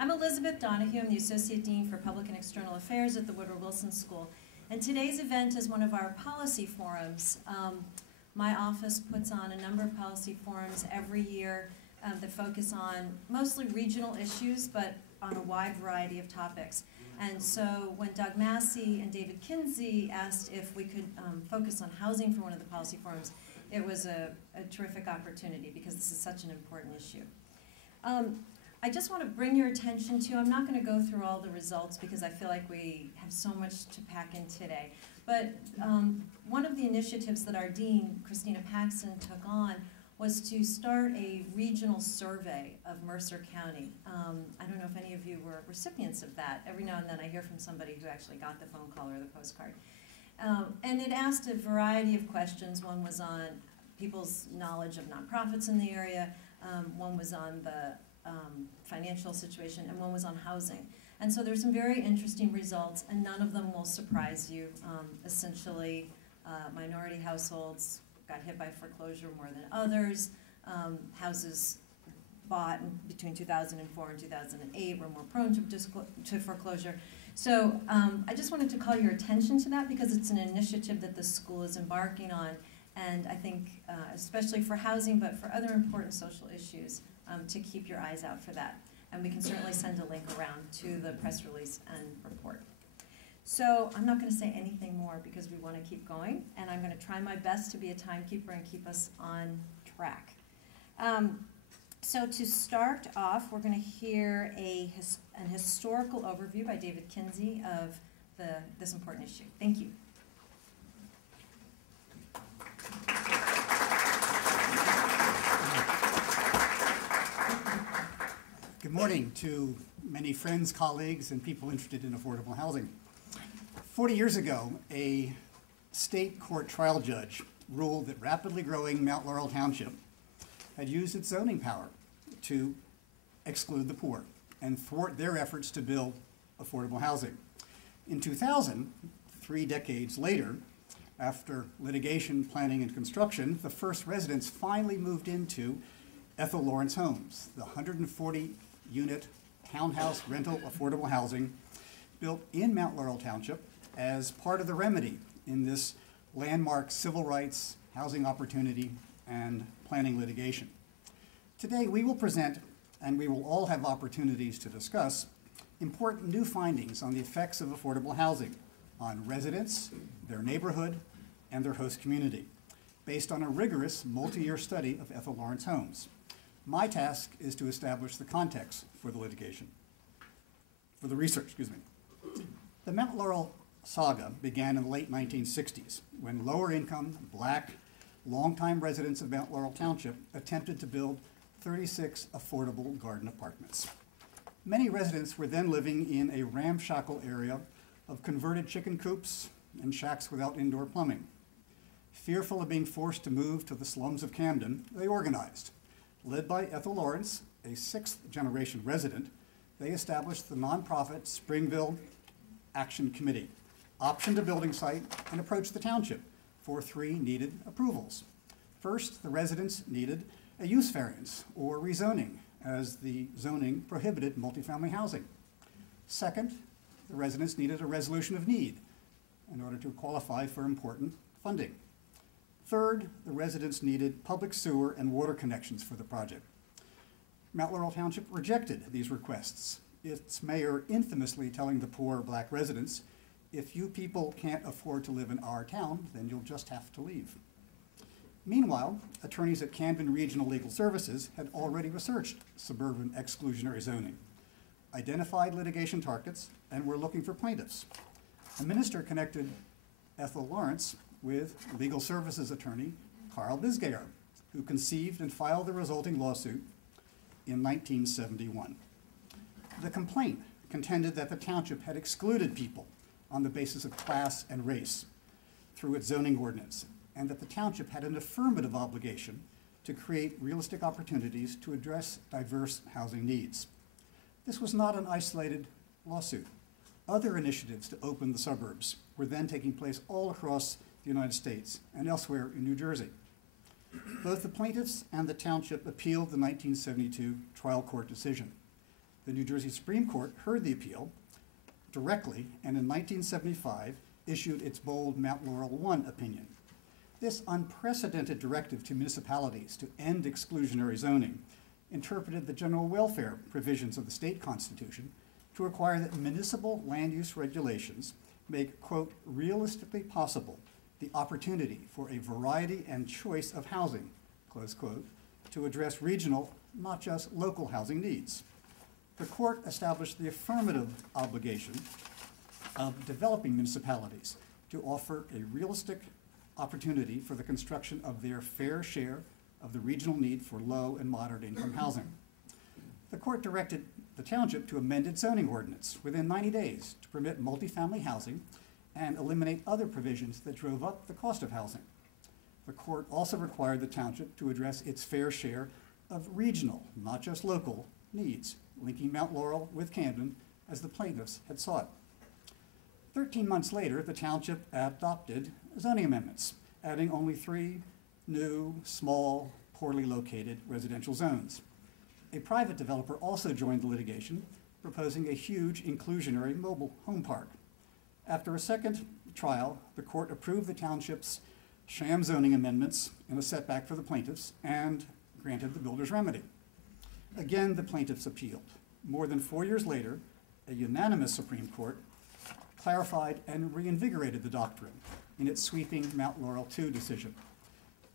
I'm Elizabeth Donahue. I'm the Associate Dean for Public and External Affairs at the Woodrow Wilson School. And today's event is one of our policy forums. My office puts on a number of policy forums every year that focus on mostly regional issues, but on a wide variety of topics. And so when Doug Massey and David Kinsey asked if we could focus on housing for one of the policy forums, it was a terrific opportunity because this is such an important issue. I just want to bring your attention to, I'm not going to go through all the results because I feel like we have so much to pack in today, but one of the initiatives that our dean, Christina Paxson, took on was to start a regional survey of Mercer County. I don't know if any of you were recipients of that. Every now and then I hear from somebody who actually got the phone call or the postcard. And it asked a variety of questions. One was on people's knowledge of nonprofits in the area, one was on the financial situation, and one was on housing. And so there's some very interesting results, and none of them will surprise you. Essentially, minority households got hit by foreclosure more than others. Houses bought between 2004 and 2008 were more prone to foreclosure. So I just wanted to call your attention to that because it's an initiative that the school is embarking on, and I think especially for housing, but for other important social issues, to keep your eyes out for that. And we can certainly send a link around to the press release and report. So I'm not going to say anything more because we want to keep going, and I'm going to try my best to be a timekeeper and keep us on track. So to start off, we're going to hear an historical overview by David Kinsey of this important issue. Thank you. Good morning to many friends, colleagues, and people interested in affordable housing. 40 years ago, a state court trial judge ruled that rapidly growing Mount Laurel Township had used its zoning power to exclude the poor and thwart their efforts to build affordable housing. In 2000, 3 decades later, after litigation, planning, and construction, the first residents finally moved into Ethel Lawrence homes, the 140-unit townhouse rental affordable housing built in Mount Laurel Township as part of the remedy in this landmark civil rights, housing opportunity, and planning litigation. Today we will present, and we will all have opportunities to discuss, important new findings on the effects of affordable housing on residents, their neighborhood, and their host community, based on a rigorous multi-year study of Ethel Lawrence homes. My task is to establish the context for the research, excuse me. The Mount Laurel saga began in the late 1960s when lower income, black, longtime residents of Mount Laurel Township attempted to build 36 affordable garden apartments. Many residents were then living in a ramshackle area of converted chicken coops and shacks without indoor plumbing. Fearful of being forced to move to the slums of Camden, they organized. Led by Ethel Lawrence, a 6th-generation resident, they established the nonprofit Springville Action Committee, optioned a building site, and approached the township for 3 needed approvals. First, the residents needed a use variance or rezoning, as the zoning prohibited multifamily housing. Second, the residents needed a resolution of need in order to qualify for important funding. Third, the residents needed public sewer and water connections for the project. Mount Laurel Township rejected these requests, its mayor infamously telling the poor black residents, "If you people can't afford to live in our town, then you'll just have to leave." Meanwhile, attorneys at Camden Regional Legal Services had already researched suburban exclusionary zoning, identified litigation targets, and were looking for plaintiffs. A minister connected Ethel Lawrence with legal services attorney Carl Bisgaier, who conceived and filed the resulting lawsuit in 1971. The complaint contended that the township had excluded people on the basis of class and race through its zoning ordinance, and that the township had an affirmative obligation to create realistic opportunities to address diverse housing needs. This was not an isolated lawsuit. Other initiatives to open the suburbs were then taking place all across the United States and elsewhere in New Jersey. Both the plaintiffs and the township appealed the 1972 trial court decision. The The New Jersey Supreme Court heard the appeal directly and in 1975 issued its bold Mount Laurel I opinion. This unprecedented directive to municipalities to end exclusionary zoning interpreted the general welfare provisions of the state constitution to require that municipal land use regulations make, quote, realistically possible the opportunity for a variety and choice of housing, close quote, to address regional, not just local housing needs. The court established the affirmative obligation of developing municipalities to offer a realistic opportunity for the construction of their fair share of the regional need for low and moderate income housing. The court directed the township to amend its zoning ordinance within 90 days to permit multifamily housing and eliminate other provisions that drove up the cost of housing. The court also required the township to address its fair share of regional, not just local, needs, linking Mount Laurel with Camden as the plaintiffs had sought. 13 months later, the township adopted zoning amendments, adding only 3 new, small, poorly located residential zones. A private developer also joined the litigation, proposing a huge inclusionary mobile home park. After a second trial, the court approved the township's sham zoning amendments in a setback for the plaintiffs and granted the builder's remedy. Again, the plaintiffs appealed. More than 4 years later, a unanimous Supreme Court clarified and reinvigorated the doctrine in its sweeping Mount Laurel II decision.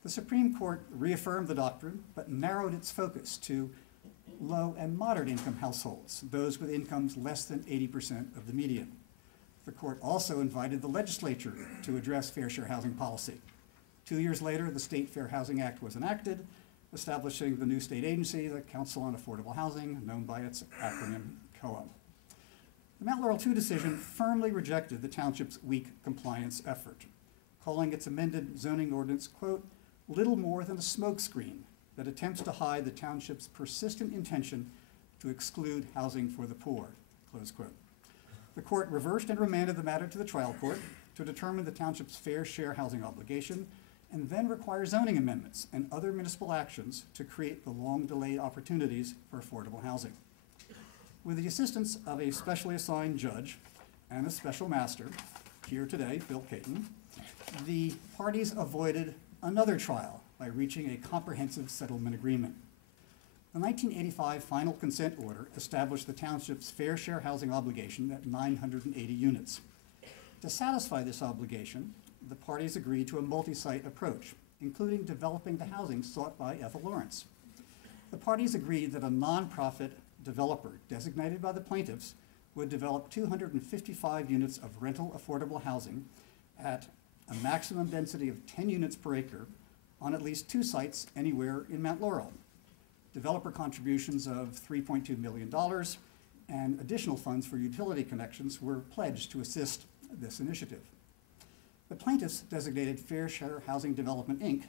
The Supreme Court reaffirmed the doctrine, but narrowed its focus to low and moderate income households, those with incomes less than 80% of the median. The court also invited the legislature to address fair share housing policy. 2 years later, the State Fair Housing Act was enacted, establishing the new state agency, the Council on Affordable Housing, known by its acronym COA. The Mount Laurel II decision firmly rejected the township's weak compliance effort, calling its amended zoning ordinance, quote, little more than a smokescreen that attempts to hide the township's persistent intention to exclude housing for the poor, close quote. The court reversed and remanded the matter to the trial court to determine the township's fair share housing obligation and then require zoning amendments and other municipal actions to create the long-delayed opportunities for affordable housing. With the assistance of a specially assigned judge and a special master, here today, Phil Caton, the parties avoided another trial by reaching a comprehensive settlement agreement. The 1985 final consent order established the township's fair share housing obligation at 980 units. To satisfy this obligation, the parties agreed to a multi-site approach, including developing the housing sought by Ethel Lawrence. The parties agreed that a nonprofit developer designated by the plaintiffs would develop 255 units of rental affordable housing at a maximum density of 10 units per acre on at least 2 sites anywhere in Mount Laurel. Developer contributions of $3.2 million and additional funds for utility connections were pledged to assist this initiative. The plaintiffs designated Fair Share Housing Development, Inc.,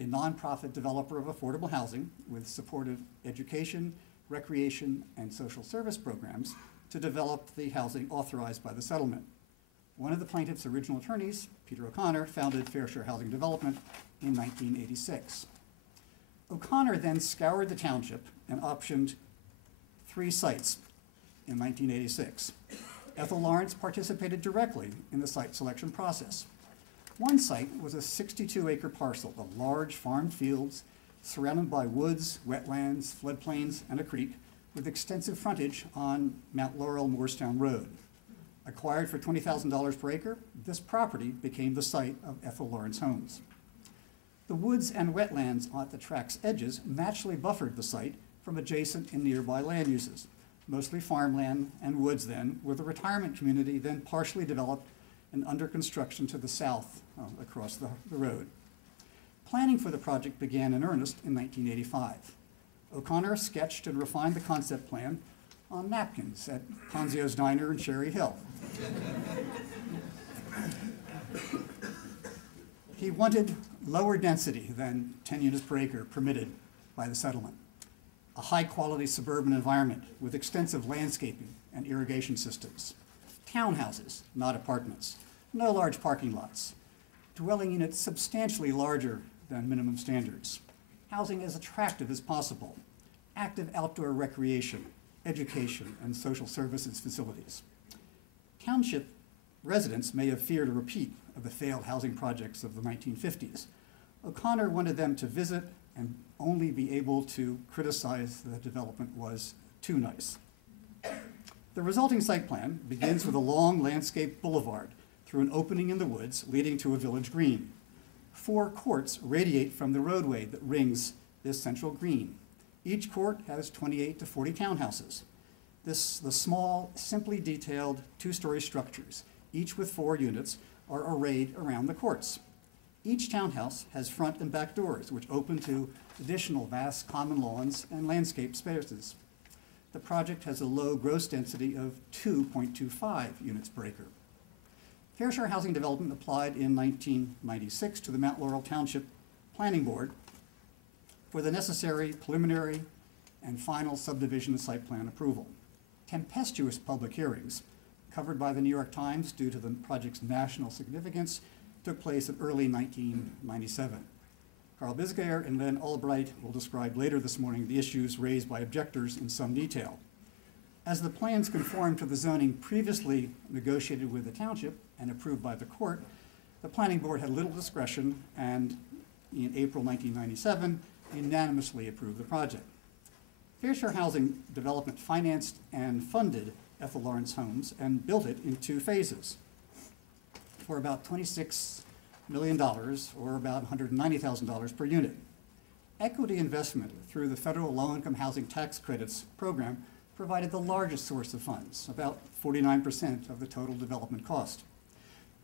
a nonprofit developer of affordable housing with supportive education, recreation, and social service programs to develop the housing authorized by the settlement. One of the plaintiff's original attorneys, Peter O'Connor, founded Fair Share Housing Development in 1986. O'Connor then scoured the township and optioned 3 sites in 1986. Ethel Lawrence participated directly in the site selection process. One site was a 62-acre parcel of large farm fields surrounded by woods, wetlands, floodplains, and a creek with extensive frontage on Mount Laurel Moorestown Road. Acquired for $20,000 per acre, this property became the site of Ethel Lawrence homes. The woods and wetlands at the track's edges naturally buffered the site from adjacent and nearby land uses, mostly farmland and woods then, with a retirement community then partially developed and under construction to the south across the road. Planning for the project began in earnest in 1985. O'Connor sketched and refined the concept plan on napkins at Ponzio's Diner in Cherry Hill. He wanted lower density than 10 units per acre permitted by the settlement, a high-quality suburban environment with extensive landscaping and irrigation systems, townhouses, not apartments, no large parking lots, dwelling units substantially larger than minimum standards, housing as attractive as possible, active outdoor recreation, education, and social services facilities. Township residents may have feared a repeat of the failed housing projects of the 1950s. O'Connor wanted them to visit and only be able to criticize the development was too nice. The resulting site plan begins with a long landscape boulevard through an opening in the woods leading to a village green. 4 courts radiate from the roadway that rings this central green. Each court has 28 to 40 townhouses. The small, simply detailed 2-story structures, each with 4 units, are arrayed around the courts. Each townhouse has front and back doors, which open to additional vast common lawns and landscape spaces. The project has a low gross density of 2.25 units per acre. Fair share housing development applied in 1996 to the Mount Laurel Township Planning Board for the necessary preliminary and final subdivision and site plan approval. Tempestuous public hearings, covered by the New York Times due to the project's national significance, took place in early 1997. Carl Bisgaier and Len Albright will describe later this morning the issues raised by objectors in some detail. As the plans conformed to the zoning previously negotiated with the township and approved by the court, the planning board had little discretion and in April 1997 unanimously approved the project. Fair share housing development financed and funded Ethel Lawrence Homes and built it in 2 phases for about $26 million, or about $190,000 per unit. Equity investment through the federal low-income housing tax credits program provided the largest source of funds, about 49% of the total development cost.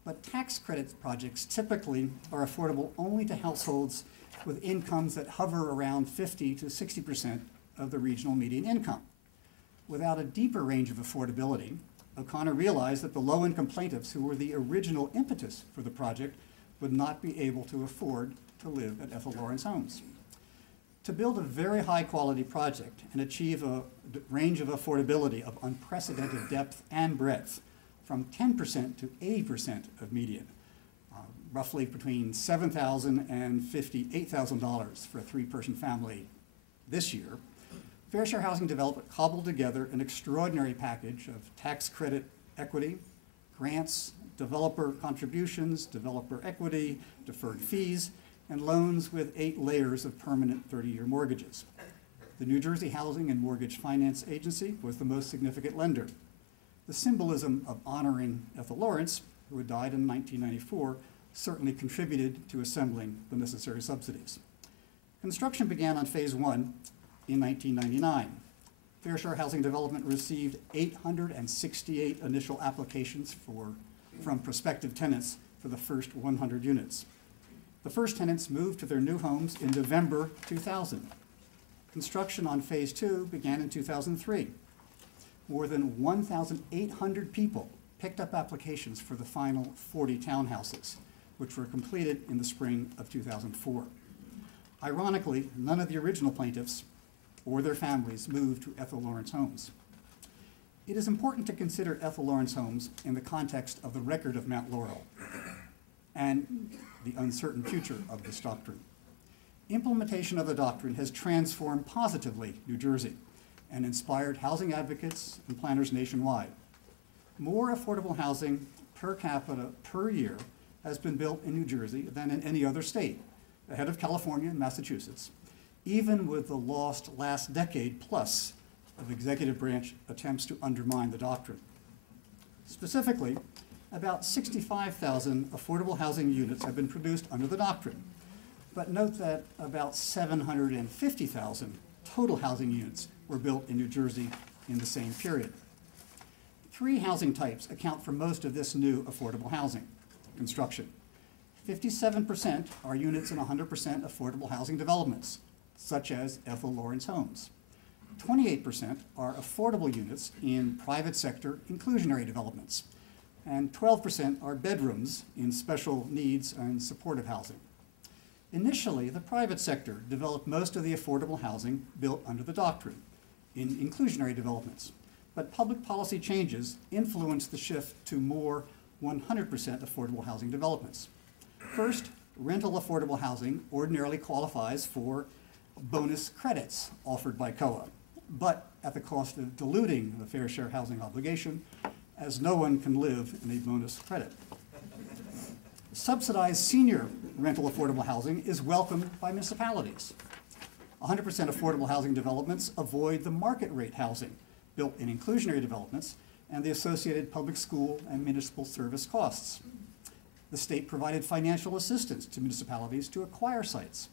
But tax credit projects typically are affordable only to households with incomes that hover around 50 to 60% of the regional median income. Without a deeper range of affordability, O'Connor realized that the low-income plaintiffs who were the original impetus for the project would not be able to afford to live at Ethel Lawrence Homes. To build a very high-quality project and achieve a range of affordability of unprecedented depth and breadth, from 10% to 80% of median, roughly between $7,000 and $58,000 for a 3-person family this year, Fair Share Housing Development cobbled together an extraordinary package of tax credit equity, grants, developer contributions, developer equity, deferred fees, and loans with 8 layers of permanent 30-year mortgages. The New Jersey Housing and Mortgage Finance Agency was the most significant lender. The symbolism of honoring Ethel Lawrence, who had died in 1994, certainly contributed to assembling the necessary subsidies. Construction began on phase 1 in 1999. Fair Share Housing Development received 868 initial applications from prospective tenants for the first 100 units. The first tenants moved to their new homes in November 2000. Construction on phase 2 began in 2003. More than 1,800 people picked up applications for the final 40 townhouses, which were completed in the spring of 2004. Ironically, none of the original plaintiffs or their families moved to Ethel Lawrence Homes. It is important to consider Ethel Lawrence Homes in the context of the record of Mount Laurel and the uncertain future of this doctrine. Implementation of the doctrine has transformed positively New Jersey and inspired housing advocates and planners nationwide. More affordable housing per capita per year has been built in New Jersey than in any other state, ahead of California and Massachusetts, even with the lost last decade plus of executive branch attempts to undermine the doctrine. Specifically, about 65,000 affordable housing units have been produced under the doctrine, but note that about 750,000 total housing units were built in New Jersey in the same period. 3 housing types account for most of this new affordable housing construction. 57% are units in 100% affordable housing developments, such as Ethel Lawrence Homes. 28% are affordable units in private sector inclusionary developments, and 12% are bedrooms in special needs and supportive housing. Initially, the private sector developed most of the affordable housing built under the doctrine in inclusionary developments, but public policy changes influenced the shift to more 100% affordable housing developments. First, rental affordable housing ordinarily qualifies for bonus credits offered by COA, but at the cost of diluting the fair share housing obligation, as no one can live in a bonus credit. Subsidized senior rental affordable housing is welcomed by municipalities. 100% affordable housing developments avoid the market rate housing built in inclusionary developments and the associated public school and municipal service costs. The state provided financial assistance to municipalities to acquire sites.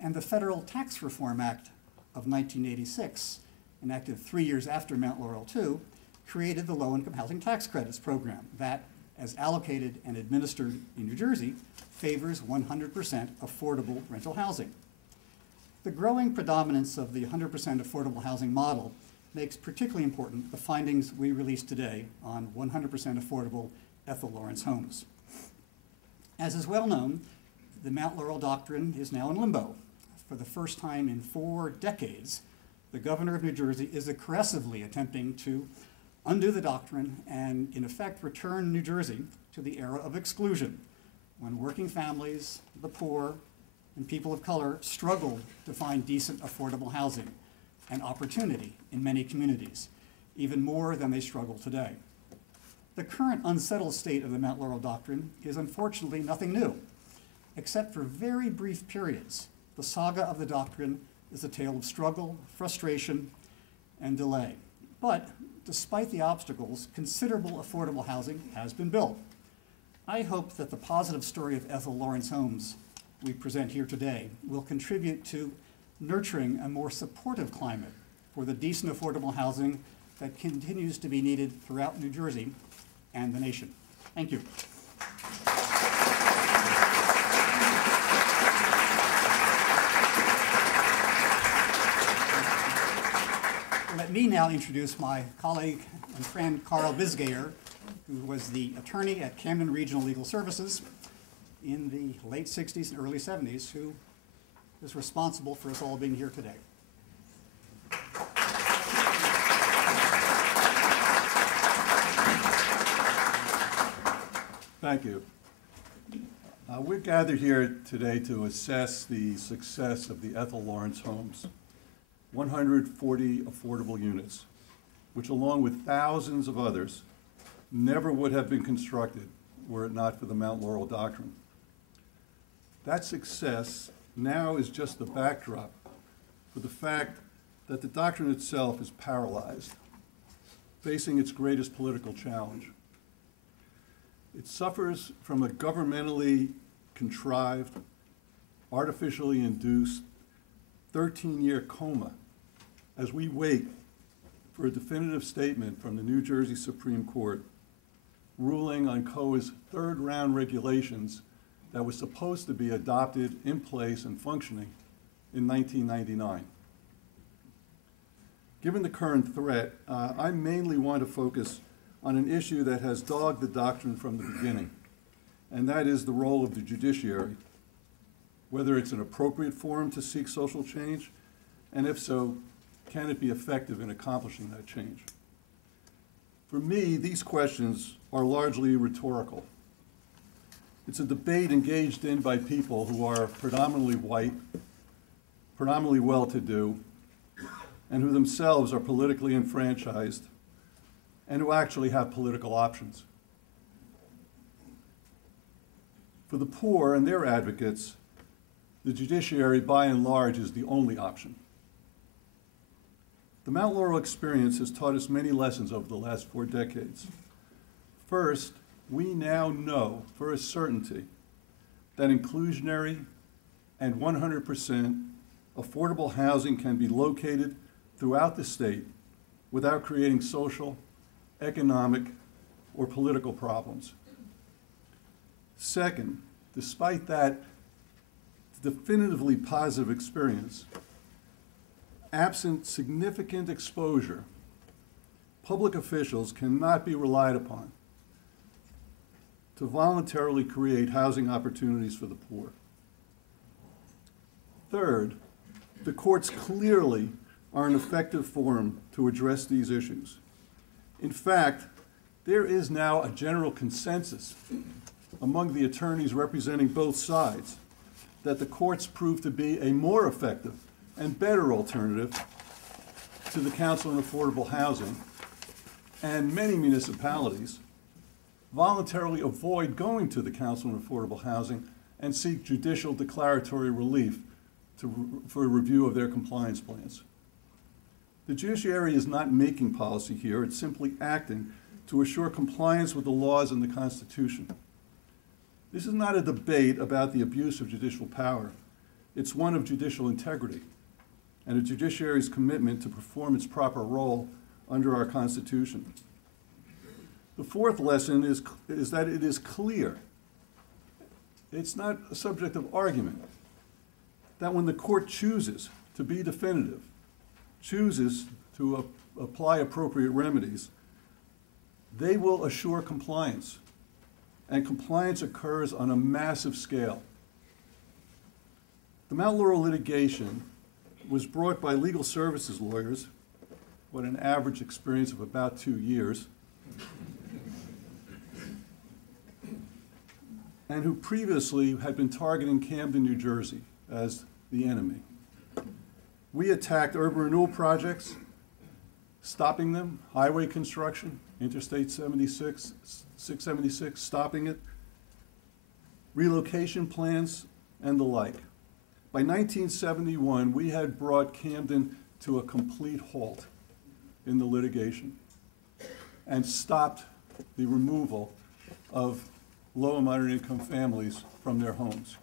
And the Federal Tax Reform Act of 1986, enacted 3 years after Mount Laurel II, created the Low-Income Housing Tax Credits program that, as allocated and administered in New Jersey, favors 100% affordable rental housing. The growing predominance of the 100% affordable housing model makes particularly important the findings we released today on 100% affordable Ethel Lawrence homes. As is well known, the Mount Laurel doctrine is now in limbo. For the first time in 4 decades, the governor of New Jersey is aggressively attempting to undo the doctrine and, in effect, return New Jersey to the era of exclusion, when working families, the poor, and people of color struggled to find decent, affordable housing and opportunity in many communities, even more than they struggle today. The current unsettled state of the Mount Laurel doctrine is unfortunately nothing new, except for very brief periods. The saga of the doctrine is a tale of struggle, frustration, and delay. But despite the obstacles, considerable affordable housing has been built. I hope that the positive story of Ethel Lawrence homes we present here today will contribute to nurturing a more supportive climate for the decent affordable housing that continues to be needed throughout New Jersey and the nation. Thank you. Let me now introduce my colleague and friend Carl Bisgaier, who was the attorney at Camden Regional Legal Services in the late 60s and early 70s, who is responsible for us all being here today. Thank you. We're gathered here today to assess the success of the Ethel Lawrence homes, 140 affordable units, which along with thousands of others, never would have been constructed were it not for the Mount Laurel doctrine. That success now is just the backdrop for the fact that the doctrine itself is paralyzed, facing its greatest political challenge. It suffers from a governmentally contrived, artificially induced 13-year coma as we wait for a definitive statement from the New Jersey Supreme Court ruling on COA's third-round regulations that was supposed to be adopted, in place, and functioning in 1999. Given the current threat, I mainly want to focus on an issue that has dogged the doctrine from the beginning, and that is the role of the judiciary, whether it's an appropriate forum to seek social change, and if so, can it be effective in accomplishing that change? For me, these questions are largely rhetorical. It's a debate engaged in by people who are predominantly white, predominantly well-to-do, and who themselves are politically enfranchised, and who actually have political options. For the poor and their advocates, the judiciary, by and large, is the only option. The Mount Laurel experience has taught us many lessons over the last 4 decades. First, we now know for a certainty that inclusionary and 100% affordable housing can be located throughout the state without creating social, economic, or political problems. Second, despite that definitively positive experience, absent significant exposure, public officials cannot be relied upon to voluntarily create housing opportunities for the poor. Third, the courts clearly are an effective forum to address these issues. In fact, there is now a general consensus among the attorneys representing both sides that the courts prove to be a more effective and better alternative to the Council on Affordable Housing, and many municipalities voluntarily avoid going to the Council on Affordable Housing and seek judicial declaratory relief for a review of their compliance plans. The judiciary is not making policy here, it's simply acting to assure compliance with the laws and the Constitution. This is not a debate about the abuse of judicial power. It's one of judicial integrity and a judiciary's commitment to perform its proper role under our Constitution. The fourth lesson is that it is clear, it's not a subject of argument, that when the court chooses to be definitive, chooses to apply appropriate remedies, they will assure compliance. And compliance occurs on a massive scale. The Mount Laurel litigation was brought by legal services lawyers, with an average experience of about 2 years, and who previously had been targeting Camden, New Jersey as the enemy. We attacked urban renewal projects, stopping them, highway construction, Interstate 676, stopping it, relocation plans, and the like. By 1971, we had brought Camden to a complete halt in the litigation and stopped the removal of low and moderate income families from their homes.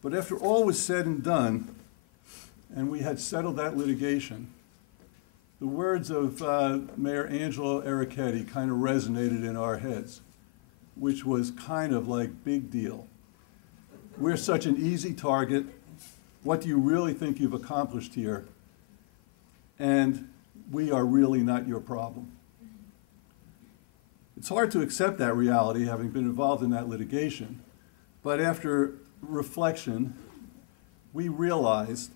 But after all was said and done, and we had settled that litigation, the words of Mayor Angelo Ericetti kind of resonated in our heads, which was kind of like, big deal. We're such an easy target. What do you really think you've accomplished here? And we are really not your problem. It's hard to accept that reality, having been involved in that litigation, but after reflection, we realized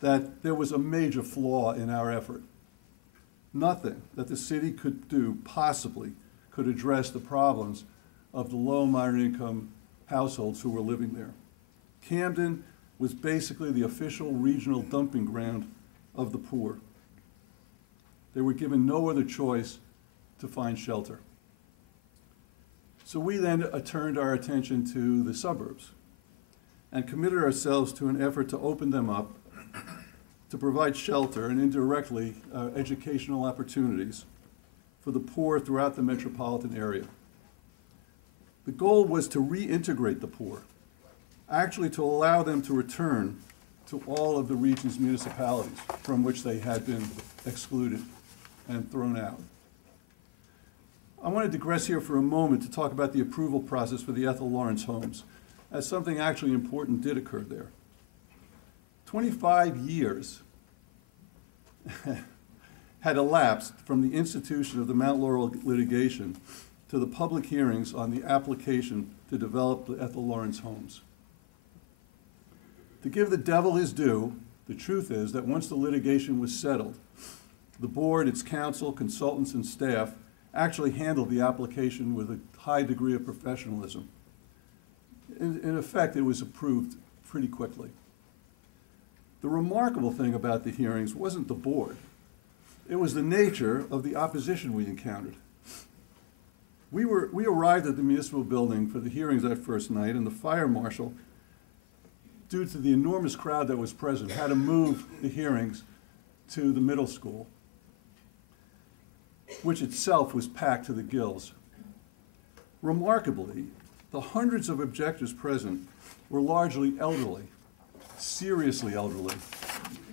that there was a major flaw in our effort. Nothing that the city could do possibly could address the problems of the low and moderate income households who were living there. Camden was basically the official regional dumping ground of the poor. They were given no other choice to find shelter. So we then turned our attention to the suburbs and committed ourselves to an effort to open them up, to provide shelter and indirectly educational opportunities for the poor throughout the metropolitan area. The goal was to reintegrate the poor, actually to allow them to return to all of the region's municipalities from which they had been excluded and thrown out. I want to digress here for a moment to talk about the approval process for the Ethel Lawrence homes, as something actually important did occur there. 25 years had elapsed from the institution of the Mount Laurel litigation to the public hearings on the application to develop the Ethel Lawrence homes. To give the devil his due, the truth is that once the litigation was settled, the board, its counsel, consultants, and staff actually handled the application with a high degree of professionalism. In effect, it was approved pretty quickly. The remarkable thing about the hearings wasn't the board. It was the nature of the opposition we encountered. We arrived at the municipal building for the hearings that first night, and the fire marshal, due to the enormous crowd that was present, had to move the hearings to the middle school, which itself was packed to the gills. Remarkably, the hundreds of objectors present were largely elderly, seriously elderly.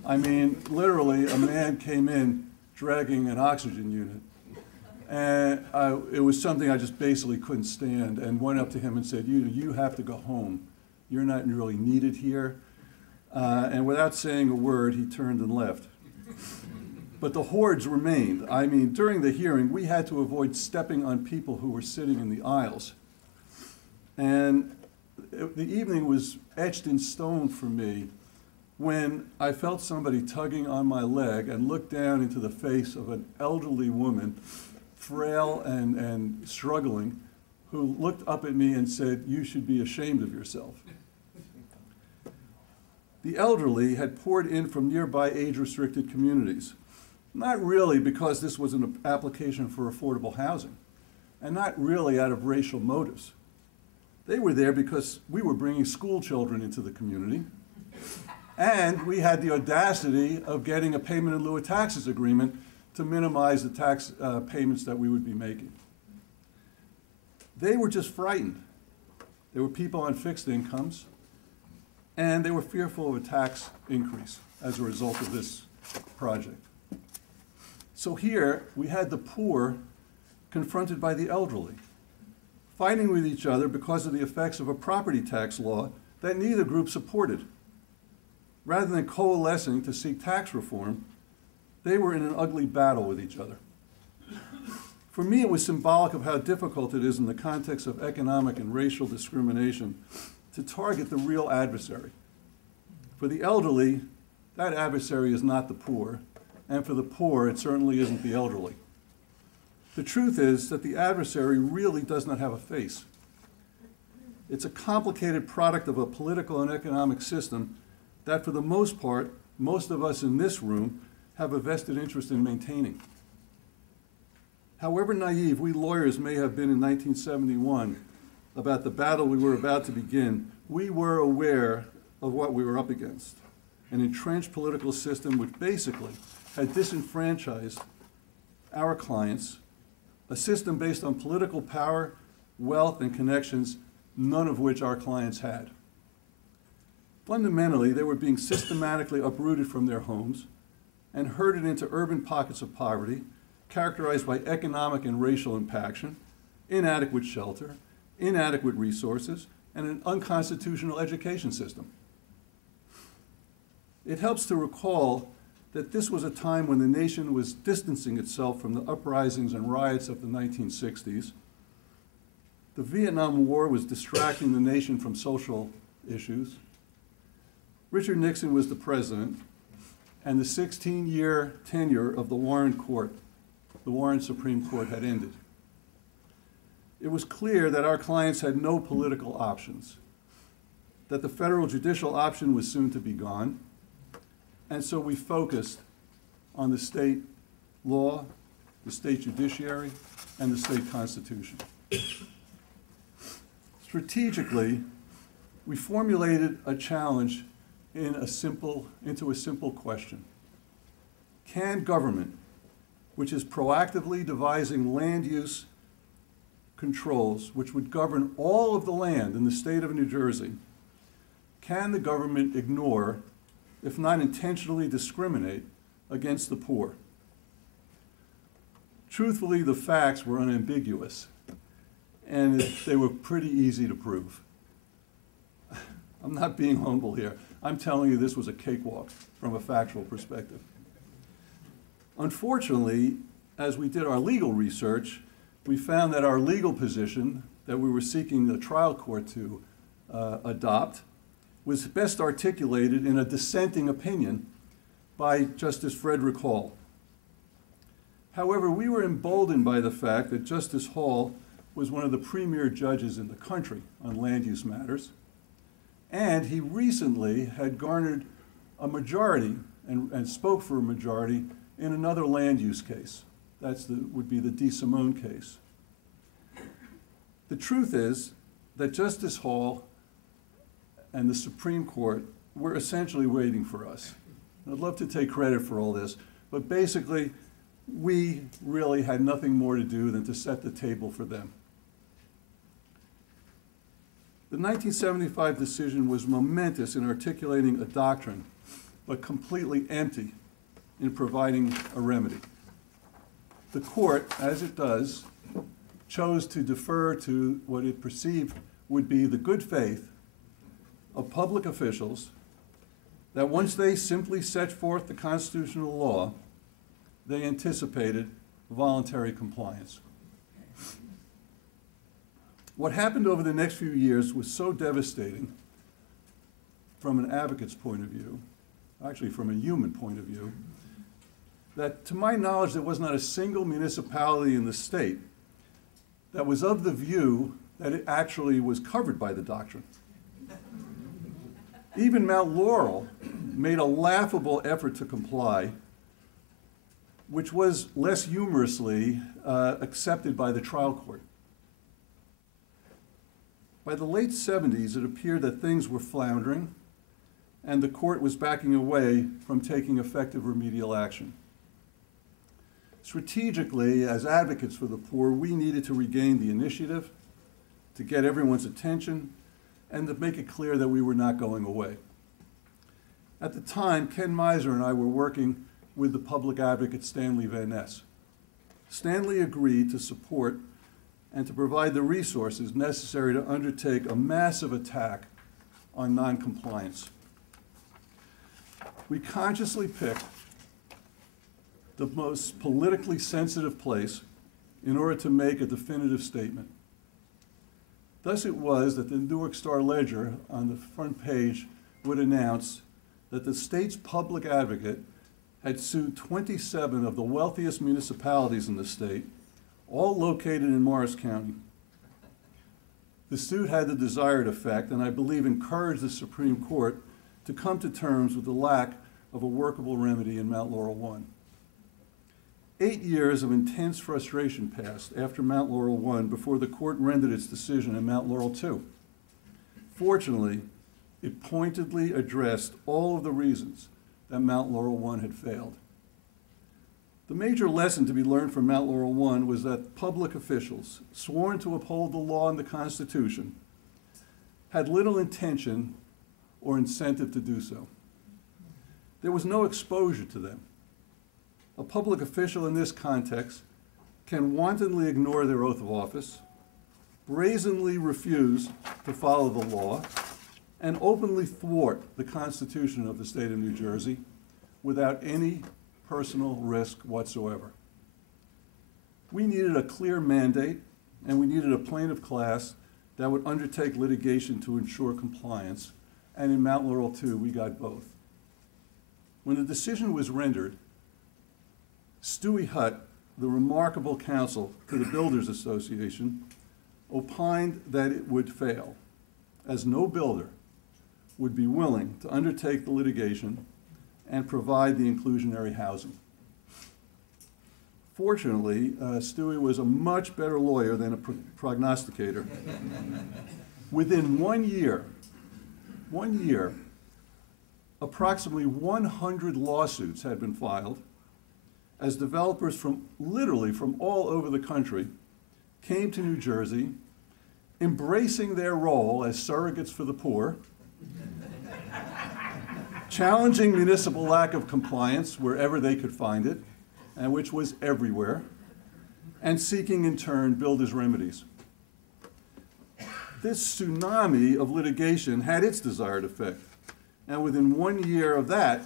I mean, literally, a man came in dragging an oxygen unit. And it was something I just basically couldn't stand, and went up to him and said, you have to go home. You're not really needed here. And without saying a word, he turned and left. But the hordes remained. I mean, during the hearing, we had to avoid stepping on people who were sitting in the aisles. And the evening was etched in stone for me when I felt somebody tugging on my leg and looked down into the face of an elderly woman, frail and struggling, who looked up at me and said, "You should be ashamed of yourself." the elderly had poured in from nearby age-restricted communities, not really because this was an application for affordable housing, and not really out of racial motives. They were there because we were bringing school children into the community, and we had the audacity of getting a payment in lieu of taxes agreement to minimize the tax payments that we would be making. They were just frightened. There were people on fixed incomes, and they were fearful of a tax increase as a result of this project. So here, we had the poor confronted by the elderly, fighting with each other because of the effects of a property tax law that neither group supported. Rather than coalescing to seek tax reform, they were in an ugly battle with each other. For me, it was symbolic of how difficult it is in the context of economic and racial discrimination to target the real adversary. For the elderly, that adversary is not the poor, and for the poor, it certainly isn't the elderly. The truth is that the adversary really does not have a face. It's a complicated product of a political and economic system that, for the most part, most of us in this room have a vested interest in maintaining. However naive we lawyers may have been in 1971 about the battle we were about to begin, we were aware of what we were up against: an entrenched political system which basically had disenfranchised our clients, a system based on political power, wealth, and connections, none of which our clients had. Fundamentally, they were being systematically uprooted from their homes and herded into urban pockets of poverty, characterized by economic and racial impaction, inadequate shelter, inadequate resources, and an unconstitutional education system. It helps to recall that this was a time when the nation was distancing itself from the uprisings and riots of the 1960s. The Vietnam War was distracting the nation from social issues. Richard Nixon was the president, and the 16-year tenure of the Warren Court, the Warren Supreme Court, had ended. It was clear that our clients had no political options, that the federal judicial option was soon to be gone, and so we focused on the state law, the state judiciary, and the state constitution. Strategically, we formulated a challenge into a simple question. Can government, which is proactively devising land use controls which would govern all of the land in the state of New Jersey, can the government ignore, if not intentionally discriminate, against the poor? Truthfully, the facts were unambiguous, and they were pretty easy to prove. I'm not being humble here. I'm telling you this was a cakewalk from a factual perspective. Unfortunately, as we did our legal research, we found that our legal position that we were seeking the trial court to adopt was best articulated in a dissenting opinion by Justice Frederick Hall. However, we were emboldened by the fact that Justice Hall was one of the premier judges in the country on land use matters, and he recently had garnered a majority and spoke for a majority in another land use case. Would be the DeSimone case. The truth is that Justice Hall and the Supreme Court were essentially waiting for us. I'd love to take credit for all this, but basically, we really had nothing more to do than to set the table for them. The 1975 decision was momentous in articulating a doctrine, but completely empty in providing a remedy. The court, as it does, chose to defer to what it perceived would be the good faith of public officials that once they simply set forth the constitutional law, they anticipated voluntary compliance. What happened over the next few years was so devastating from an advocate's point of view, actually from a human point of view, that to my knowledge there was not a single municipality in the state that was of the view that it actually was covered by the doctrine. Even Mount Laurel made a laughable effort to comply, which was less humorously accepted by the trial court. By the late 70s, it appeared that things were floundering, and the court was backing away from taking effective remedial action. Strategically, as advocates for the poor, we needed to regain the initiative, to get everyone's attention, and to make it clear that we were not going away. At the time, Ken Miser and I were working with the public advocate Stanley Van Ness. Stanley agreed to support and to provide the resources necessary to undertake a massive attack on noncompliance. We consciously picked the most politically sensitive place in order to make a definitive statement. Thus it was that the Newark Star-Ledger on the front page would announce that the state's public advocate had sued 27 of the wealthiest municipalities in the state, all located in Morris County. The suit had the desired effect, and I believe encouraged the Supreme Court to come to terms with the lack of a workable remedy in Mount Laurel I. 8 years of intense frustration passed after Mount Laurel I before the court rendered its decision in Mount Laurel II. Fortunately, it pointedly addressed all of the reasons that Mount Laurel I had failed. The major lesson to be learned from Mount Laurel I was that public officials, sworn to uphold the law and the Constitution, had little intention or incentive to do so. There was no exposure to them. A public official in this context can wantonly ignore their oath of office, brazenly refuse to follow the law, and openly thwart the Constitution of the state of New Jersey without any personal risk whatsoever. We needed a clear mandate, and we needed a plaintiff class that would undertake litigation to ensure compliance, and in Mount Laurel II, we got both. When the decision was rendered, Stewie Hutt, the remarkable counsel to the Builders Association, opined that it would fail, as no builder would be willing to undertake the litigation and provide the inclusionary housing. Fortunately, Stewie was a much better lawyer than a prognosticator. Within 1 year, approximately 100 lawsuits had been filed as developers literally from all over the country came to New Jersey, embracing their role as surrogates for the poor, challenging municipal lack of compliance wherever they could find it, and which was everywhere, and seeking in turn builders' remedies. This tsunami of litigation had its desired effect, and within 1 year of that,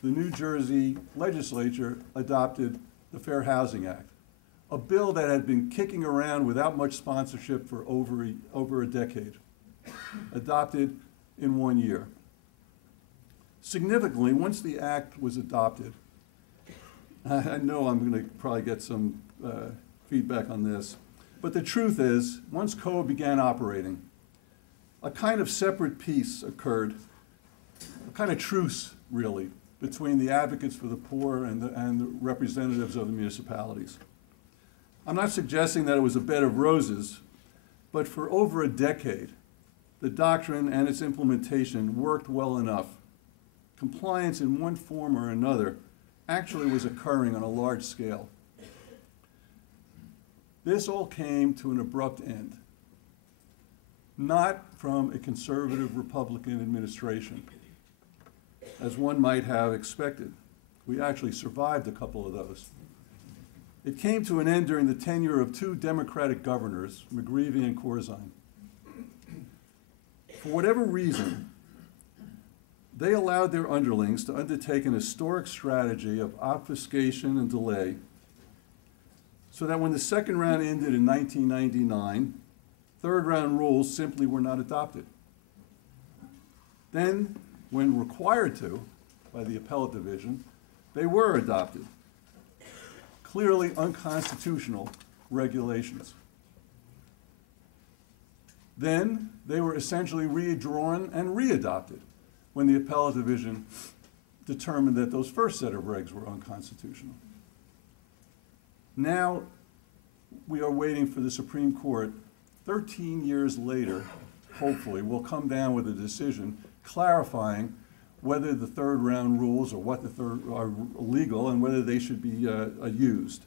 the New Jersey legislature adopted the Fair Housing Act, a bill that had been kicking around without much sponsorship for over a decade, adopted in 1 year. Significantly, once the act was adopted, I know I'm going to probably get some feedback on this, but the truth is, once COA began operating, a kind of separate peace occurred, a kind of truce, really, between the advocates for the poor and the representatives of the municipalities. I'm not suggesting that it was a bed of roses, but for over a decade, the doctrine and its implementation worked well enough. Compliance in one form or another actually was occurring on a large scale. This all came to an abrupt end, not from a conservative Republican administration, as one might have expected. We actually survived a couple of those. It came to an end during the tenure of two Democratic governors, McGreevey and Corzine. For whatever reason, they allowed their underlings to undertake an historic strategy of obfuscation and delay, so that when the second round ended in 1999, third round rules simply were not adopted. Then, when required to by the appellate division, they were adopted. Clearly unconstitutional regulations. Then they were essentially redrawn and readopted when the appellate division determined that those first set of regs were unconstitutional. Now we are waiting for the Supreme Court, 13 years later, hopefully, will come down with a decision clarifying whether the third round rules or what the third are legal and whether they should be used.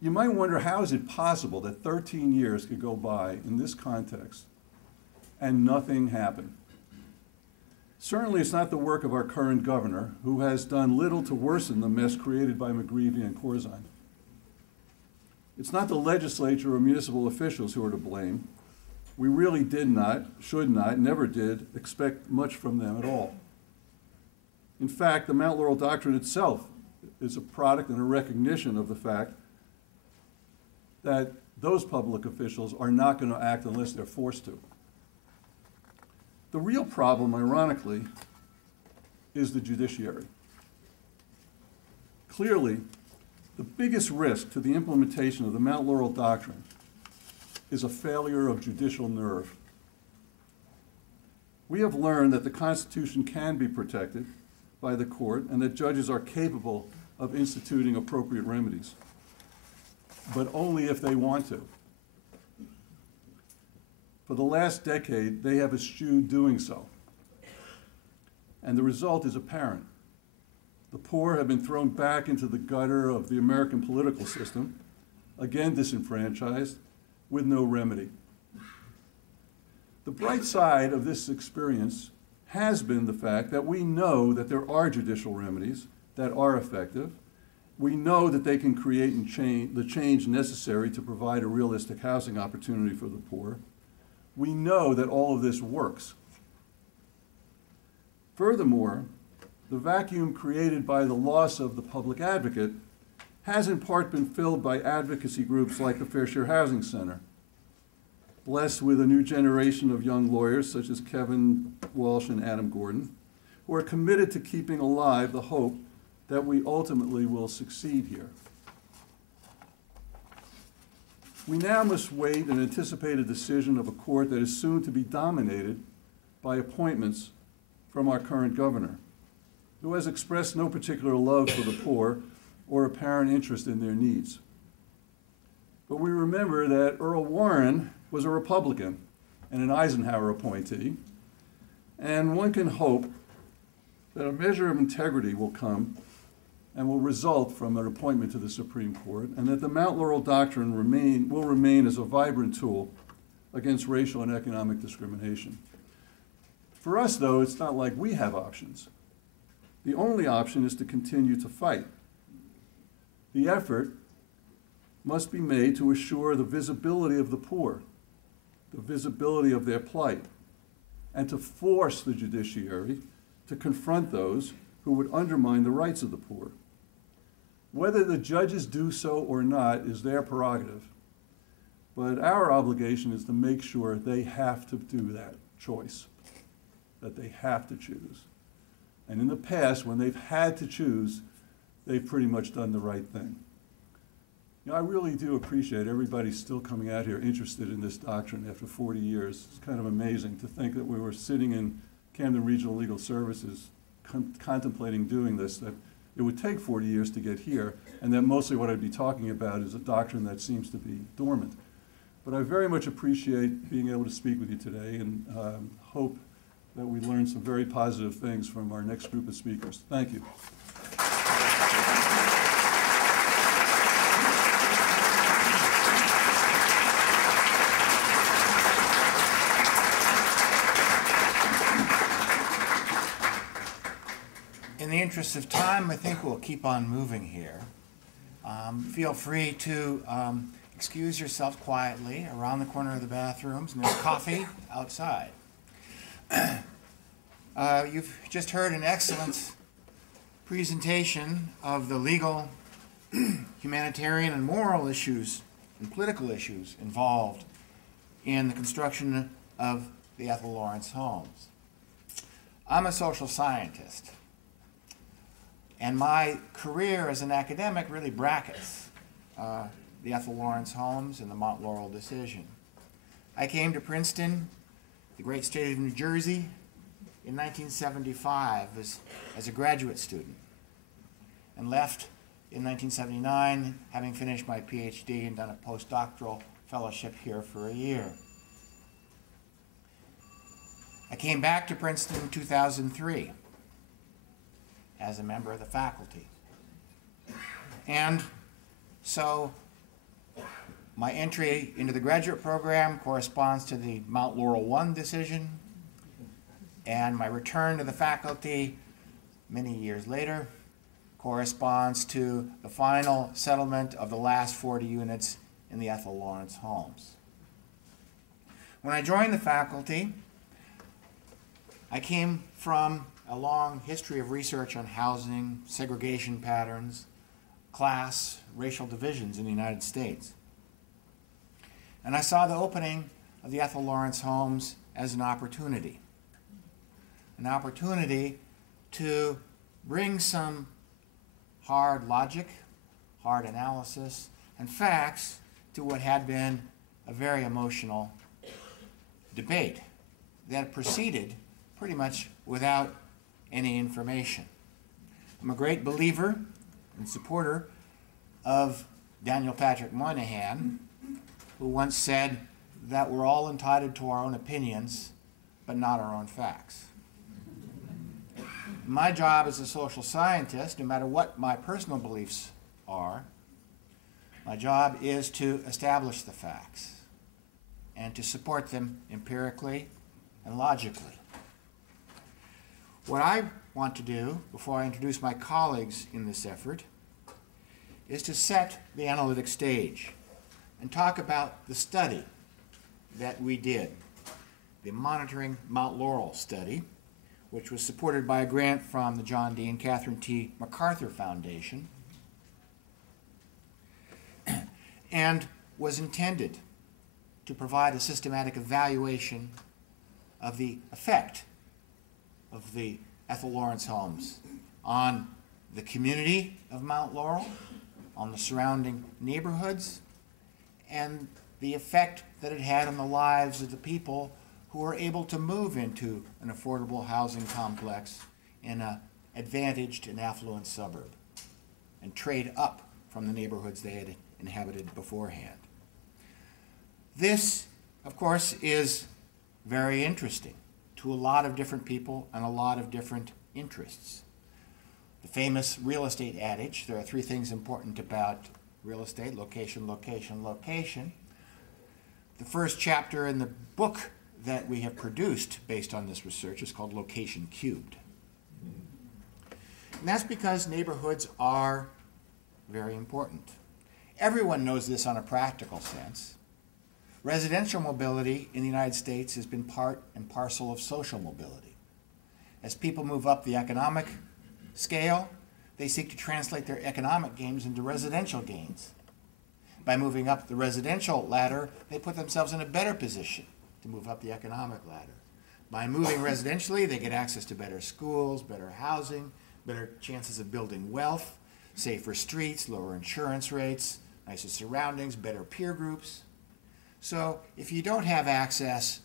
You might wonder, how is it possible that 13 years could go by in this context and nothing happened? Certainly it's not the work of our current governor, who has done little to worsen the mess created by McGreevey and Corzine. It's not the legislature or municipal officials who are to blame. We really did not, should not, never did expect much from them at all. In fact, the Mount Laurel Doctrine itself is a product and a recognition of the fact that those public officials are not going to act unless they're forced to. The real problem, ironically, is the judiciary. Clearly, the biggest risk to the implementation of the Mount Laurel Doctrine is a failure of judicial nerve. We have learned that the Constitution can be protected by the court and that judges are capable of instituting appropriate remedies, but only if they want to. For the last decade, they have eschewed doing so. And the result is apparent. The poor have been thrown back into the gutter of the American political system, again disenfranchised, with no remedy. The bright side of this experience has been the fact that we know that there are judicial remedies that are effective. We know that they can create the change necessary to provide a realistic housing opportunity for the poor. We know that all of this works. Furthermore, the vacuum created by the loss of the public advocate has in part been filled by advocacy groups like the Fair Share Housing Center, blessed with a new generation of young lawyers such as Kevin Walsh and Adam Gordon, who are committed to keeping alive the hope that we ultimately will succeed here. We now must wait and anticipate a decision of a court that is soon to be dominated by appointments from our current governor, who has expressed no particular love for the poor or apparent interest in their needs. But we remember that Earl Warren was a Republican and an Eisenhower appointee, and one can hope that a measure of integrity will come and will result from an appointment to the Supreme Court, and that the Mount Laurel Doctrine will remain as a vibrant tool against racial and economic discrimination. For us, though, it's not like we have options. The only option is to continue to fight. The effort must be made to assure the visibility of the poor, the visibility of their plight, and to force the judiciary to confront those who would undermine the rights of the poor. Whether the judges do so or not is their prerogative, but our obligation is to make sure they have to do that choice, that they have to choose. And in the past, when they've had to choose, they've pretty much done the right thing. You know, I really do appreciate everybody still coming out here interested in this doctrine after 40 years. It's kind of amazing to think that we were sitting in Camden Regional Legal Services contemplating doing this, that it would take 40 years to get here, and that mostly what I'd be talking about is a doctrine that seems to be dormant. But I very much appreciate being able to speak with you today, and hope that we learn some very positive things from our next group of speakers. Thank you. In the interest of time, I think we'll keep on moving here. Feel free to excuse yourself quietly around the corner of the bathrooms, and there's coffee outside. You've just heard an excellent presentation of the legal, humanitarian, and moral issues and political issues involved in the construction of the Ethel Lawrence homes. I'm a social scientist, and my career as an academic really brackets the Ethel Lawrence homes and the Mount Laurel decision. I came to Princeton, the great state of New Jersey, in 1975 as a graduate student, and left in 1979, having finished my Ph.D. and done a postdoctoral fellowship here for a year. I came back to Princeton in 2003 as a member of the faculty. And so my entry into the graduate program corresponds to the Mount Laurel I decision, and my return to the faculty many years later corresponds to the final settlement of the last 40 units in the Ethel Lawrence homes. When I joined the faculty, I came from a long history of research on housing, segregation patterns, class, racial divisions in the United States. And I saw the opening of the Ethel Lawrence homes as an opportunity to bring some hard logic, hard analysis, and facts to what had been a very emotional debate that proceeded pretty much without any information. I'm a great believer and supporter of Daniel Patrick Moynihan, who once said that we're all entitled to our own opinions, but not our own facts. My job as a social scientist, no matter what my personal beliefs are, my job is to establish the facts and to support them empirically and logically. What I want to do, before I introduce my colleagues in this effort, is to set the analytic stage and talk about the study that we did, the Monitoring Mount Laurel study, which was supported by a grant from the John D. and Catherine T. MacArthur Foundation, and was intended to provide a systematic evaluation of the effect of the Ethel Lawrence homes on the community of Mount Laurel, on the surrounding neighborhoods, and the effect that it had on the lives of the people who were able to move into an affordable housing complex in an advantaged and affluent suburb and trade up from the neighborhoods they had inhabited beforehand. This, of course, is very interesting to a lot of different people and a lot of different interests. The famous real estate adage, there are three things important about real estate: location, location, location. The first chapter in the book that we have produced based on this research is called Location Cubed. And that's because neighborhoods are very important. Everyone knows this on a practical sense. Residential mobility in the United States has been part and parcel of social mobility. As people move up the economic scale, they seek to translate their economic gains into residential gains. By moving up the residential ladder, they put themselves in a better position to move up the economic ladder. By moving residentially, they get access to better schools, better housing, better chances of building wealth, safer streets, lower insurance rates, nicer surroundings, better peer groups. So if you don't have access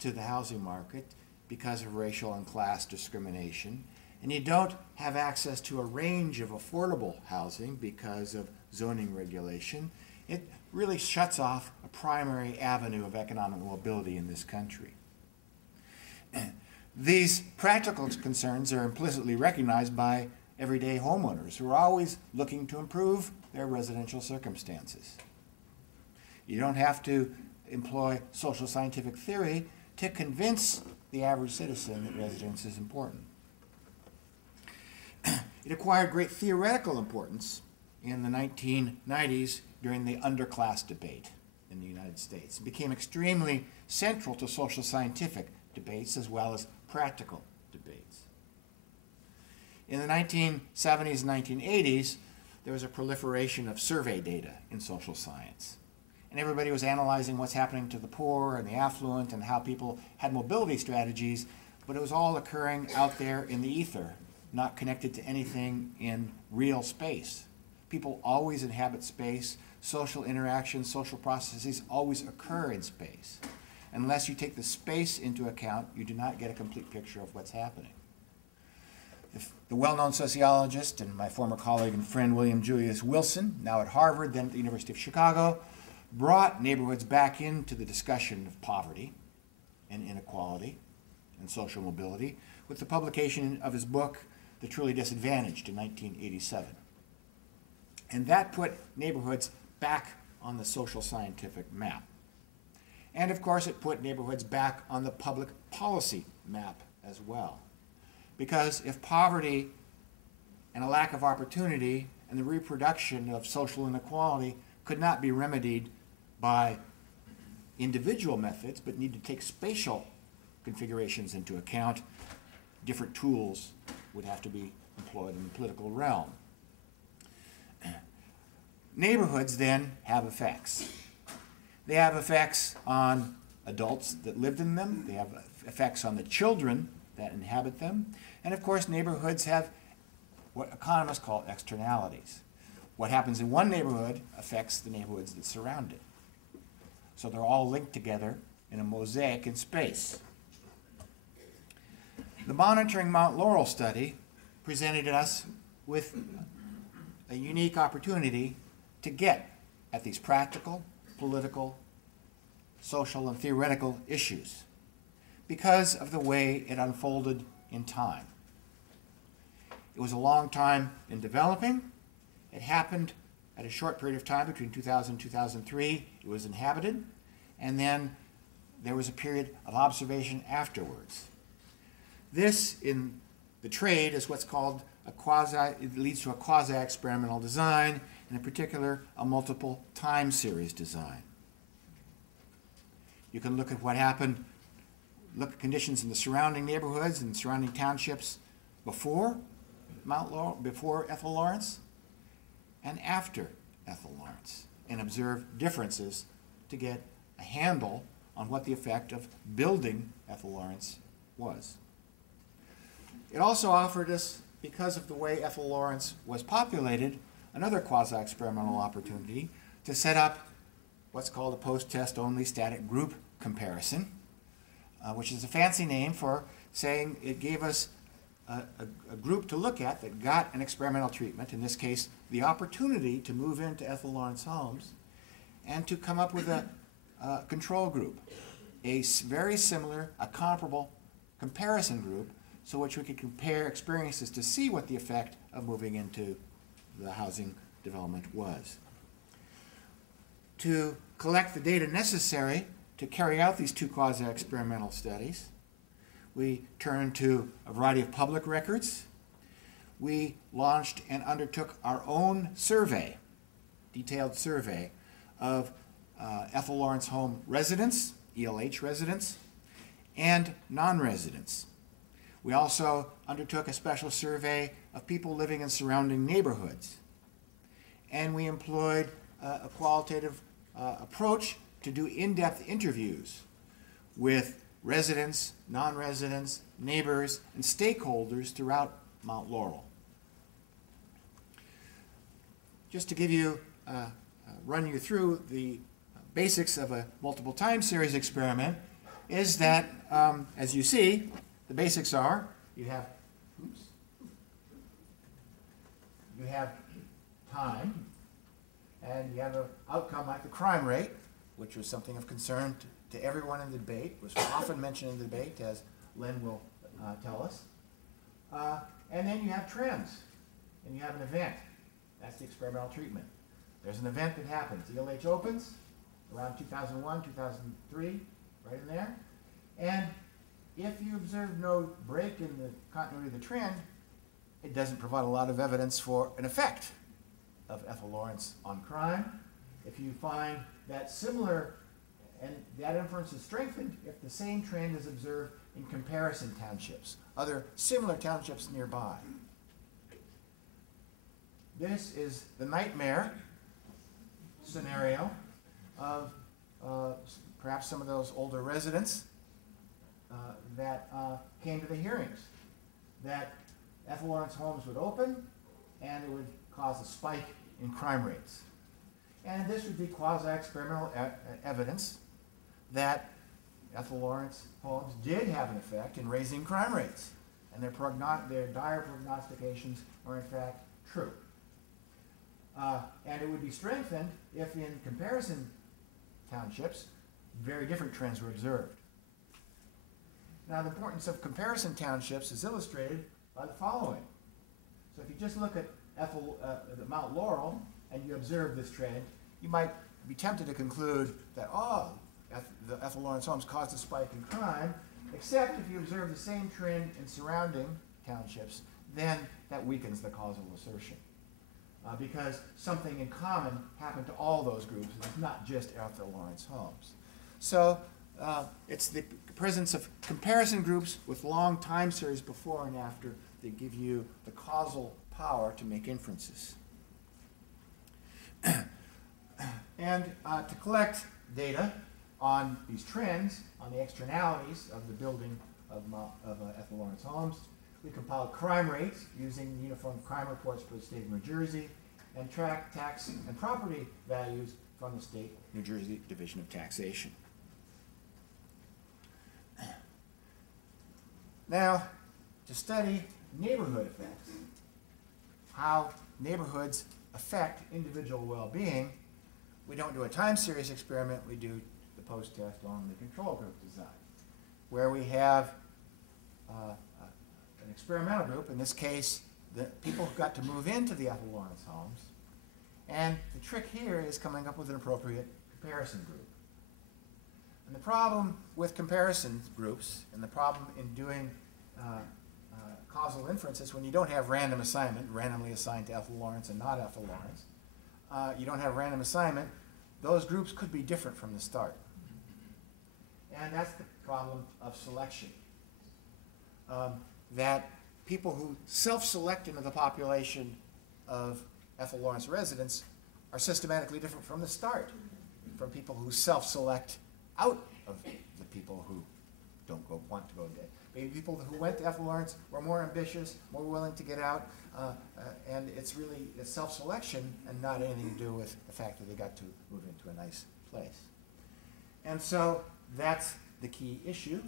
to the housing market because of racial and class discrimination, and you don't have access to a range of affordable housing because of zoning regulation, it really shuts off a primary avenue of economic mobility in this country. These practical concerns are implicitly recognized by everyday homeowners who are always looking to improve their residential circumstances. You don't have to employ social scientific theory to convince the average citizen that residence is important. It acquired great theoretical importance in the 1990s during the underclass debate in the United States. It became extremely central to social scientific debates as well as practical debates. In the 1970s and 1980s, there was a proliferation of survey data in social science. And everybody was analyzing what's happening to the poor and the affluent and how people had mobility strategies, but it was all occurring out there in the ether, not connected to anything in real space. People always inhabit space. Social interactions, social processes always occur in space. Unless you take the space into account, you do not get a complete picture of what's happening. The well-known sociologist and my former colleague and friend William Julius Wilson, now at Harvard, then at the University of Chicago, brought neighborhoods back into the discussion of poverty and inequality and social mobility with the publication of his book, The Truly Disadvantaged, in 1987. And that put neighborhoods back on the social scientific map. And of course, it put neighborhoods back on the public policy map as well. Because if poverty and a lack of opportunity and the reproduction of social inequality could not be remedied by individual methods, but need to take spatial configurations into account, different tools would have to be employed in the political realm. Neighborhoods then have effects. They have effects on adults that lived in them. They have effects on the children that inhabit them. And of course, neighborhoods have what economists call externalities. What happens in one neighborhood affects the neighborhoods that surround it. So they're all linked together in a mosaic in space. The Monitoring Mount Laurel study presented us with a unique opportunity to get at these practical, political, social, and theoretical issues because of the way it unfolded in time. It was a long time in developing. It happened at a short period of time between 2000 and 2003. It was inhabited, and then there was a period of observation afterwards. This, in the trade, is what's called it leads to a quasi-experimental design, and in particular, a multiple time series design. You can look at what happened, look at conditions in the surrounding neighborhoods and surrounding townships before Mount Laurel, before Ethel Lawrence, and after Ethel Lawrence, and observe differences to get a handle on what the effect of building Ethel Lawrence was. It also offered us, because of the way Ethel Lawrence was populated, another quasi-experimental opportunity to set up what's called a post-test only static group comparison, which is a fancy name for saying it gave us a group to look at that got an experimental treatment, in this case, the opportunity to move into Ethel Lawrence homes, and to come up with a control group, a very similar, a comparable comparison group, so which we could compare experiences to see what the effect of moving into the housing development was. To collect the data necessary to carry out these two quasi-experimental studies, we turned to a variety of public records. We launched and undertook our own survey, detailed survey of Ethel Lawrence home residents, ELH residents, and non-residents. We also undertook a special survey of people living in surrounding neighborhoods. And we employed a qualitative approach to do in-depth interviews with residents, non-residents, neighbors, and stakeholders throughout Mount Laurel. Just to give you, run you through the basics of a multiple time series experiment is that, as you see, the basics are you have time, and you have an outcome like the crime rate, which was something of concern to everyone in the debate, was often mentioned in the debate, as Len will tell us. And then you have trends, and you have an event. That's the experimental treatment. There's an event that happens. ELH opens around 2001, 2003, right in there. And if you observe no break in the continuity of the trend, it doesn't provide a lot of evidence for an effect of Ethel Lawrence on crime. If you find that similar, and that inference is strengthened if the same trend is observed in comparison townships, other similar townships nearby. This is the nightmare scenario of perhaps some of those older residents that came to the hearings, that Ethel Lawrence homes would open and it would cause a spike in crime rates. And this would be quasi-experimental evidence that Ethel Lawrence homes did have an effect in raising crime rates, and their dire prognostications are in fact true. And it would be strengthened if in comparison townships, very different trends were observed. Now, the importance of comparison townships is illustrated by the following. So if you just look at Mount Laurel and you observe this trend, you might be tempted to conclude that, the Ethel Lawrence homes caused a spike in crime, except if you observe the same trend in surrounding townships, then that weakens the causal assertion. Because something in common happened to all those groups, and it's not just Ethel Lawrence homes. So it's the presence of comparison groups with long time series before and after that give you the causal power to make inferences. And to collect data on these trends, on the externalities of the building of Ethel Lawrence homes, we compiled crime rates using the Uniform Crime Reports for the state of New Jersey and tracked tax and property values from the state New Jersey Division of Taxation. Now, to study neighborhood effects, how neighborhoods affect individual well-being, we don't do a time series experiment, we do the post-test on the control group design, where we have an experimental group, in this case, the people who got to move into the Ethel Lawrence homes, and the trick here is coming up with an appropriate comparison group. And the problem with comparison groups, and the problem in doing causal inferences when you don't have random assignment, randomly assigned to Ethel Lawrence and not Ethel Lawrence, you don't have random assignment, those groups could be different from the start. And that's the problem of selection. That people who self-select into the population of Ethel Lawrence residents are systematically different from the start, from people who self-select out of the people who want to go there. Maybe people who went to Ethel Lawrence were more ambitious, more willing to get out, and it's self-selection and not anything to do with the fact that they got to move into a nice place. And so that's the key issue.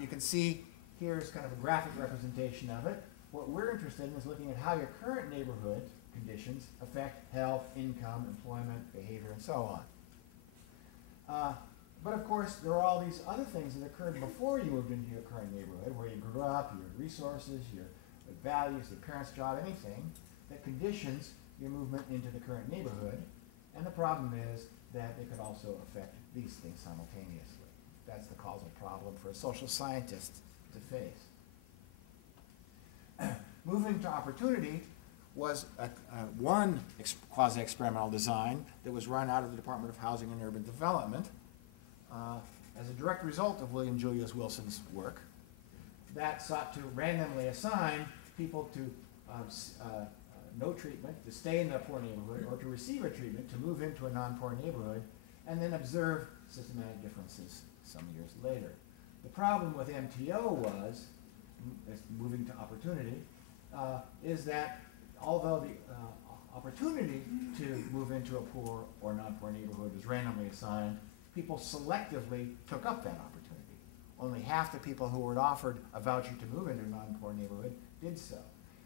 You can see here's kind of a graphic representation of it. What we're interested in is looking at how your current neighborhood conditions affect health, income, employment, behavior, and so on. But of course, there are all these other things that occurred before you moved into your current neighborhood, where you grew up, your resources, your values, your parents' job, anything that conditions your movement into the current neighborhood. And the problem is that it could also affect these things simultaneously. That's the causal problem for a social scientist to face. Moving to opportunity was one quasi-experimental design that was run out of the Department of Housing and Urban Development as a direct result of William Julius Wilson's work that sought to randomly assign people to no treatment, to stay in a poor neighborhood, or to receive a treatment, to move into a non-poor neighborhood, and then observe systematic differences some years later. The problem with MTO was, moving to opportunity, is that although the opportunity to move into a poor or non-poor neighborhood was randomly assigned, people selectively took up that opportunity. Only half the people who were offered a voucher to move into a non-poor neighborhood did so.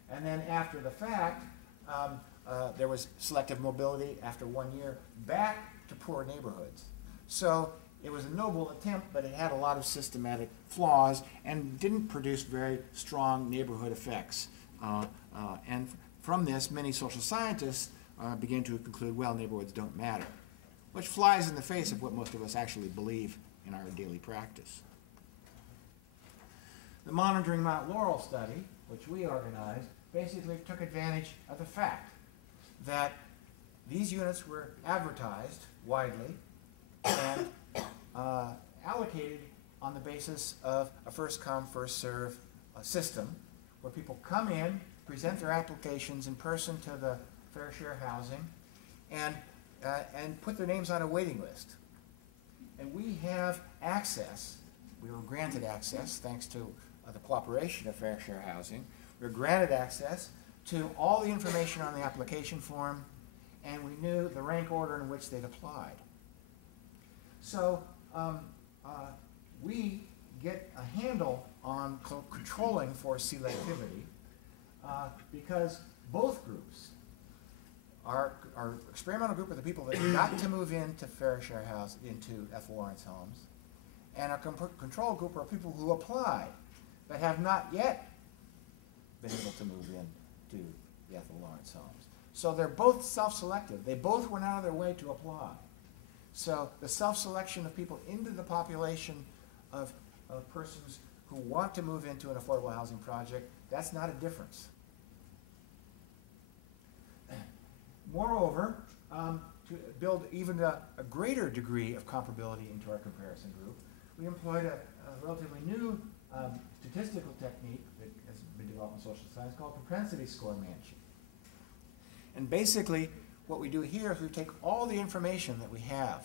And then after the fact, there was selective mobility after 1 year back to poor neighborhoods. So it was a noble attempt, but it had a lot of systematic flaws and didn't produce very strong neighborhood effects. And from this, many social scientists began to conclude, well, neighborhoods don't matter, which flies in the face of what most of us actually believe in our daily practice. The Monitoring Mount Laurel study, which we organized, basically took advantage of the fact that these units were advertised widely and allocated on the basis of a first-come, first-serve system, where people come in, present their applications in person to the Fair Share Housing, and put their names on a waiting list. And we have access, we were granted access, thanks to the cooperation of Fair Share Housing, we were granted access to all the information on the application form, and we knew the rank order in which they'd applied. So we get a handle on controlling for selectivity because both groups, our experimental group are the people that got to move into Fairshire House, into Ethel Lawrence homes, and our control group are people who applied but have not yet been able to move into the Ethel Lawrence homes. So they're both self-selective. They both went out of their way to apply. So the self-selection of people into the population of persons who want to move into an affordable housing project, that's not a difference. Moreover, to build even a greater degree of comparability into our comparison group, we employed a relatively new statistical technique that has been developed in social science called propensity score matching. And basically, what we do here is we take all the information that we have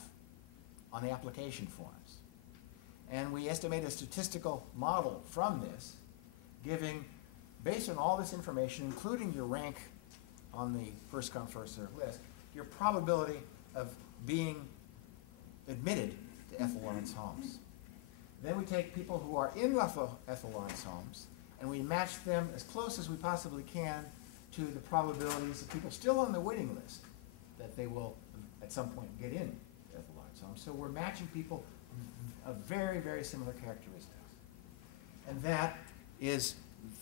on the application forms, and we estimate a statistical model from this, giving, based on all this information, including your rank on the first come, first served list, your probability of being admitted to Ethel Lawrence homes. Then we take people who are in Ethel Lawrence homes, and we match them as close as we possibly can to the probabilities of people still on the waiting list that they will at some point get in Ethel Lawrence homes. So we're matching people of very, very similar characteristics. And that is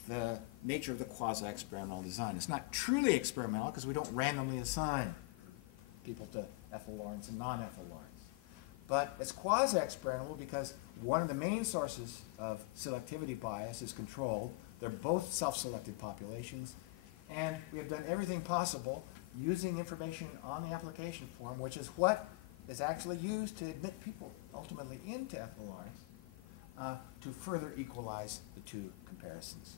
the nature of the quasi-experimental design. It's not truly experimental because we don't randomly assign people to Ethel Lawrence and non-Ethel Lawrence. But it's quasi-experimental because one of the main sources of selectivity bias is controlled. They're both self-selected populations. And we have done everything possible using information on the application form, which is what is actually used to admit people ultimately into Ethel Lawrence, to further equalize the two comparisons.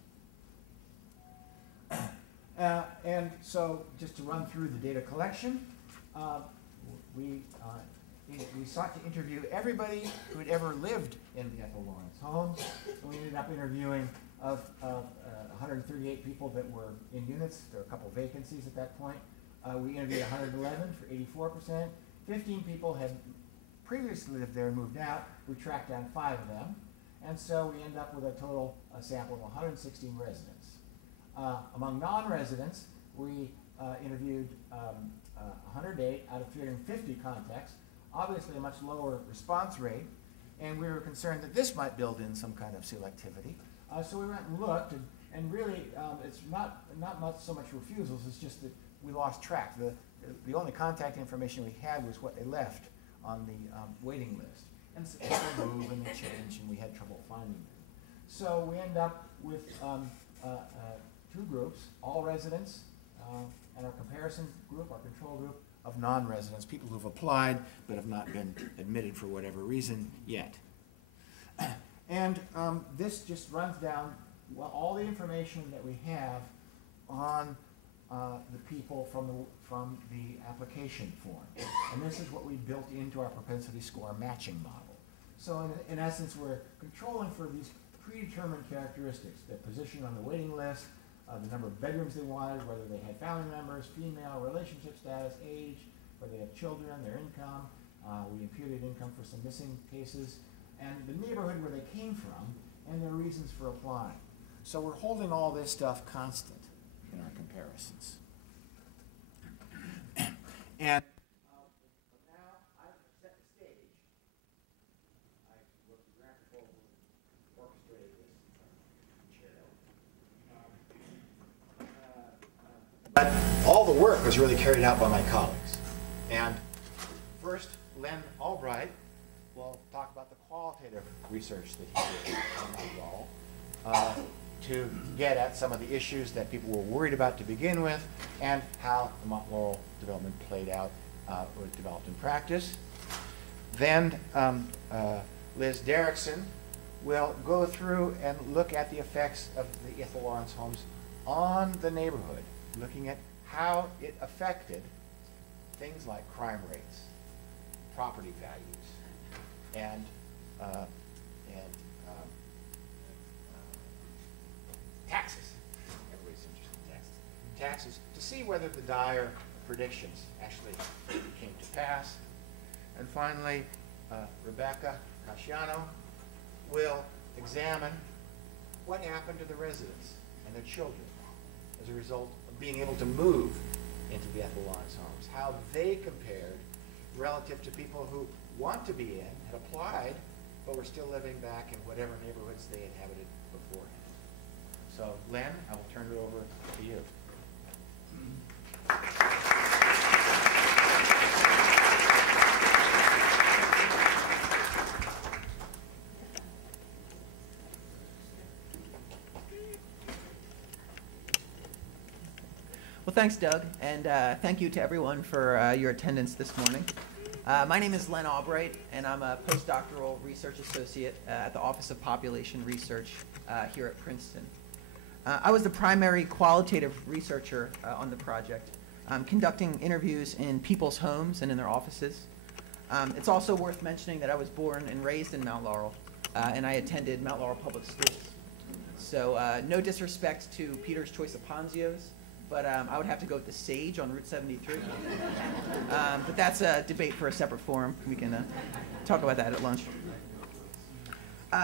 And so just to run through the data collection, we sought to interview everybody who had ever lived in the Ethel Lawrence homes. And we ended up interviewing of 138 people that were in units. There were a couple vacancies at that point. We interviewed 111 for 84%. 15 people had previously lived there and moved out. We tracked down 5 of them. And so we end up with a total sample of 116 residents. Among non-residents, we interviewed 108 out of 350 contacts, obviously a much lower response rate, and we were concerned that this might build in some kind of selectivity. So we went and looked, and really it's not much so much refusals, it's just that we lost track. The only contact information we had was what they left on the waiting list. And so they move and they change, and we had trouble finding them. So we end up with 2 groups, all residents, and our comparison group, our control group, of non-residents, people who've applied but have not been admitted for whatever reason yet. And this just runs down all the information that we have on the people from the application form. And this is what we built into our propensity score matching model. So in essence, we're controlling for these predetermined characteristics: their position on the waiting list, the number of bedrooms they wanted, whether they had family members, female, relationship status, age, whether they have children, their income. We imputed income for some missing cases, and the neighborhood where they came from, and their reasons for applying. So we're holding all this stuff constant in our comparisons. And now I've set the stage. I wrote the grant proposal, orchestrated this, chaired it. But all the work was really carried out by my colleagues. And first, Len Albright will talk about the qualitative research that he did on Mount Laurel to get at some of the issues that people were worried about to begin with, and how the Mount Laurel development played out, was developed in practice. Then Liz Derickson will go through and look at the effects of the Ethel Lawrence homes on the neighborhood, looking at how it affected things like crime rates, property values, and taxes. Everybody's interested in taxes. taxes to see whether the dire predictions actually came to pass. And finally, Rebecca Casciano will examine what happened to the residents and their children as a result of being able to move into the Ethel Lawrence homes, how they compared relative to people who want to be in, had applied, but were still living back in whatever neighborhoods they inhabited beforehand. So, Len, I will turn it over to you. Well, thanks, Doug, and thank you to everyone for your attendance this morning. My name is Len Albright, and I'm a postdoctoral research associate at the Office of Population Research here at Princeton. I was the primary qualitative researcher on the project, conducting interviews in people's homes and in their offices. It's also worth mentioning that I was born and raised in Mount Laurel, and I attended Mount Laurel Public Schools. So no disrespect to Peter's Choice of Ponzios, but I would have to go with the Sage on Route 73. But that's a debate for a separate forum. We can talk about that at lunch.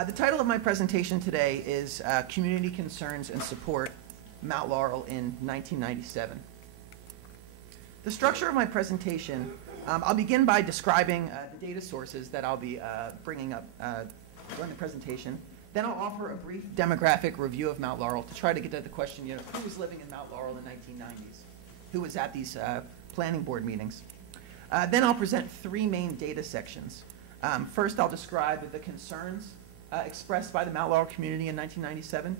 The title of my presentation today is Community Concerns and Support, Mount Laurel in 1997. The structure of my presentation, I'll begin by describing the data sources that I'll be bringing up during the presentation. Then I'll offer a brief demographic review of Mount Laurel to try to get at the question, who was living in Mount Laurel in the 1990s? Who was at these planning board meetings? Then I'll present three main data sections. First, I'll describe the concerns expressed by the Mount Laurel community in 1997.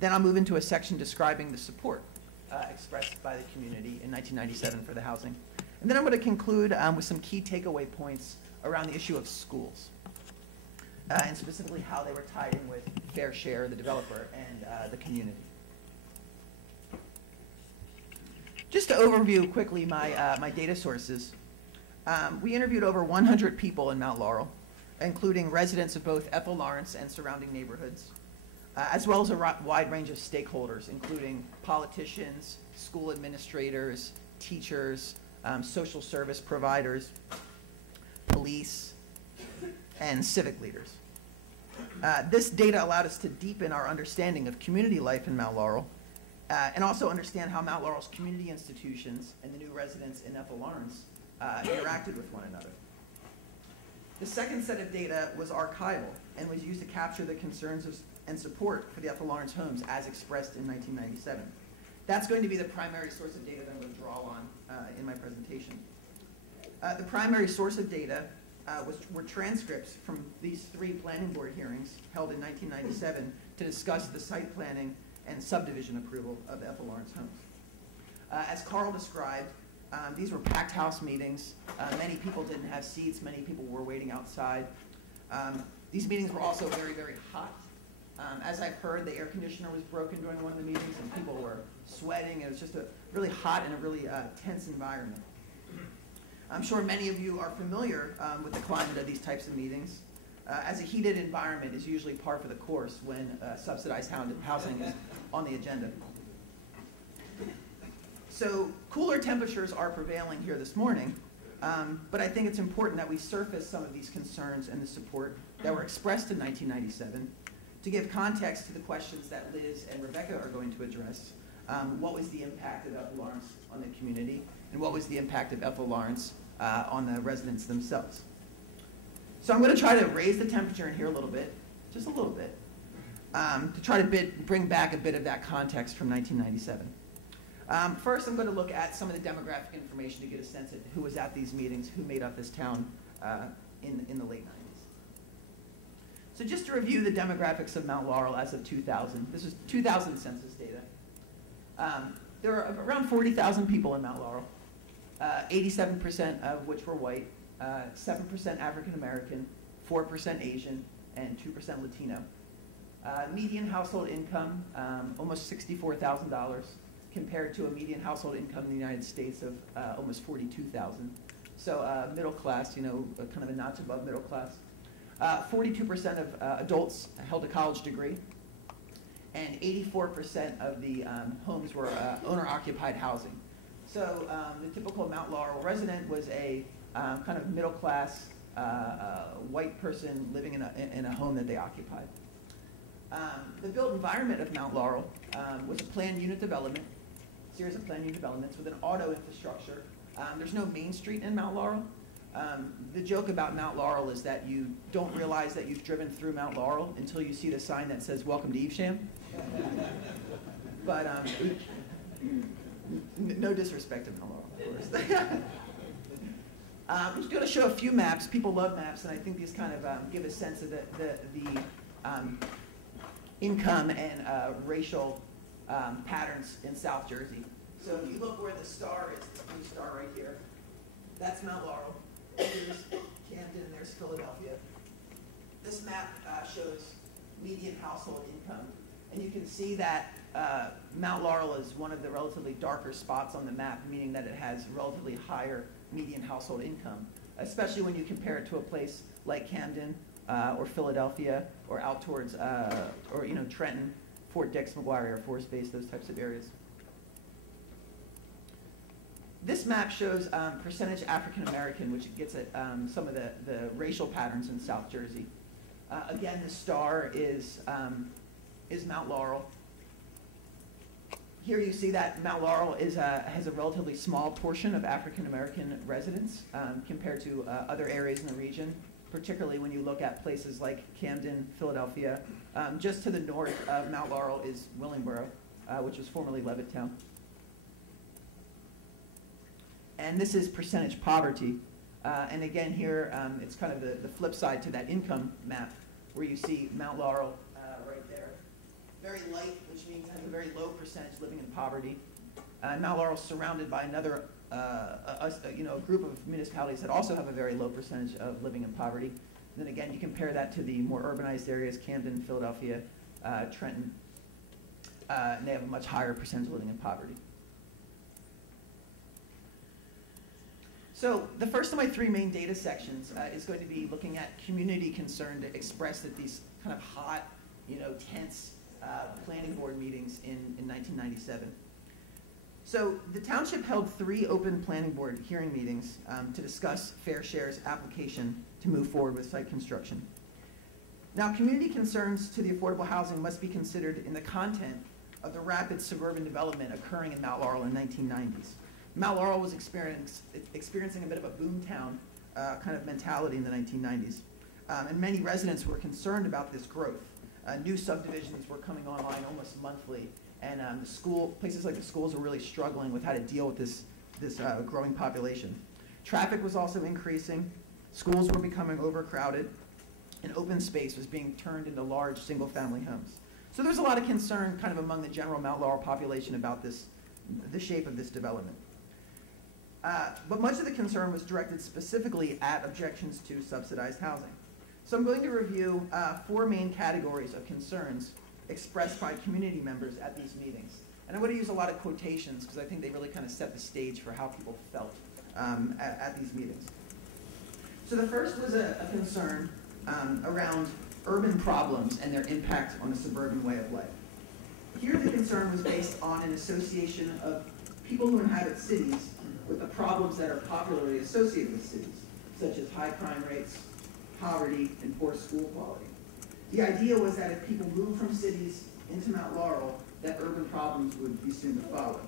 Then I'll move into a section describing the support expressed by the community in 1997 for the housing. And then I'm going to conclude with some key takeaway points around the issue of schools. And specifically how they were tied in with Fair Share, the developer, and the community. Just to overview quickly my data sources, we interviewed over 100 people in Mount Laurel, including residents of both Ethel Lawrence and surrounding neighborhoods, as well as a wide range of stakeholders, including politicians, school administrators, teachers, social service providers, police, and civic leaders. This data allowed us to deepen our understanding of community life in Mount Laurel, and also understand how Mount Laurel's community institutions and the new residents in Ethel Lawrence interacted with one another. The second set of data was archival and was used to capture the concerns and support for the Ethel Lawrence homes as expressed in 1997. That's going to be the primary source of data that I'm going to draw on in my presentation. The primary source of data were transcripts from these three planning board hearings held in 1997 to discuss the site planning and subdivision approval of the Ethel Lawrence homes. As Carl described, these were packed house meetings. Many people didn't have seats. Many people were waiting outside. These meetings were also very, very hot. As I've heard, the air conditioner was broken during one of the meetings, and people were sweating. It was just a really hot and a really tense environment. I'm sure many of you are familiar with the climate of these types of meetings, as a heated environment is usually par for the course when subsidized housing is on the agenda. So cooler temperatures are prevailing here this morning, but I think it's important that we surface some of these concerns and the support that were expressed in 1997 to give context to the questions that Liz and Rebecca are going to address. What was the impact of Ethel Lawrence on the community, and what was the impact of Ethel Lawrence on the residents themselves? So I'm going to try to raise the temperature in here a little bit, just a little bit, to try to bring back a bit of that context from 1997. First, I'm going to look at some of the demographic information to get a sense of who was at these meetings, who made up this town in the late 90s. So just to review the demographics of Mount Laurel as of 2000, this is 2000 census data. There are around 40,000 people in Mount Laurel, 87% of which were white, 7% African American, 4% Asian, and 2% Latino. Median household income, almost $64,000, compared to a median household income in the United States of almost $42,000. So middle class, kind of a notch above middle class. 42% of adults held a college degree, and 84% of the homes were owner-occupied housing. So the typical Mount Laurel resident was a kind of middle-class white person living in a home that they occupied. The built environment of Mount Laurel was a planned unit development, series of planned unit developments with an auto infrastructure. There's no main street in Mount Laurel. The joke about Mount Laurel is that you don't realize that you've driven through Mount Laurel until you see the sign that says "Welcome to Evesham." But no disrespect to Mount Laurel, of course. I'm just going to show a few maps. People love maps, and I think these kind of give a sense of the income and racial patterns in South Jersey. So if you look where the star is, this blue star right here, that's Mount Laurel. There's Camden, there's Philadelphia. This map shows median household income. And you can see that Mount Laurel is one of the relatively darker spots on the map, meaning that it has relatively higher median household income, especially when you compare it to a place like Camden or Philadelphia or out towards, or Trenton, Fort Dix, McGuire Air Force Base, those types of areas. This map shows percentage African American, which gets at some of the racial patterns in South Jersey. Again, the star is Mount Laurel. Here you see that Mount Laurel has a relatively small portion of African American residents compared to other areas in the region, particularly when you look at places like Camden, Philadelphia. Just to the north of Mount Laurel is Willingboro, which was formerly Levittown. And this is percentage poverty. And again here, it's kind of the flip side to that income map, where you see Mount Laurel right there. Very light, which means it has a very low percentage living in poverty. Mount Laurel is surrounded by another a group of municipalities that also have a very low percentage of living in poverty. And then again, you compare that to the more urbanized areas, Camden, Philadelphia, Trenton, and they have a much higher percentage living in poverty. So the first of my three main data sections is going to be looking at community concern expressed at these kind of hot, tense planning board meetings in 1997. So the township held 3 open planning board hearing meetings to discuss Fair Share's application to move forward with site construction. Now, community concerns to the affordable housing must be considered in the content of the rapid suburban development occurring in Mount Laurel in the 1990s. Mount Laurel was experiencing a bit of a boomtown kind of mentality in the 1990s. And many residents were concerned about this growth. New subdivisions were coming online almost monthly, and places like the schools were really struggling with how to deal with this growing population. Traffic was also increasing, schools were becoming overcrowded, and open space was being turned into large single-family homes. So there was a lot of concern kind of among the general Mount Laurel population about the shape of this development. But much of the concern was directed specifically at objections to subsidized housing. So I'm going to review 4 main categories of concerns expressed by community members at these meetings. And I'm going to use a lot of quotations because I think they really kind of set the stage for how people felt at these meetings. So the first was a concern around urban problems and their impact on the suburban way of life. Here the concern was based on an association of people who inhabit cities with the problems that are popularly associated with cities, such as high crime rates, poverty, and poor school quality. The idea was that if people moved from cities into Mount Laurel, that urban problems would be soon to follow.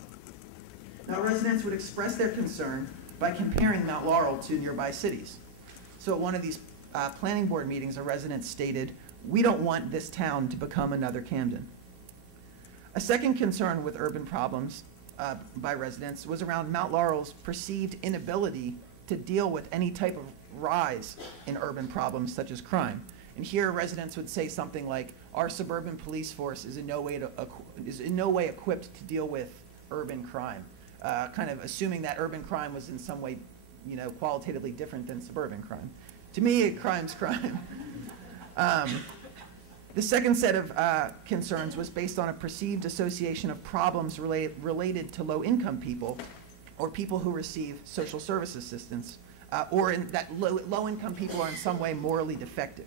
Now, residents would express their concern by comparing Mount Laurel to nearby cities. So at one of these planning board meetings, a resident stated, "We don't want this town to become another Camden." A second concern with urban problems by residents was around Mount Laurel's perceived inability to deal with any type of rise in urban problems such as crime. And here residents would say something like, "Our suburban police force is in no way equipped to deal with urban crime," kind of assuming that urban crime was in some way, qualitatively different than suburban crime. To me, crime's crime. The second set of concerns was based on a perceived association of problems related to low-income people or people who receive social service assistance, or that low-income people are in some way morally defective.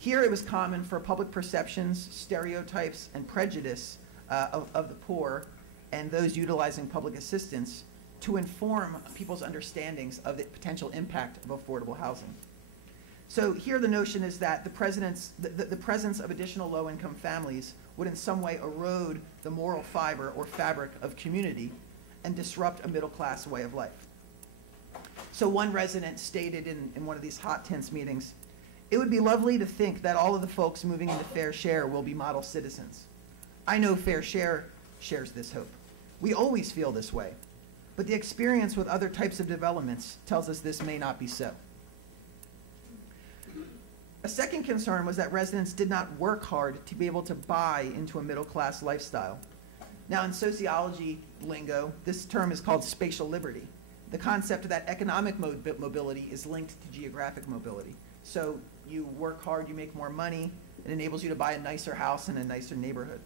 Here it was common for public perceptions, stereotypes, and prejudice of the poor and those utilizing public assistance to inform people's understandings of the potential impact of affordable housing. So here the notion is that the presence of additional low-income families would in some way erode the moral fiber or fabric of community and disrupt a middle-class way of life. So one resident stated in one of these hot, tense meetings, "It would be lovely to think that all of the folks moving into Fair Share will be model citizens. I know Fair Share shares this hope. We always feel this way, but the experience with other types of developments tells us this may not be so." A second concern was that residents did not work hard to be able to buy into a middle-class lifestyle. Now, in sociology lingo, this term is called spatial liberty. The concept that economic mobility is linked to geographic mobility. So you work hard, you make more money, it enables you to buy a nicer house in a nicer neighborhood.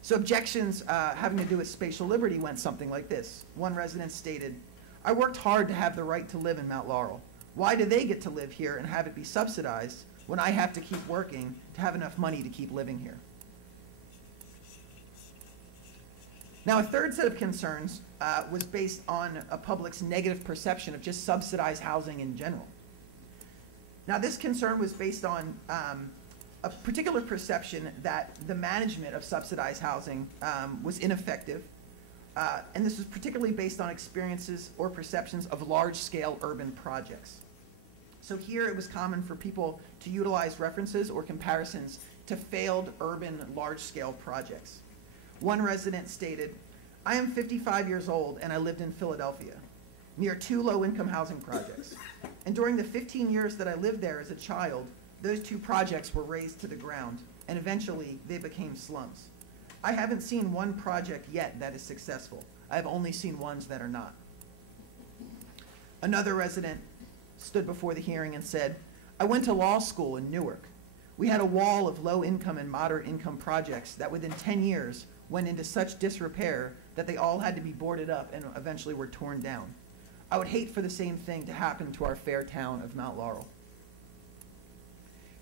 So objections having to do with spatial liberty went something like this. One resident stated, "I worked hard to have the right to live in Mount Laurel. Why do they get to live here and have it be subsidized when I have to keep working to have enough money to keep living here?" Now, a third set of concerns was based on a public's negative perception of just subsidized housing in general. Now, this concern was based on a particular perception that the management of subsidized housing was ineffective, and this was particularly based on experiences or perceptions of large-scale urban projects. So here it was common for people to utilize references or comparisons to failed urban large-scale projects. One resident stated, "I am 55 years old and I lived in Philadelphia, near 2 low-income housing projects. And during the 15 years that I lived there as a child, those 2 projects were razed to the ground, and eventually they became slums. I haven't seen one project yet that is successful. I have only seen ones that are not." Another resident stood before the hearing and said, "I went to law school in Newark. We had a wall of low-income and moderate-income projects that within 10 years went into such disrepair that they all had to be boarded up and eventually were torn down. I would hate for the same thing to happen to our fair town of Mount Laurel."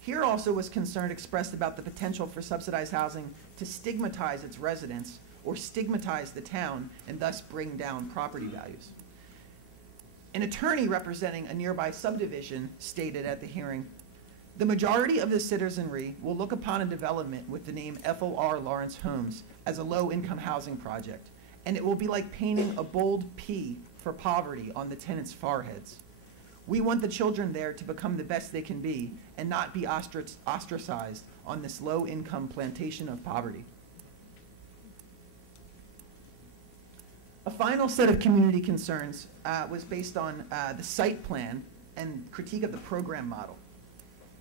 Here also was concern expressed about the potential for subsidized housing to stigmatize its residents or stigmatize the town and thus bring down property values. An attorney representing a nearby subdivision stated at the hearing, "The majority of the citizenry will look upon a development with the name Ethel R. Lawrence Homes as a low-income housing project, and it will be like painting a bold P for poverty on the tenants' foreheads. We want the children there to become the best they can be and not be ostracized on this low-income plantation of poverty." A final set of community concerns was based on the site plan and critique of the program model.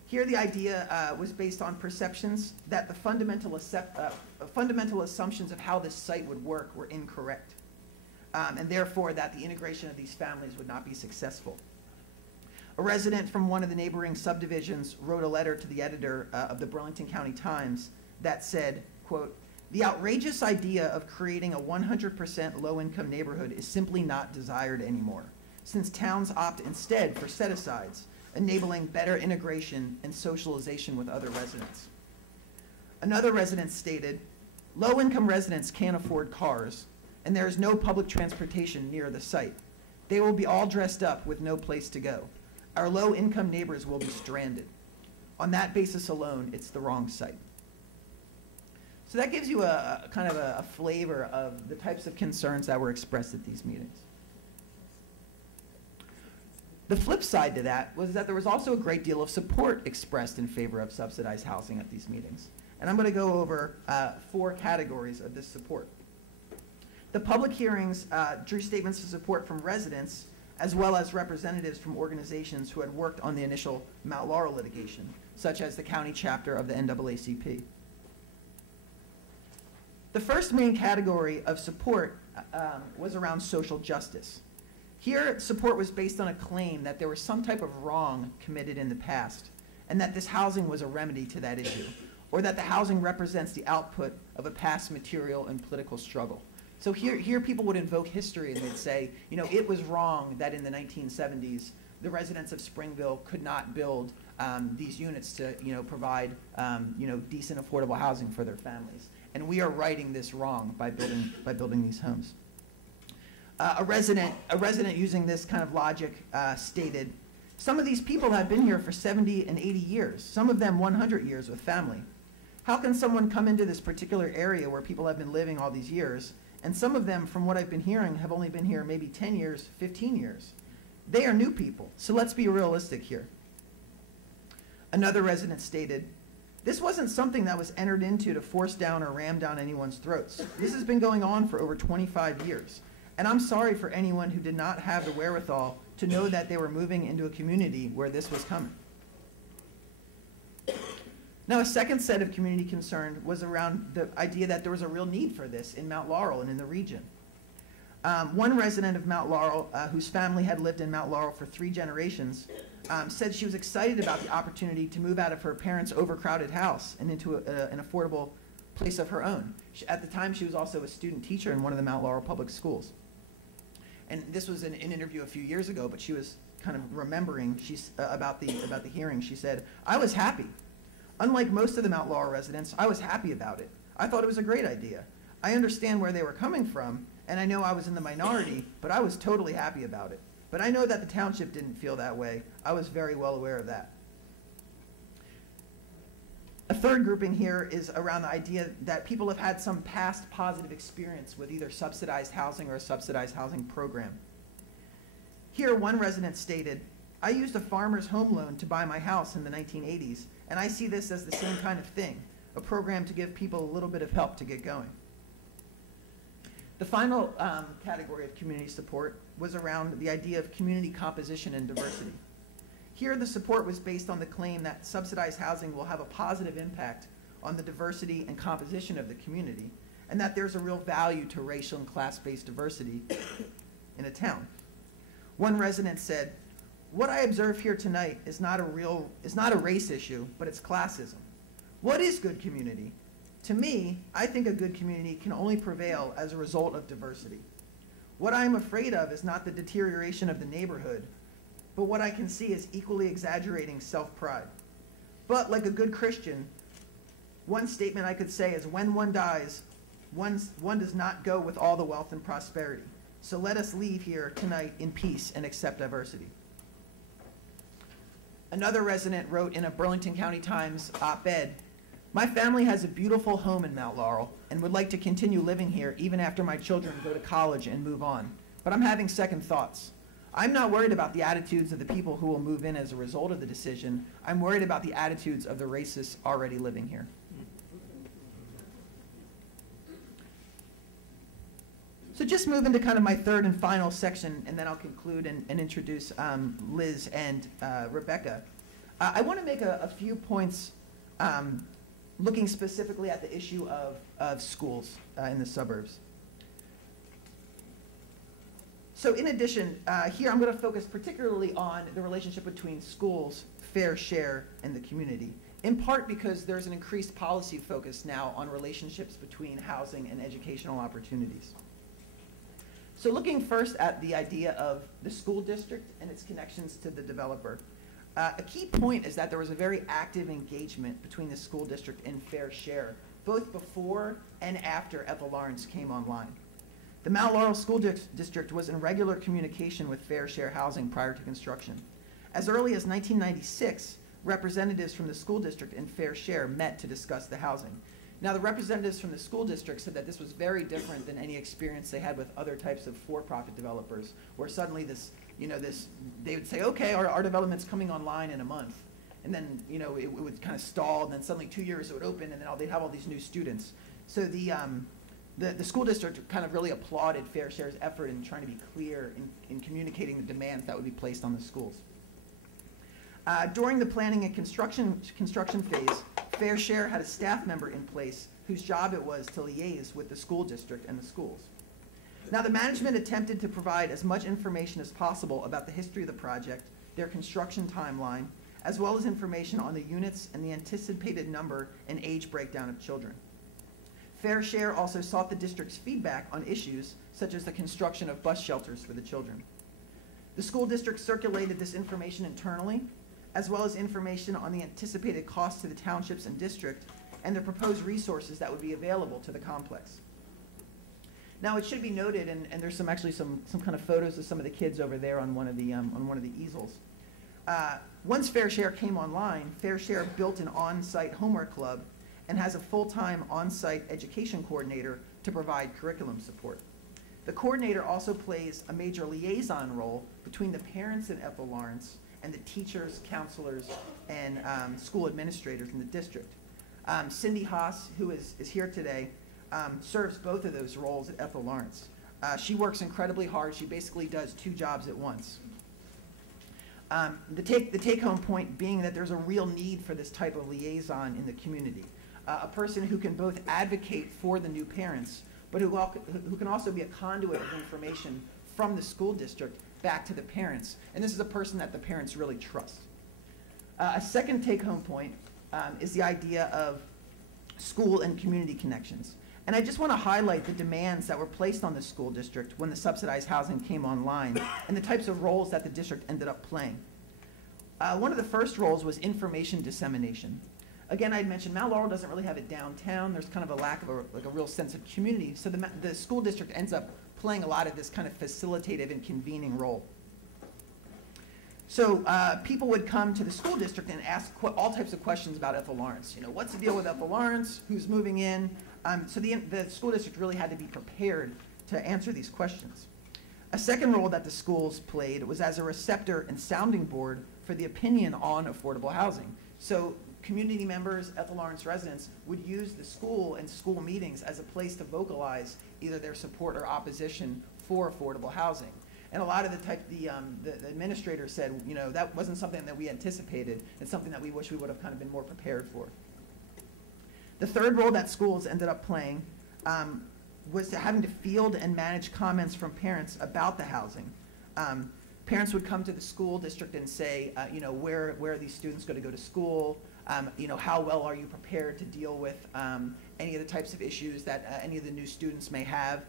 Here the idea was based on perceptions that the fundamental assumptions of how this site would work were incorrect, and therefore that the integration of these families would not be successful. A resident from one of the neighboring subdivisions wrote a letter to the editor of the Burlington County Times that said, quote, "The outrageous idea of creating a 100% low-income neighborhood is simply not desired anymore, since towns opt instead for set-asides, enabling better integration and socialization with other residents." Another resident stated, "Low-income residents can't afford cars, and there is no public transportation near the site. They will be all dressed up with no place to go. Our low-income neighbors will be stranded. On that basis alone, it's the wrong site." So that gives you a kind of a flavor of the types of concerns that were expressed at these meetings. The flip side to that was that there was also a great deal of support expressed in favor of subsidized housing at these meetings. And I'm going to go over 4 categories of this support. The public hearings drew statements of support from residents as well as representatives from organizations who had worked on the initial Mount Laurel litigation, such as the county chapter of the NAACP. The first main category of support was around social justice. Here, support was based on a claim that there was some type of wrong committed in the past, and that this housing was a remedy to that issue, or that the housing represents the output of a past material and political struggle. So here people would invoke history and they'd say, you know, it was wrong that in the 1970s, the residents of Springville could not build these units to, provide, decent, affordable housing for their families. And we are righting this wrong by building these homes. A resident using this kind of logic stated, some of these people have been here for 70 and 80 years, some of them 100 years with family. How can someone come into this particular area where people have been living all these years, and some of them, from what I've been hearing, have only been here maybe 10 years, 15 years? They are new people, so let's be realistic here. Another resident stated, this wasn't something that was entered into to force down or ram down anyone's throats. This has been going on for over 25 years. And I'm sorry for anyone who did not have the wherewithal to know that they were moving into a community where this was coming. Now, a second set of community concern was around the idea that there was a real need for this in Mount Laurel and in the region. One resident of Mount Laurel, whose family had lived in Mount Laurel for 3 generations, said she was excited about the opportunity to move out of her parents' overcrowded house and into an affordable place of her own. At the time, she was also a student teacher in one of the Mount Laurel public schools. And this was an interview a few years ago, but she was kind of remembering about the hearing. She said, I was happy. Unlike most of the Mount Laurel residents, I was happy about it. I thought it was a great idea. I understand where they were coming from, and I know I was in the minority, but I was totally happy about it. But I know that the township didn't feel that way. I was very well aware of that. A third grouping here is around the idea that people have had some past positive experience with either subsidized housing or a subsidized housing program. Here, one resident stated, I used a farmer's home loan to buy my house in the 1980s, and I see this as the same kind of thing, a program to give people a little bit of help to get going. The final category of community support was around the idea of community composition and diversity. Here, the support was based on the claim that subsidized housing will have a positive impact on the diversity and composition of the community, and that there's a real value to racial and class-based diversity in a town. One resident said, what I observe here tonight is not a race issue, but it's classism. What is good community? To me, I think a good community can only prevail as a result of diversity. What I am afraid of is not the deterioration of the neighborhood, but what I can see is equally exaggerating self-pride. But like a good Christian, one statement I could say is when one dies, one does not go with all the wealth and prosperity. So let us leave here tonight in peace and accept diversity. Another resident wrote in a Burlington County Times op-ed, my family has a beautiful home in Mount Laurel and would like to continue living here even after my children go to college and move on. But I'm having second thoughts. I'm not worried about the attitudes of the people who will move in as a result of the decision. I'm worried about the attitudes of the racists already living here. So just moving to kind of my third and final section, and then I'll conclude and introduce Liz and Rebecca. I want to make a few points looking specifically at the issue of schools in the suburbs. So in addition, here I'm going to focus particularly on the relationship between schools, fair share, and the community, in part because there's an increased policy focus now on relationships between housing and educational opportunities. So looking first at the idea of the school district and its connections to the developer, a key point is that there was a very active engagement between the school district and fair share, both before and after Ethel Lawrence came online. The Mount Laurel School District was in regular communication with Fair Share Housing prior to construction. As early as 1996, representatives from the school district and Fair Share met to discuss the housing. Now, the representatives from the school district said that this was very different than any experience they had with other types of for-profit developers, where suddenly they would say, okay, our development's coming online in a month. And then, it would kind of stall, and then suddenly 2 years it would open, and then they'd have all these new students. So the school district kind of really applauded Fair Share's effort in trying to be clear in communicating the demands that would be placed on the schools. During the planning and construction phase, Fair Share had a staff member in place whose job it was to liaise with the school district and the schools. Now, the management attempted to provide as much information as possible about the history of the project, their construction timeline, as well as information on the units and the anticipated number and age breakdown of children. Fair Share also sought the district's feedback on issues such as the construction of bus shelters for the children. The school district circulated this information internally, as well as information on the anticipated costs to the townships and district and the proposed resources that would be available to the complex. Now, it should be noted, and there's actually some kind of photos of some of the kids over there on one of the easels. Once Fair Share came online, Fair Share built an on-site homework club and has a full-time on-site education coordinator to provide curriculum support. The coordinator also plays a major liaison role between the parents in Ethel Lawrence and the teachers, counselors, and school administrators in the district. Cindy Haas, who is here today, serves both of those roles at Ethel Lawrence. She works incredibly hard. She basically does 2 jobs at once. The take-home point being that there's a real need for this type of liaison in the community. A person who can both advocate for the new parents, but who can also be a conduit of information from the school district back to the parents. And this is a person that the parents really trust. A second take-home point is the idea of school and community connections. And I just want to highlight the demands that were placed on the school district when the subsidized housing came online and the types of roles that the district ended up playing. One of the first roles was information dissemination. Again, I'd mentioned Mount Laurel doesn't really have it downtown. There's kind of a lack of a real sense of community. So the school district ends up playing a lot of this kind of facilitative and convening role. So people would come to the school district and ask all types of questions about Ethel Lawrence. You know, what's the deal with Ethel Lawrence? Who's moving in? So the school district really had to be prepared to answer these questions. A second role that the schools played was as a receptor and sounding board for the opinion on affordable housing. So community members, Ethel Lawrence residents, would use the school and school meetings as a place to vocalize either their support or opposition for affordable housing. And a lot of the administrator said, you know, that wasn't something that we anticipated. It's something that we wish we would have kind of been more prepared for. The third role that schools ended up playing was having to field and manage comments from parents about the housing. Parents would come to the school district and say, you know, where are these students going to go to school? You know, how well are you prepared to deal with any of the types of issues that any of the new students may have?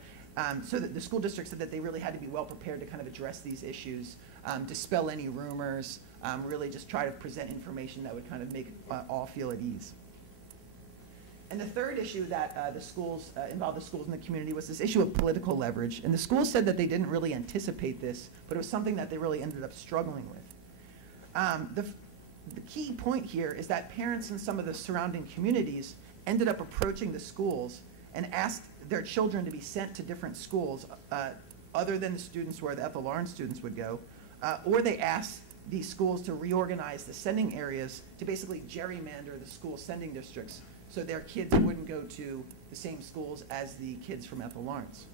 So that the school district said that they really had to be well prepared to kind of address these issues, dispel any rumors, really just try to present information that would kind of make all feel at ease. And the third issue that the schools involved the schools in the community was this issue of political leverage. And the schools said that they didn't really anticipate this, but it was something that they really ended up struggling with. The key point here is that parents in some of the surrounding communities ended up approaching the schools and asked their children to be sent to different schools other than the students where the Ethel Lawrence students would go, or they asked these schools to reorganize the sending areas to basically gerrymander the school sending districts so their kids wouldn't go to the same schools as the kids from Ethel Lawrence.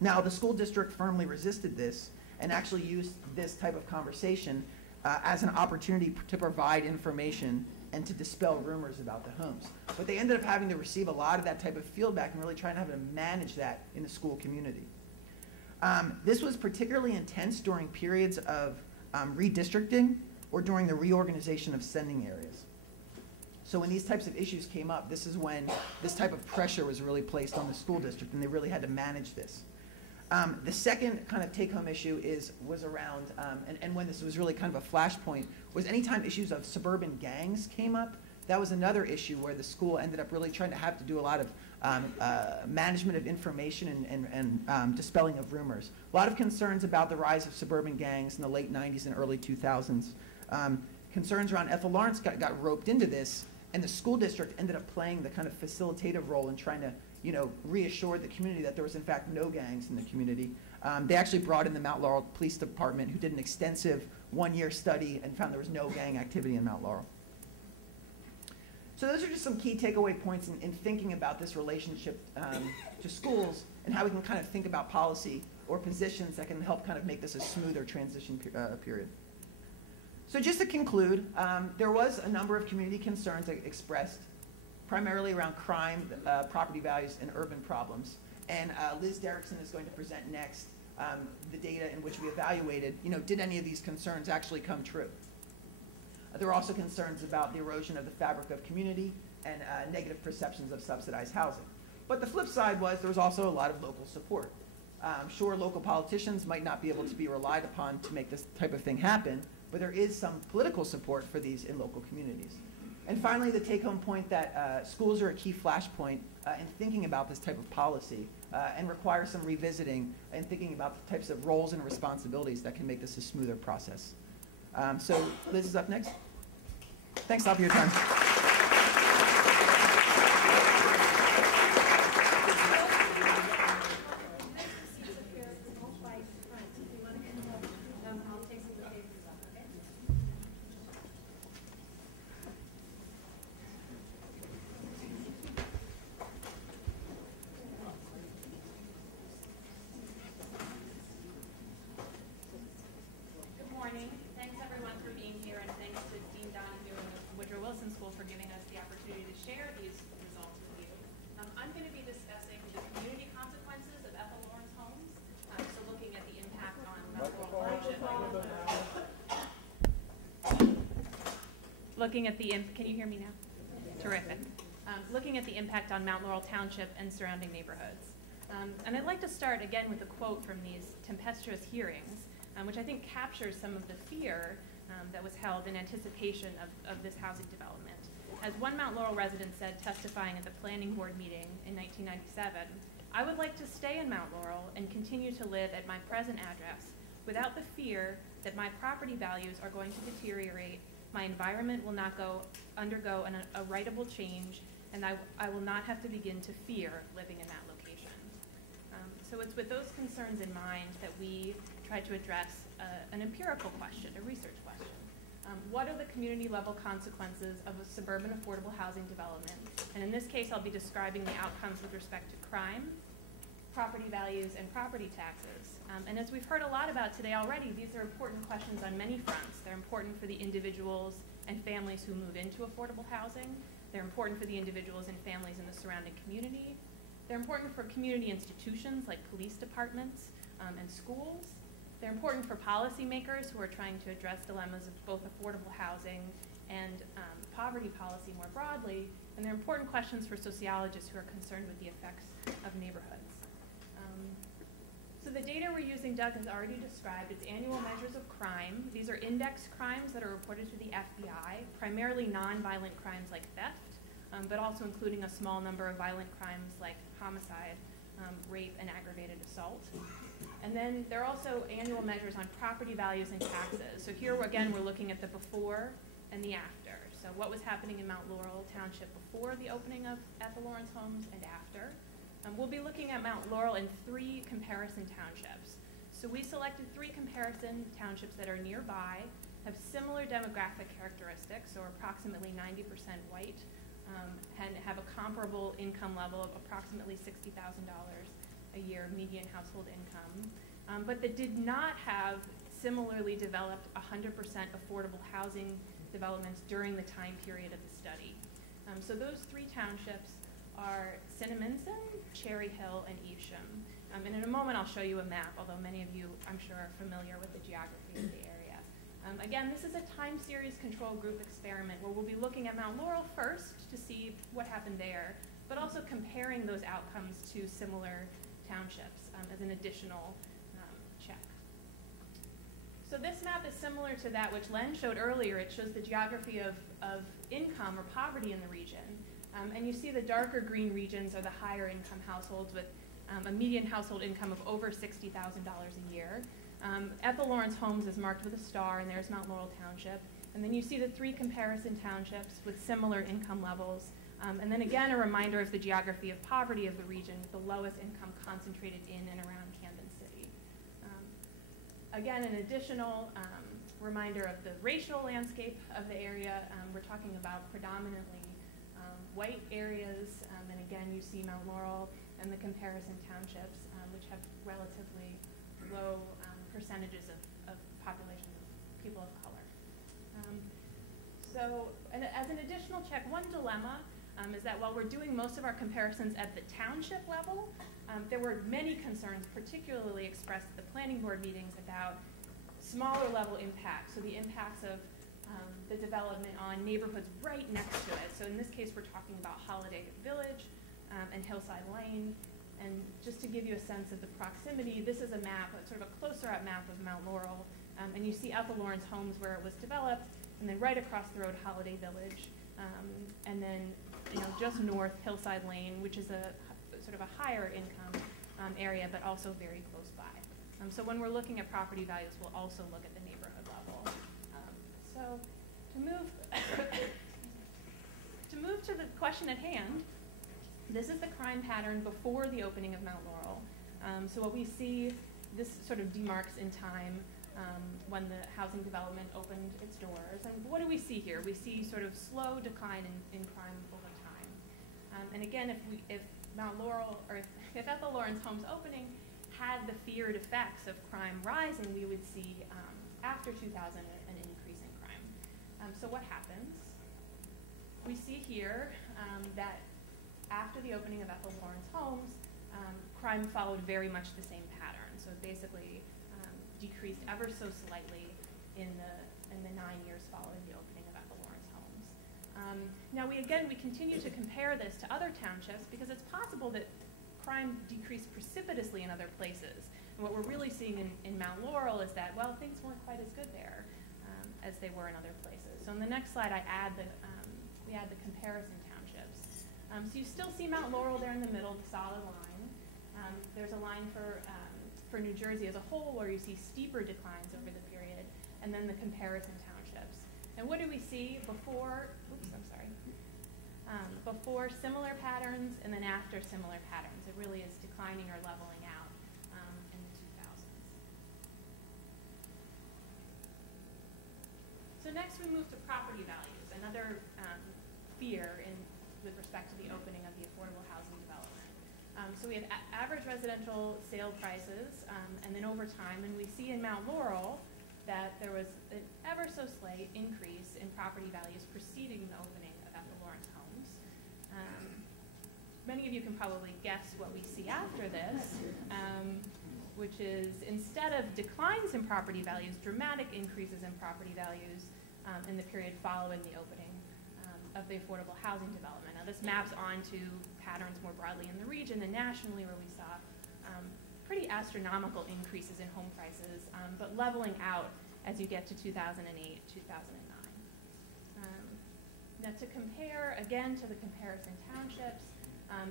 Now, the school district firmly resisted this and actually used this type of conversation as an opportunity to provide information and to dispel rumors about the homes. But they ended up having to receive a lot of that type of feedback and really trying to have to manage that in the school community. This was particularly intense during periods of redistricting or during the reorganization of sending areas. So when these types of issues came up, this is when this type of pressure was really placed on the school district, and they really had to manage this. The second kind of take-home issue was around, and when this was really kind of a flashpoint, was anytime issues of suburban gangs came up, that was another issue where the school ended up really trying to have to do a lot of management of information and dispelling of rumors. A lot of concerns about the rise of suburban gangs in the late 90s and early 2000s. Concerns around Ethel Lawrence got roped into this, and the school district ended up playing the kind of facilitative role in trying to, you know, reassure the community that there was in fact no gangs in the community. They actually brought in the Mount Laurel Police Department, who did an extensive one-year study and found there was no gang activity in Mount Laurel. So those are just some key takeaway points in thinking about this relationship to schools and how we can kind of think about policy or positions that can help kind of make this a smoother transition period. So just to conclude, there was a number of community concerns expressed, primarily around crime, property values, and urban problems. And Liz Derickson is going to present next the data in which we evaluated, you know, did any of these concerns actually come true? There were also concerns about the erosion of the fabric of community and negative perceptions of subsidized housing. But the flip side was there was also a lot of local support. Sure, local politicians might not be able to be relied upon to make this type of thing happen, but there is some political support for these in local communities. And finally, the take-home point that schools are a key flashpoint in thinking about this type of policy and require some revisiting and thinking about the types of roles and responsibilities that can make this a smoother process. So Liz is up next. Thanks a lot for your time. Looking at the, can you hear me now? Terrific. Looking at the impact on Mount Laurel Township and surrounding neighborhoods. And I'd like to start again with a quote from these tempestuous hearings, which I think captures some of the fear that was held in anticipation of this housing development. As one Mount Laurel resident said, testifying at the planning board meeting in 1997, "I would like to stay in Mount Laurel and continue to live at my present address without the fear that my property values are going to deteriorate, my environment will not undergo a writable change, and I will not have to begin to fear living in that location." So it's with those concerns in mind that we try to address an empirical question, a research question. What are the community level consequences of a suburban affordable housing development? And in this case, I'll be describing the outcomes with respect to crime, property values, and property taxes. And as we've heard a lot about today already, these are important questions on many fronts. They're important for the individuals and families who move into affordable housing. They're important for the individuals and families in the surrounding community. They're important for community institutions like police departments and schools. They're important for policymakers who are trying to address dilemmas of both affordable housing and poverty policy more broadly. And they're important questions for sociologists who are concerned with the effects of neighborhoods. So the data we're using, Doug has already described. It's annual measures of crime. These are index crimes that are reported to the FBI, primarily nonviolent crimes like theft, but also including a small number of violent crimes like homicide, rape, and aggravated assault. And then there are also annual measures on property values and taxes. So here, again, we're looking at the before and the after. So what was happening in Mount Laurel Township before the opening of Ethel Lawrence homes and after. We'll be looking at Mount Laurel in 3 comparison townships. So we selected 3 comparison townships that are nearby, have similar demographic characteristics, so approximately 90% white, and have a comparable income level of approximately $60,000 a year median household income, but that did not have similarly developed 100% affordable housing developments during the time period of the study. So those 3 townships are Cinnaminson, Cherry Hill, and Evesham. And in a moment I'll show you a map, although many of you, I'm sure, are familiar with the geography of the area. Again, this is a time series control group experiment where we'll be looking at Mount Laurel first to see what happened there, but also comparing those outcomes to similar townships as an additional check. So this map is similar to that which Len showed earlier. It shows the geography of income or poverty in the region. And you see the darker green regions are the higher income households with a median household income of over $60,000 a year. Ethel Lawrence Homes is marked with a star, and there's Mount Laurel Township. And then you see the 3 comparison townships with similar income levels. And then again, a reminder of the geography of poverty of the region, with the lowest income concentrated in and around Camden City. Again, an additional reminder of the racial landscape of the area. We're talking about predominantly white areas, and again, you see Mount Laurel and the comparison townships, which have relatively low percentages of populations of people of color. And as an additional check, one dilemma is that while we're doing most of our comparisons at the township level, there were many concerns, particularly expressed at the planning board meetings, about smaller level impacts, so the impacts of the development on neighborhoods right next to it. So in this case, we're talking about Holiday Village and Hillside Lane. And just to give you a sense of the proximity, this is a map, sort of a closer up map of Mount Laurel. And you see Ethel Lawrence Homes where it was developed, and then right across the road, Holiday Village, and then just north, Hillside Lane, which is a sort of a higher income area, but also very close by. So when we're looking at property values, we'll also look at the neighborhood level. So to move to the question at hand, this is the crime pattern before the opening of Mount Laurel. So what we see, this sort of demarks in time when the housing development opened its doors. And what do we see here? We see sort of slow decline in crime over time. And again, if Mount Laurel, or if Ethel Lawrence Homes opening had the feared effects of crime rising, we would see after 2000 an increase in crime. So what happens? We see here that after the opening of Ethel Lawrence Homes, crime followed very much the same pattern. So it basically decreased ever so slightly in the 9 years following the opening of Ethel Lawrence Homes. Now we continue to compare this to other townships because it's possible that crime decreased precipitously in other places. And what we're really seeing in Mount Laurel is that, well, things weren't quite as good there as they were in other places. So in the next slide, we add the comparison townships. So you still see Mount Laurel there in the middle, the solid line. There's a line for New Jersey as a whole where you see steeper declines over the period, and then the comparison townships. And what do we see before, before similar patterns and then after similar patterns? It really is declining or leveling out in the 2000s. So next we move to property values, another fear with respect to the opening of the affordable housing development. So we have average residential sale prices, and then over time, and we see in Mount Laurel that there was an ever so slight increase in property values preceding the opening of Ethel Lawrence Homes. Many of you can probably guess what we see after this, which is instead of declines in property values, dramatic increases in property values in the period following the opening of the affordable housing development. Now this maps onto patterns more broadly in the region and nationally, where we saw pretty astronomical increases in home prices, but leveling out as you get to 2008, 2009. Now to compare, again, to the comparison townships,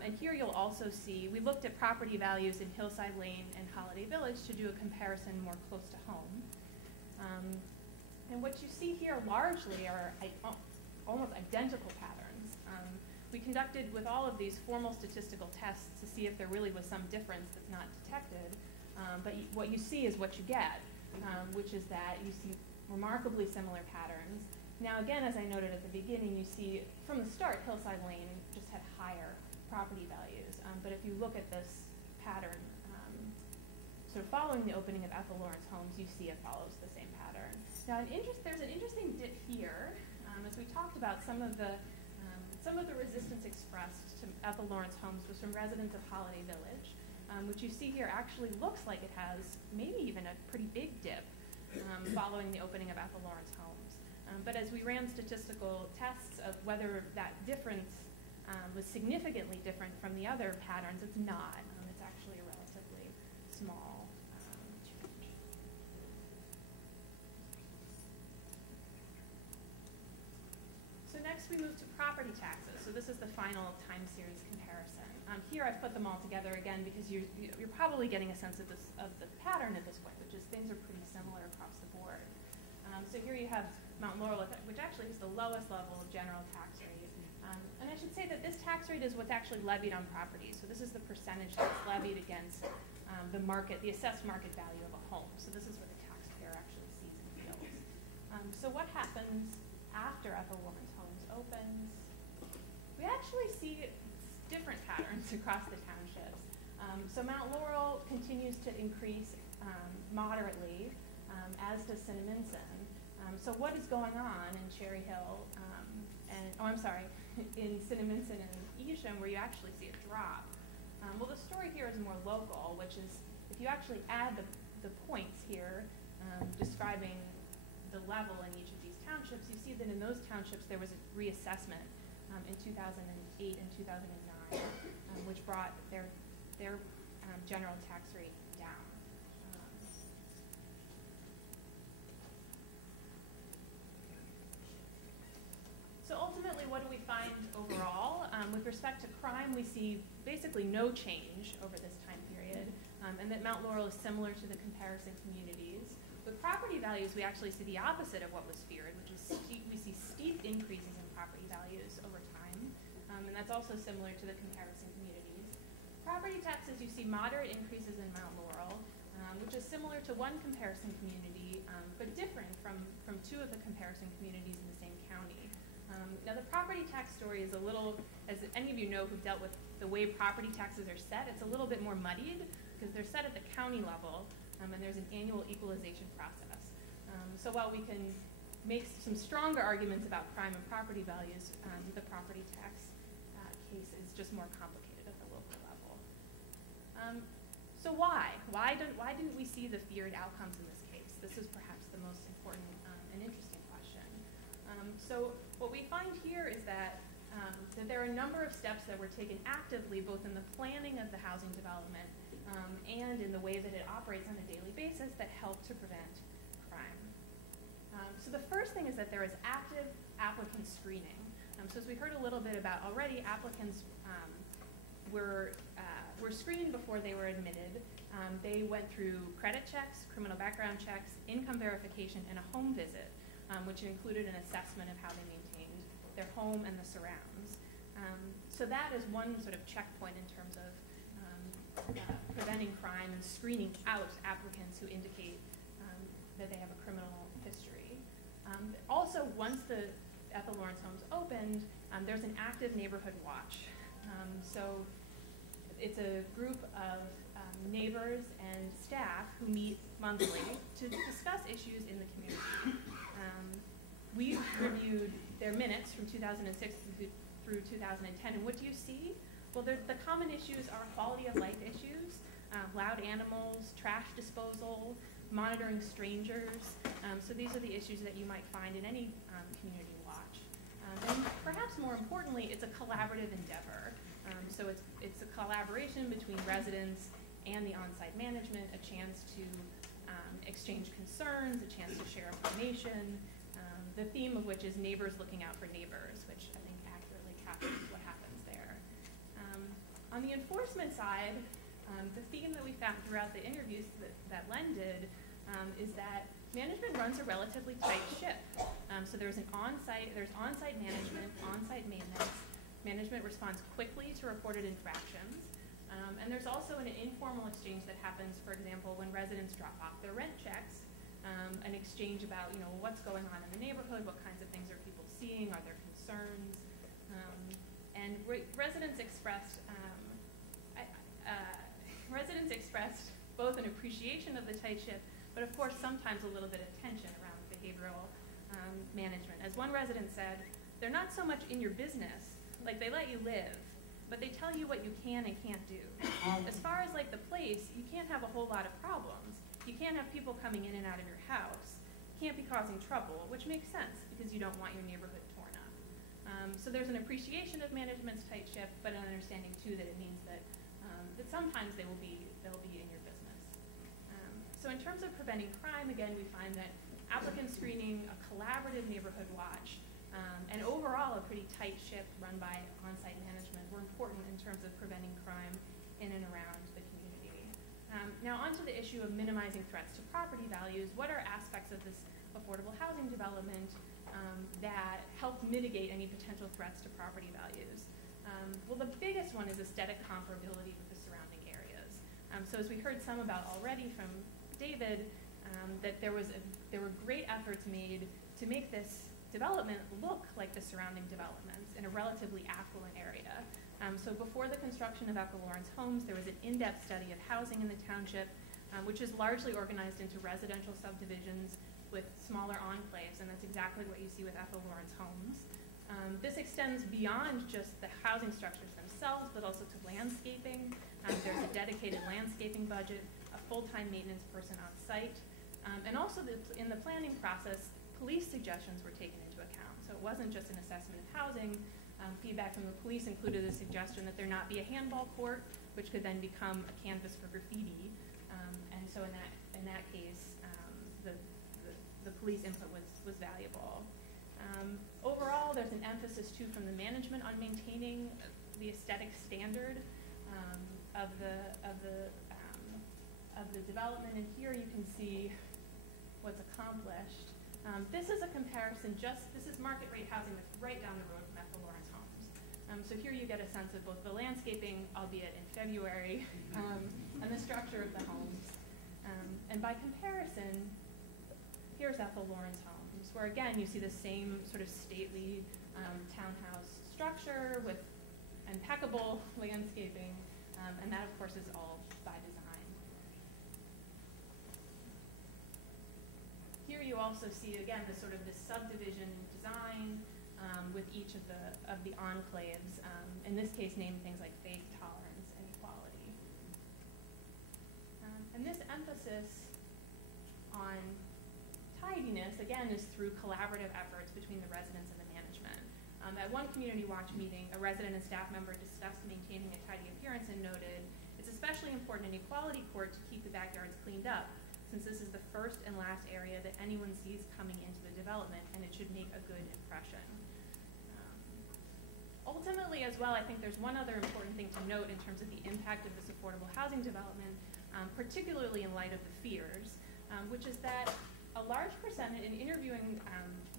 and here you'll also see, we looked at property values in Hillside Lane and Holiday Village to do a comparison more close to home. And what you see here largely are almost identical patterns. We conducted with all of these formal statistical tests to see if there really was some difference that's not detected, but what you see is what you get, which is that you see remarkably similar patterns. Now again, as I noted at the beginning, you see from the start Hillside Lane just had higher property values, but if you look at this pattern sort of following the opening of Ethel Lawrence Homes, you see it follows the same pattern. Now there's an interesting dip here. As we talked about, some of the resistance expressed to Ethel Lawrence Homes was from residents of Holiday Village, which you see here actually looks like it has maybe even a pretty big dip following the opening of Ethel Lawrence Homes. But as we ran statistical tests of whether that difference was significantly different from the other patterns, it's not. It's actually a relatively small change. So next we move to property taxes. So this is the final time series comparison. Here I've put them all together again because you're probably getting a sense of the pattern at this point, which is things are pretty similar across the board. So here you have Mount Laurel, which actually is the lowest level of general tax rate. And I should say that this tax rate is what's actually levied on properties. So this is the percentage that's levied against the assessed market value of a home. So this is what the taxpayer actually sees and feels. So what happens after Ethel Lawrence Homes opens? We actually see different patterns across the townships. So Mount Laurel continues to increase moderately, as does Cinnaminson. So what is going on in Cherry Hill, in Cinnaminson and Evesham, where you actually see a drop? Well, the story here is more local, which is if you actually add the points here describing the level in each of these townships, you see that in those townships there was a reassessment in 2008 and 2009, which brought their general tax rate down. what do we find overall? With respect to crime, we see basically no change over this time period, and that Mount Laurel is similar to the comparison communities. With property values, we actually see the opposite of what was feared, which is we see steep increases in property values over time, and that's also similar to the comparison communities. Property taxes, you see moderate increases in Mount Laurel, which is similar to one comparison community, but different from two of the comparison communities in the same county. Now the property tax story is a little, as any of you know who've dealt with the way property taxes are set, it's a little bit more muddied because they're set at the county level, and there's an annual equalization process. So while we can make some stronger arguments about crime and property values, the property tax case is just more complicated at the local level. So why? Why didn't we see the feared outcomes in this case? This is perhaps the most important and interesting question. So what we find here is that there are a number of steps that were taken actively, both in the planning of the housing development and in the way that it operates on a daily basis, that help to prevent crime. So the first thing is that there is active applicant screening. So as we heard a little bit about already, applicants were screened before they were admitted. They went through credit checks, criminal background checks, income verification, and a home visit, which included an assessment of how they maintained their home and the surrounds. So that is one sort of checkpoint in terms of preventing crime and screening out applicants who indicate that they have a criminal history. Also, once the Ethel Lawrence homes opened, there's an active neighborhood watch. So it's a group of neighbors and staff who meet monthly to discuss issues in the community. We reviewed their minutes from 2006 through 2010, and what do you see? Well, the common issues are quality of life issues, loud animals, trash disposal, monitoring strangers. So these are the issues that you might find in any community watch. And perhaps more importantly, it's a collaborative endeavor. So it's a collaboration between residents and the on-site management, a chance to exchange concerns, a chance to share information, the theme of which is neighbors looking out for neighbors, which I think accurately captures what happens there. On the enforcement side, the theme that we found throughout the interviews that Len did is that management runs a relatively tight ship. So there's on-site management, on-site maintenance. Management responds quickly to reported infractions. And there's also an informal exchange that happens, for example, when residents drop off their rent checks, an exchange about, what's going on in the neighborhood, what kinds of things are people seeing, are there concerns? And residents expressed both an appreciation of the tight ship, but of course sometimes a little bit of tension around behavioral management. As one resident said, they're not so much in your business, like they let you live, but they tell you what you can and can't do. As far as like the place, you can't have a whole lot of problems. You can't have people coming in and out of your house. You can't be causing trouble, which makes sense because you don't want your neighborhood torn up. So there's an appreciation of management's tight ship, but an understanding too that it means that that sometimes they'll be in your business. So in terms of preventing crime, again, we find that applicant screening, a collaborative neighborhood watch, and overall a pretty tight ship run by on-site management were important in terms of preventing crime in and around the community. Now onto the issue of minimizing threats to property values. What are aspects of this affordable housing development that help mitigate any potential threats to property values? Well, the biggest one is aesthetic comparability with the surrounding areas. So as we heard some about already from David, that there were great efforts made to make this development look like the surrounding developments in a relatively affluent area. So before the construction of Ethel Lawrence homes, there was an in-depth study of housing in the township, which is largely organized into residential subdivisions with smaller enclaves, and that's exactly what you see with Ethel Lawrence homes. This extends beyond just the housing structures themselves, but also to landscaping. There's a dedicated landscaping budget, a full-time maintenance person on site, and also in the planning process, police suggestions were taken into account. So it wasn't just an assessment of housing. Feedback from the police included a suggestion that there not be a handball court, which could then become a canvas for graffiti. And so in that case, the police input was valuable. Overall, there's an emphasis too from the management on maintaining the aesthetic standard of the development, and here you can see what's accomplished. This is a comparison, this is market rate housing that's right down the road from Ethel Lawrence Homes. So here you get a sense of both the landscaping, albeit in February, and the structure of the homes. And by comparison, here's Ethel Lawrence Homes, where again you see the same sort of stately townhouse structure with impeccable landscaping, and that of course is all by design. Here you also see again the sort of the subdivision design with each of the enclaves. In this case, named things like faith, tolerance, and equality. And this emphasis on tidiness, again, is through collaborative efforts between the residents and the management. At one community watch meeting, a resident and staff member discussed maintaining a tidy appearance and noted, it's especially important in equality court to keep the backyards cleaned up, since this is the first and last area that anyone sees coming into the development, and it should make a good impression. Ultimately, as well, I think there's one other important thing to note in terms of the impact of this affordable housing development, particularly in light of the fears, which is that a large percentage, in interviewing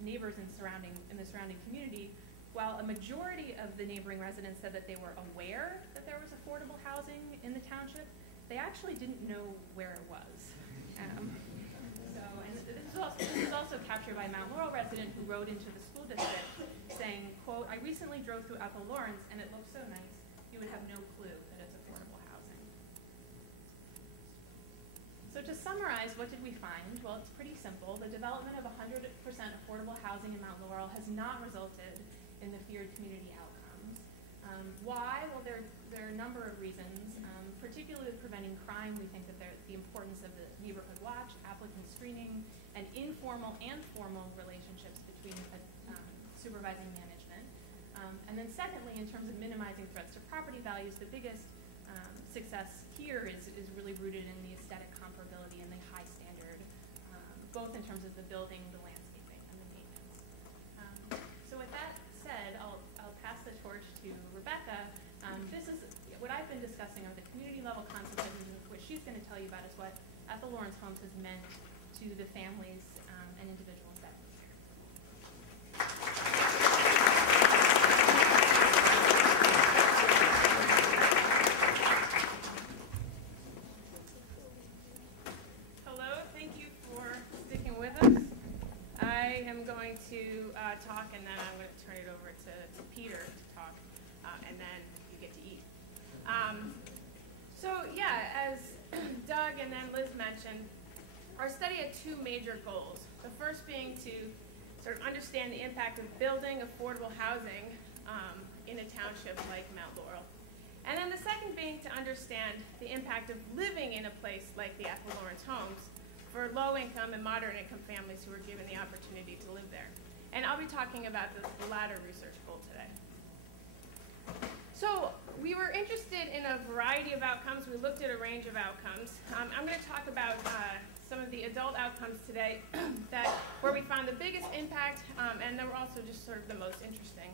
neighbors in the surrounding community, while a majority of the neighboring residents said that they were aware that there was affordable housing in the township, they actually didn't know where it was. And this is also captured by a Mount Laurel resident who wrote into the school district saying, quote, I recently drove through Ethel Lawrence and it looks so nice, you would have no clue that it's affordable housing. So to summarize, what did we find? Well, it's pretty simple. The development of 100% affordable housing in Mount Laurel has not resulted in the feared community outcomes. Why? Well, there are a number of reasons. Particularly preventing crime, we think that the importance of the neighborhood watch, applicant screening, and informal and formal relationships between supervising management. And then secondly, in terms of minimizing threats to property values, the biggest success here is really rooted in the aesthetic comparability and the high standard, both in terms of the building, the landscaping, and the maintenance. So with that said, I'll pass the torch to Rebecca. This is what I've been discussing are the community level consequences, and what she's going to tell you about is what Ethel Lawrence Homes has meant to the families and individuals that live here. Hello, thank you for sticking with us. I am going to talk, and then I'm going to turn it over to Peter to talk, and then you get to eat. So yeah, as Doug and then Liz mentioned, our study had two major goals. The first being to sort of understand the impact of building affordable housing in a township like Mount Laurel. And then the second being to understand the impact of living in a place like the Ethel Lawrence Homes for low-income and moderate-income families who are given the opportunity to live there. And I'll be talking about the latter research goal today. So we were interested in a variety of outcomes. We looked at a range of outcomes. I'm going to talk about some of the adult outcomes today where we found the biggest impact, and they were also just sort of the most interesting.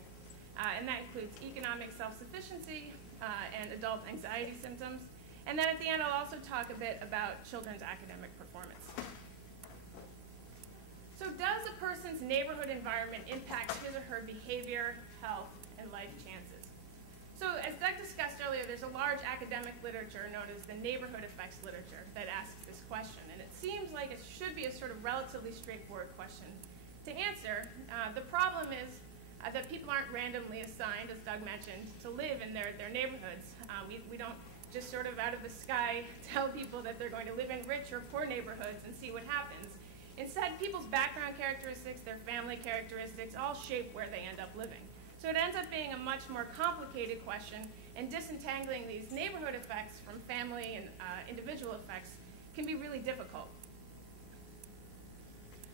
And that includes economic self-sufficiency and adult anxiety symptoms. And then at the end, I'll also talk a bit about children's academic performance. So does a person's neighborhood environment impact his or her behavior, health, and life chances? So as Doug discussed earlier, there's a large academic literature known as the neighborhood effects literature that asks this question. And it seems like it should be a sort of relatively straightforward question to answer. The problem is that people aren't randomly assigned, as Doug mentioned, to live in their neighborhoods. We don't just sort of out of the sky tell people that they're going to live in rich or poor neighborhoods and see what happens. Instead, people's background characteristics, their family characteristics, all shape where they end up living. So it ends up being a much more complicated question, and disentangling these neighborhood effects from family and individual effects can be really difficult.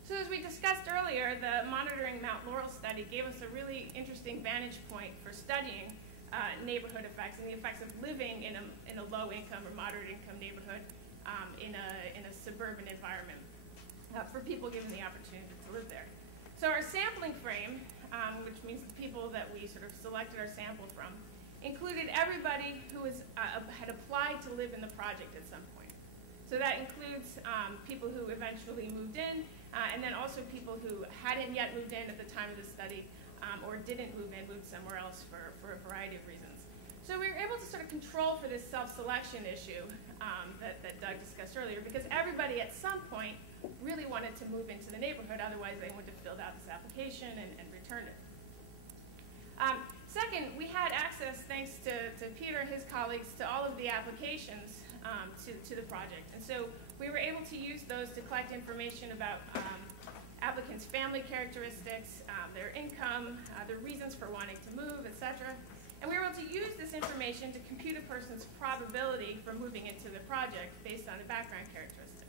So as we discussed earlier, the Monitoring Mount Laurel study gave us a really interesting vantage point for studying neighborhood effects and the effects of living in a low-income or moderate-income neighborhood in a suburban environment for people given the opportunity to live there. So our sampling frame, which means the people that we sort of selected our sample from, included everybody who had applied to live in the project at some point. So that includes people who eventually moved in, and then also people who hadn't yet moved in at the time of the study, or didn't move in, moved somewhere else for a variety of reasons. So we were able to sort of control for this self-selection issue that Doug discussed earlier, because everybody at some point really wanted to move into the neighborhood, otherwise they would have filled out this application and returned it. Second, we had access, thanks to Peter and his colleagues, to all of the applications to the project. And so we were able to use those to collect information about applicants' family characteristics, their income, their reasons for wanting to move, etc. And we were able to use this information to compute a person's probability for moving into the project based on the background characteristics.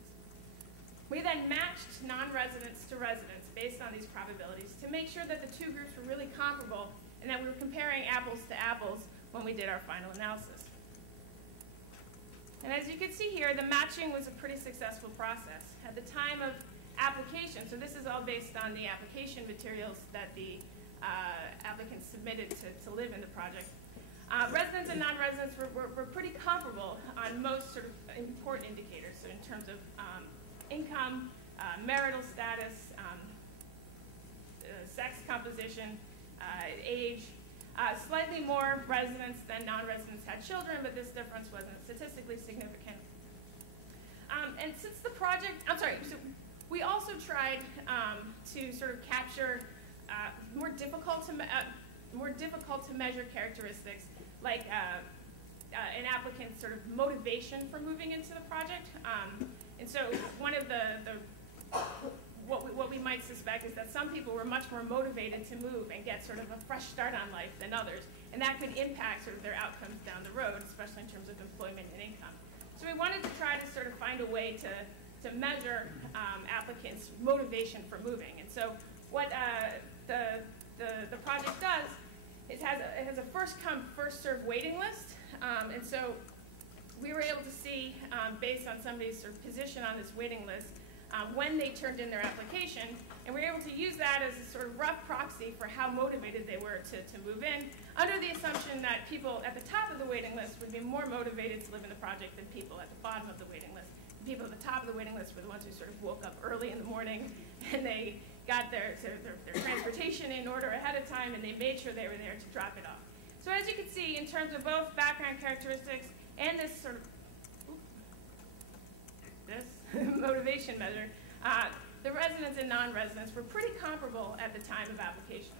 We then matched non-residents to residents based on these probabilities to make sure that the two groups were really comparable and that we were comparing apples to apples when we did our final analysis. And as you can see here, the matching was a pretty successful process. At the time of application, so this is all based on the application materials that the applicants submitted to live in the project. Residents and non-residents were pretty comparable on most sort of important indicators, so in terms of income, marital status, sex composition, age. Slightly more residents than non-residents had children, but this difference wasn't statistically significant. And since the project, so we also tried to sort of capture more difficult to measure characteristics, like an applicant's sort of motivation for moving into the project. And so one of what we might suspect is that some people were much more motivated to move and get sort of a fresh start on life than others, and that could impact sort of their outcomes down the road, especially in terms of employment and income. So we wanted to try to sort of find a way to measure applicants' motivation for moving. And so what the project does is it has a first come, first served waiting list, and so we were able to see, based on somebody's sort of position on this waiting list, when they turned in their application, and we were able to use that as a sort of rough proxy for how motivated they were to move in, under the assumption that people at the top of the waiting list would be more motivated to live in the project than people at the bottom of the waiting list. The people at the top of the waiting list were the ones who sort of woke up early in the morning, and they got their transportation in order ahead of time, and they made sure they were there to drop it off. So as you can see, in terms of both background characteristics and this sort of motivation measure, the residents and non-residents were pretty comparable at the time of application.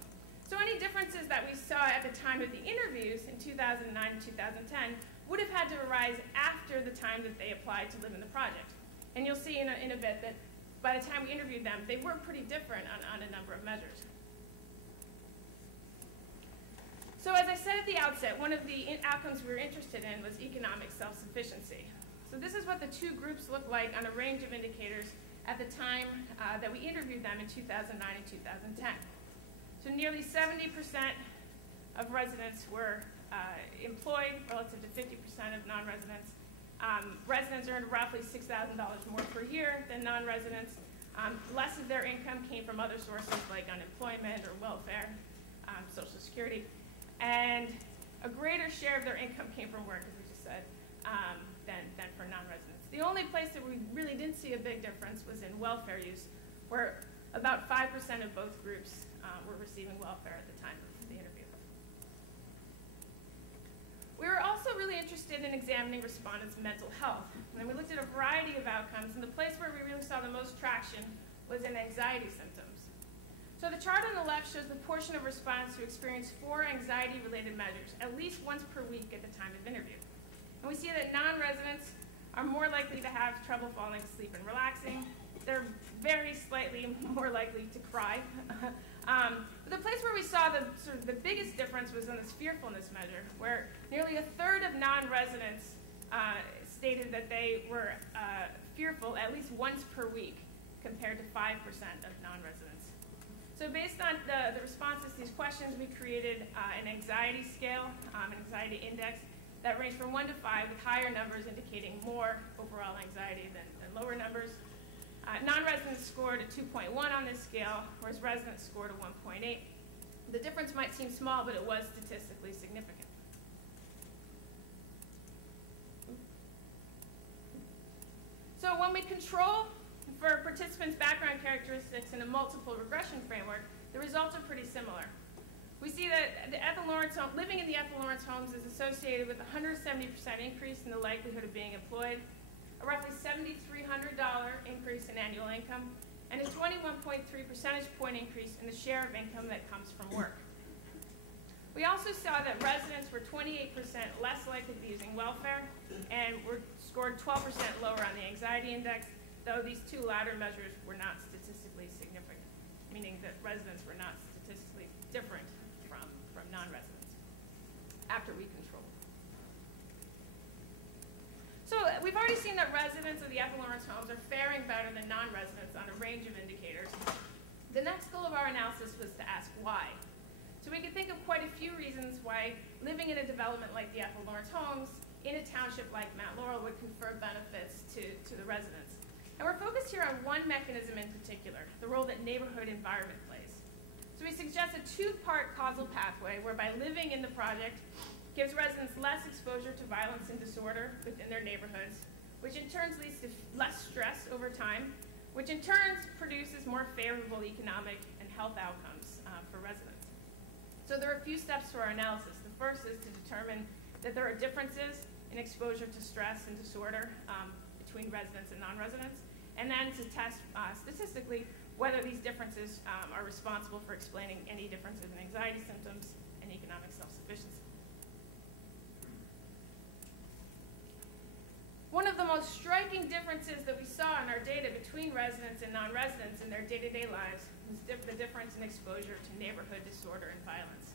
So any differences that we saw at the time of the interviews in 2009 and 2010 would have had to arise after the time that they applied to live in the project. And you'll see in a bit that by the time we interviewed them, they were pretty different on a number of measures. So as I said at the outset, one of the outcomes we were interested in was economic self-sufficiency. So this is what the two groups looked like on a range of indicators at the time that we interviewed them in 2009 and 2010. So nearly 70% of residents were employed relative to 50% of non-residents. Residents earned roughly $6,000 more per year than non-residents. Less of their income came from other sources like unemployment or welfare, Social Security. And a greater share of their income came from work, as we just said, than for non-residents. The only place that we really didn't see a big difference was in welfare use, where about 5% of both groups were receiving welfare at the time of the interview. We were also really interested in examining respondents' mental health. And we looked at a variety of outcomes, and the place where we really saw the most traction was in anxiety symptoms. So the chart on the left shows the portion of respondents who experienced 4 anxiety-related measures at least once per week at the time of interview. And we see that non-residents are more likely to have trouble falling asleep and relaxing. They're very slightly more likely to cry. But the place where we saw the biggest difference was in this fearfulness measure, where nearly a third of non-residents stated that they were fearful at least once per week, compared to 5% of non-residents. So based on the responses to these questions, we created an anxiety scale, an anxiety index, that ranged from 1 to 5, with higher numbers indicating more overall anxiety than lower numbers. Non-residents scored a 2.1 on this scale, whereas residents scored a 1.8. The difference might seem small, but it was statistically significant. So when we control for participants' background characteristics in a multiple regression framework, the results are pretty similar. We see that the Ethel Lawrence home, living in the Ethel Lawrence homes is associated with a 170% increase in the likelihood of being employed, a roughly $7,300 increase in annual income, and a 21.3 percentage point increase in the share of income that comes from work. We also saw that residents were 28% less likely to be using welfare and were scored 12% lower on the anxiety index, though these two latter measures were not statistically significant, meaning that residents were not statistically different from non-residents after we controlled. So we've already seen that residents of the Ethel Lawrence homes are faring better than non-residents on a range of indicators. The next goal of our analysis was to ask why. So we could think of quite a few reasons why living in a development like the Ethel Lawrence homes in a township like Mount Laurel would confer benefits to the residents. And we're focused here on one mechanism in particular, the role that neighborhood environment plays. So we suggest a two-part causal pathway whereby living in the project gives residents less exposure to violence and disorder within their neighborhoods, which in turn leads to less stress over time, which in turn produces more favorable economic and health outcomes for residents. So there are a few steps to our analysis. The first is to determine that there are differences in exposure to stress and disorder between residents and non-residents, and then to test statistically whether these differences are responsible for explaining any differences in anxiety symptoms and economic self-sufficiency. One of the most striking differences that we saw in our data between residents and non-residents in their day-to-day lives was the difference in exposure to neighborhood disorder and violence.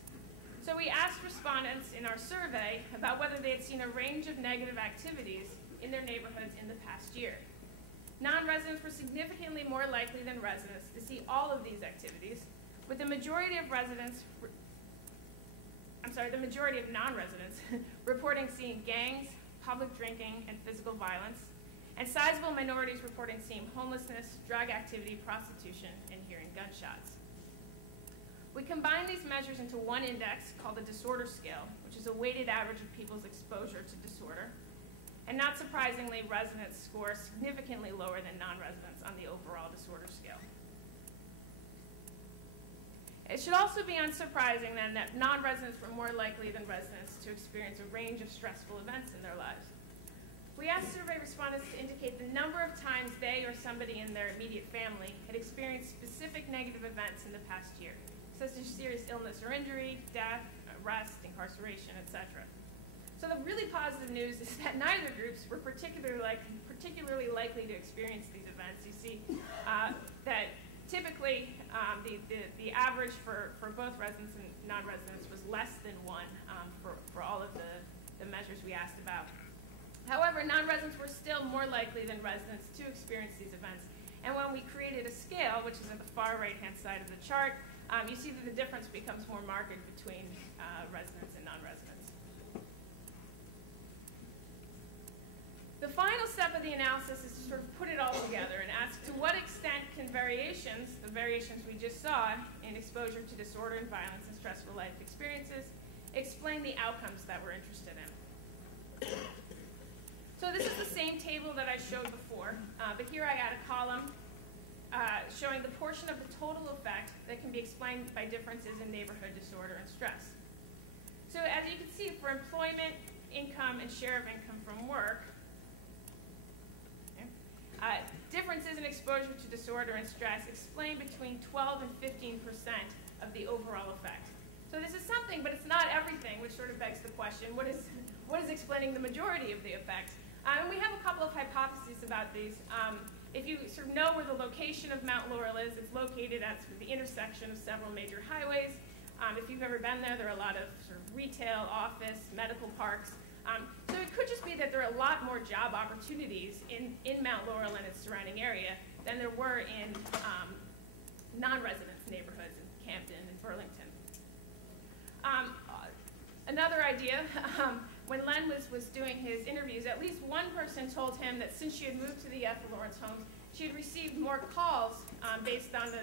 So we asked respondents in our survey about whether they had seen a range of negative activities in their neighborhoods in the past year. Non-residents were significantly more likely than residents to see all of these activities, with the majority of non-residents reporting seeing gangs, public drinking, and physical violence, and sizable minorities reporting seeing homelessness, drug activity, prostitution, and hearing gunshots. We combined these measures into one index called the disorder scale, which is a weighted average of people's exposure to disorder. And not surprisingly, residents score significantly lower than non-residents on the overall disorder scale. It should also be unsurprising then that non-residents were more likely than residents to experience a range of stressful events in their lives. We asked survey respondents to indicate the number of times they or somebody in their immediate family had experienced specific negative events in the past year, such as serious illness or injury, death, arrest, incarceration, etc. So the really positive news is that neither groups were particularly likely to experience these events. You see that typically the average for both residents and non-residents was less than 1 for all of the measures we asked about. However, non-residents were still more likely than residents to experience these events. And when we created a scale, which is at the far right-hand side of the chart, you see that the difference becomes more marked between residents and non-residents. The final step of the analysis is to sort of put it all together and ask to what extent can variations, the variations we just saw in exposure to disorder and violence and stressful life experiences, explain the outcomes that we're interested in. So this is the same table that I showed before, but here I add a column showing the portion of the total effect that can be explained by differences in neighborhood disorder and stress. So as you can see, for employment, income, and share of income from work, differences in exposure to disorder and stress explain between 12 and 15% of the overall effect. So this is something, but it's not everything, which sort of begs the question, what is explaining the majority of the effect? And we have a couple of hypotheses about these. If you sort of know where the location of Mount Laurel is, it's located at the intersection of several major highways. If you've ever been there, there are a lot of sort of retail, office, medical parks. So it could just be that there are a lot more job opportunities in Mount Laurel and its surrounding area than there were in non-residents neighborhoods in Camden and Burlington. Another idea, when Len was doing his interviews, at least one person told him that since she had moved to the Ethel Lawrence homes, she had received more calls based on the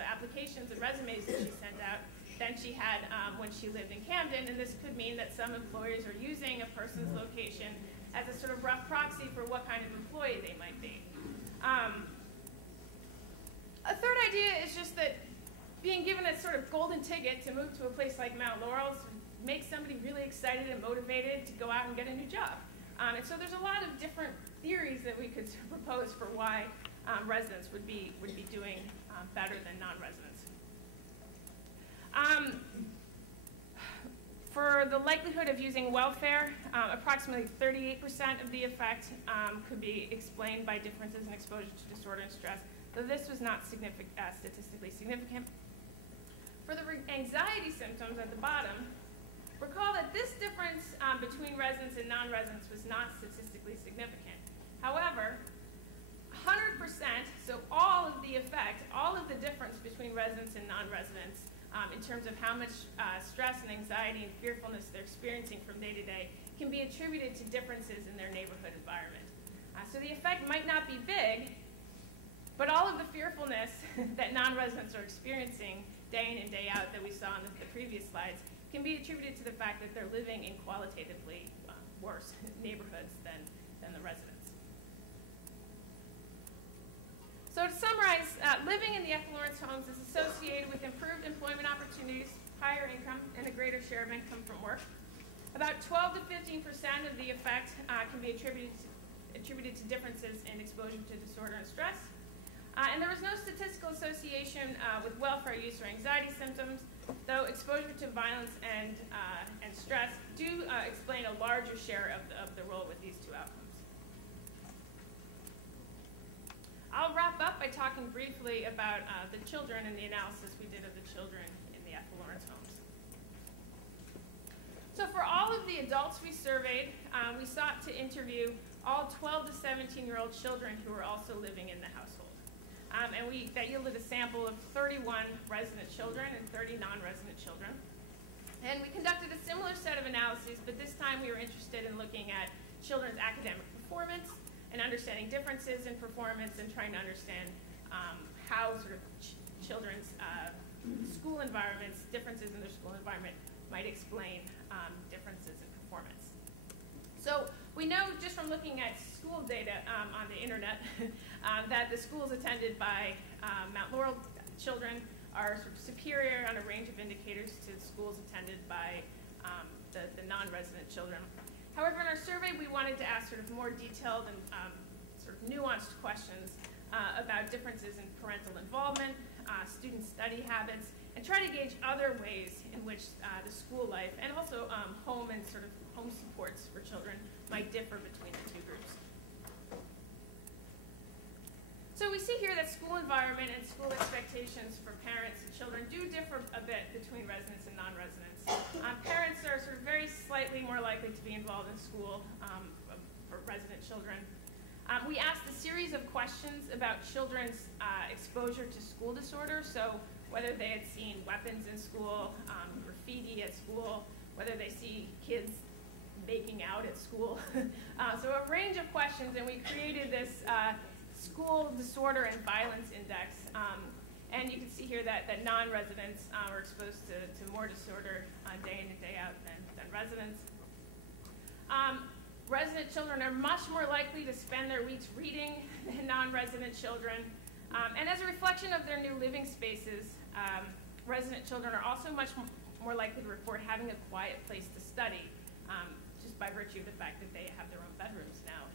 applications and resumes that she sent out than she had when she lived in Camden, and this could mean that some employers are using a person's location as a sort of rough proxy for what kind of employee they might be. A third idea is just that being given a sort of golden ticket to move to a place like Mount Laurel makes somebody really excited and motivated to go out and get a new job. And so there's a lot of different theories that we could propose for why residents would be doing better than non-residents. For the likelihood of using welfare, approximately 38% of the effect could be explained by differences in exposure to disorder and stress, though this was not statistically significant. For the anxiety symptoms at the bottom, recall that this difference between residents and non-residents was not statistically significant. However, 100%, so all of the effect, all of the difference between residents and non-residents in terms of how much stress and anxiety and fearfulness they're experiencing from day to day can be attributed to differences in their neighborhood environment. So the effect might not be big, but all of the fearfulness that non-residents are experiencing day in and day out that we saw in the previous slides can be attributed to the fact that they're living in qualitatively worse neighborhoods than the residents. So to summarize, living in the Ethel Lawrence homes is associated with improved employment opportunities, higher income, and a greater share of income from work. About 12 to 15% of the effect can be attributed to differences in exposure to disorder and stress. And there was no statistical association with welfare use or anxiety symptoms, though exposure to violence and stress do explain a larger share of the role with these two outcomes. I'll wrap up by talking briefly about the children and the analysis we did of the children in the Ethel Lawrence homes. So for all of the adults we surveyed, we sought to interview all 12 to 17-year-old children who were also living in the household. And that yielded a sample of 31 resident children and 30 non-resident children. And we conducted a similar set of analyses, but this time we were interested in looking at children's academic performance and understanding differences in performance and trying to understand how sort of children's school environments, differences in their school environment might explain differences in performance. So we know just from looking at school data on the internet that the schools attended by Mount Laurel children are sort of superior on a range of indicators to schools attended by the non-resident children. However, in our survey, we wanted to ask sort of more detailed and sort of nuanced questions about differences in parental involvement, student study habits, and try to gauge other ways in which the school life and also home and sort of home supports for children might differ between the two groups. So we see here that school environment and school expectations for parents and children do differ a bit between residents and non-residents. Parents are sort of very slightly more likely to be involved in school for resident children. We asked a series of questions about children's exposure to school disorder, so whether they had seen weapons in school, graffiti at school, whether they see kids making out at school. So a range of questions, and we created this school disorder and violence index. And you can see here that non-residents are exposed to more disorder day in and day out than residents. Resident children are much more likely to spend their weeks reading than non-resident children. And as a reflection of their new living spaces, resident children are also much more likely to report having a quiet place to study, just by virtue of the fact that they have their own bedrooms now,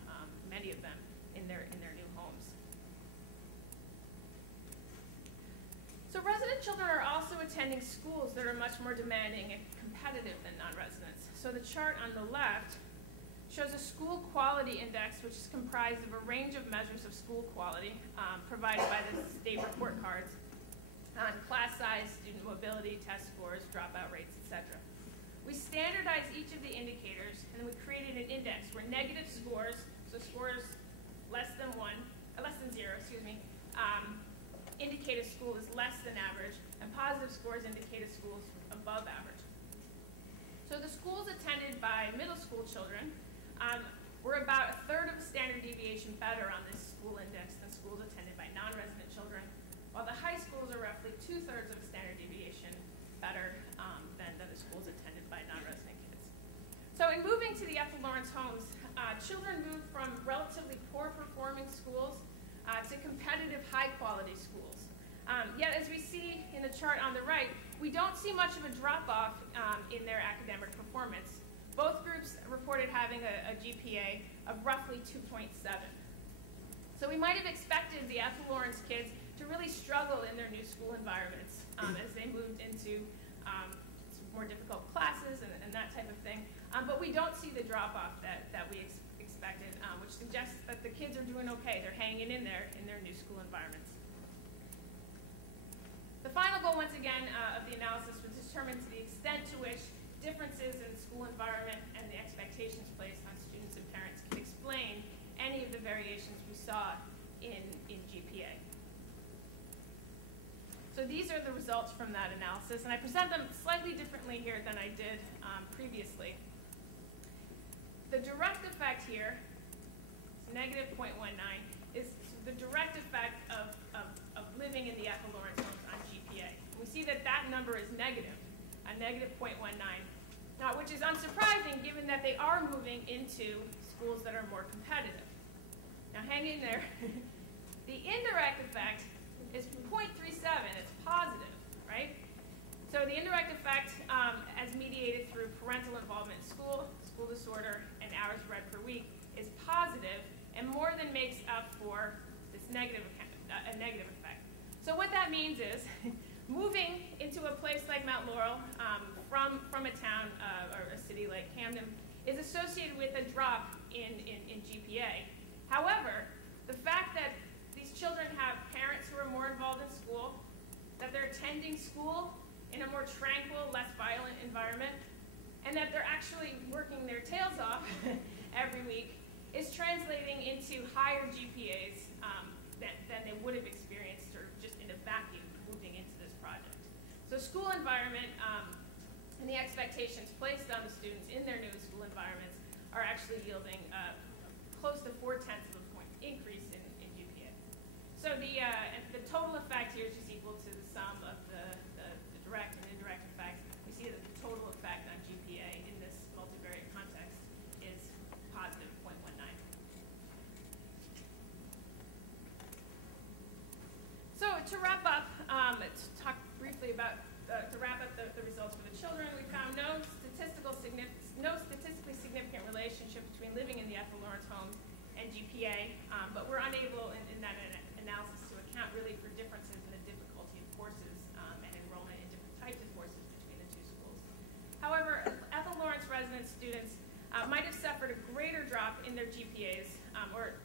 many of them in their new homes. So resident children are also attending schools that are much more demanding and competitive than non-residents. So the chart on the left shows a school quality index, which is comprised of a range of measures of school quality provided by the state report cards on class size, student mobility, test scores, dropout rates, etc. We standardized each of the indicators, and we created an index where negative scores, so scores less than 0, indicate a school is less than average, and positive scores indicate a school is above average. So the schools attended by middle school children were about a third of a standard deviation better on this school index than schools attended better than the schools attended by non-resident kids. So in moving to the Ethel Lawrence homes, children moved from relatively poor performing schools to competitive high-quality schools. Yet, as we see in the chart on the right, we don't see much of a drop-off in their academic performance. Both groups reported having a GPA of roughly 2.7. So we might have expected the Ethel Lawrence kids to really struggle in their new school environments as they moved into more difficult classes and that type of thing. But we don't see the drop-off that we expected, which suggests that the kids are doing okay. They're hanging in there in their new school environments. The final goal, once again, of the analysis was determined to the extent to which differences in the school environment and the expectations placed on students and parents can explain any of the variations we saw in GPA. So these are the results from that analysis, and I present them slightly differently here than I did previously. The direct effect here, negative 0.19, is the direct effect of living in the Ethel Lawrence homes on GPA. We see that that number is negative, a negative 0.19, now, which is unsurprising given that they are moving into schools that are more competitive. Now, hang in there. The indirect effect is 0.37. It's positive, right? So the indirect effect, as mediated through parental involvement in school, school disorder, and hours read per week, is positive and more than makes up for this negative effect. So what that means is moving into a place like Mount Laurel from a town or a city like Camden is associated with a drop in GPA. However, the fact that these children have parents who are more involved in school, that they're attending school in a more tranquil, less violent environment, and that they're actually working their tails off every week is translating into higher GPAs than they would have experienced sort of just in a vacuum moving into this project. So school environment and the expectations placed on the students in their new school environments are actually yielding close to 0.4 of a point increase in GPA. So the total effect here is just equal to the sum of the direct and indirect effects. We see that the total effect on GPA in this multivariate context is positive 0.19. So to wrap up, to talk briefly about, to wrap up the results for the children, we found no statistically significant relationship between living in the Ethel Lawrence homes and GPA, but we're unable in that analysis to account really for differences in the difficulty of courses and enrollment in different types of courses between the two schools. However, Ethel Lawrence resident students might have suffered a greater drop in their GPAs, or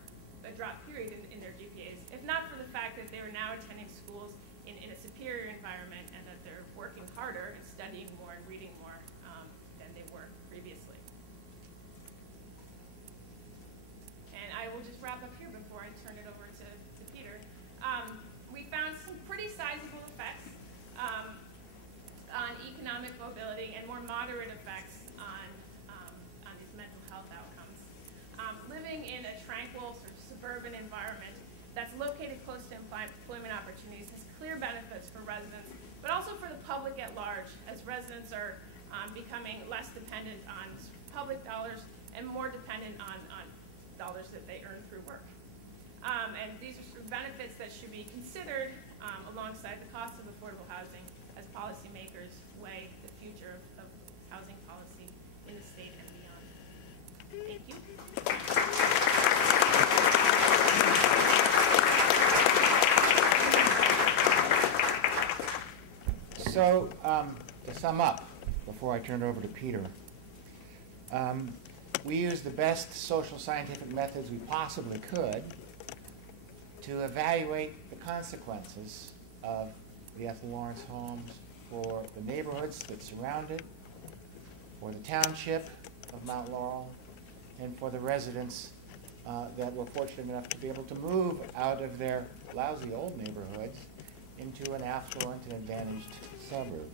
a drop period in their GPAs, if not for the fact that they are now attending schools in a superior environment and that they're working harder and studying more and reading more than they were previously. And I will just wrap up here before I turn it over to Peter. We found some pretty sizable effects on economic mobility and more moderate effects on these mental health outcomes. Living in a tranquil sort of suburban environment that's located close to employment opportunities has clear benefits for residents, but also for the public at large, as residents are becoming less dependent on public dollars and more dependent on dollars that they earn through work. And these are sort of benefits that should be considered alongside the cost of affordable housing as policymakers weigh the future of housing policy in the state and beyond. Thank you. So, to sum up, before I turn it over to Peter, we used the best social scientific methods we possibly could to evaluate the consequences of the Ethel Lawrence homes for the neighborhoods that surround it, for the township of Mount Laurel, and for the residents that were fortunate enough to be able to move out of their lousy old neighborhoods into an affluent and advantaged suburb.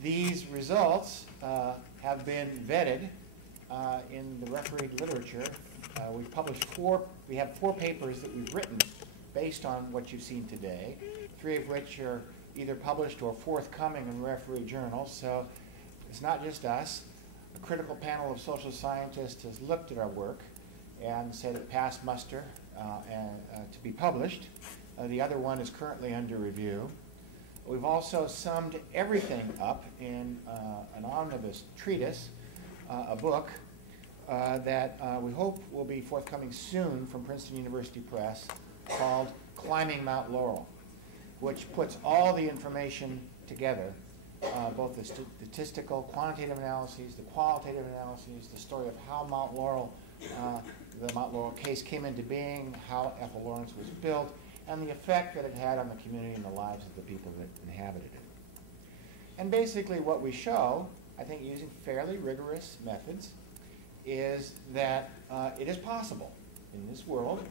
These results have been vetted in the refereed literature. We have four papers that we've written based on what you've seen today, 3 of which are either published or forthcoming in referee journals. So it's not just us. A critical panel of social scientists has looked at our work and said it passed muster to be published. The other one is currently under review. We've also summed everything up in an omnibus treatise, a book that we hope will be forthcoming soon from Princeton University Press, called Climbing Mount Laurel, which puts all the information together, both the statistical, quantitative analyses, the qualitative analyses, the story of how Mount Laurel, the Mount Laurel case came into being, how Ethel Lawrence was built, and the effect that it had on the community and the lives of the people that inhabited it. And basically what we show, I think using fairly rigorous methods, is that it is possible in this world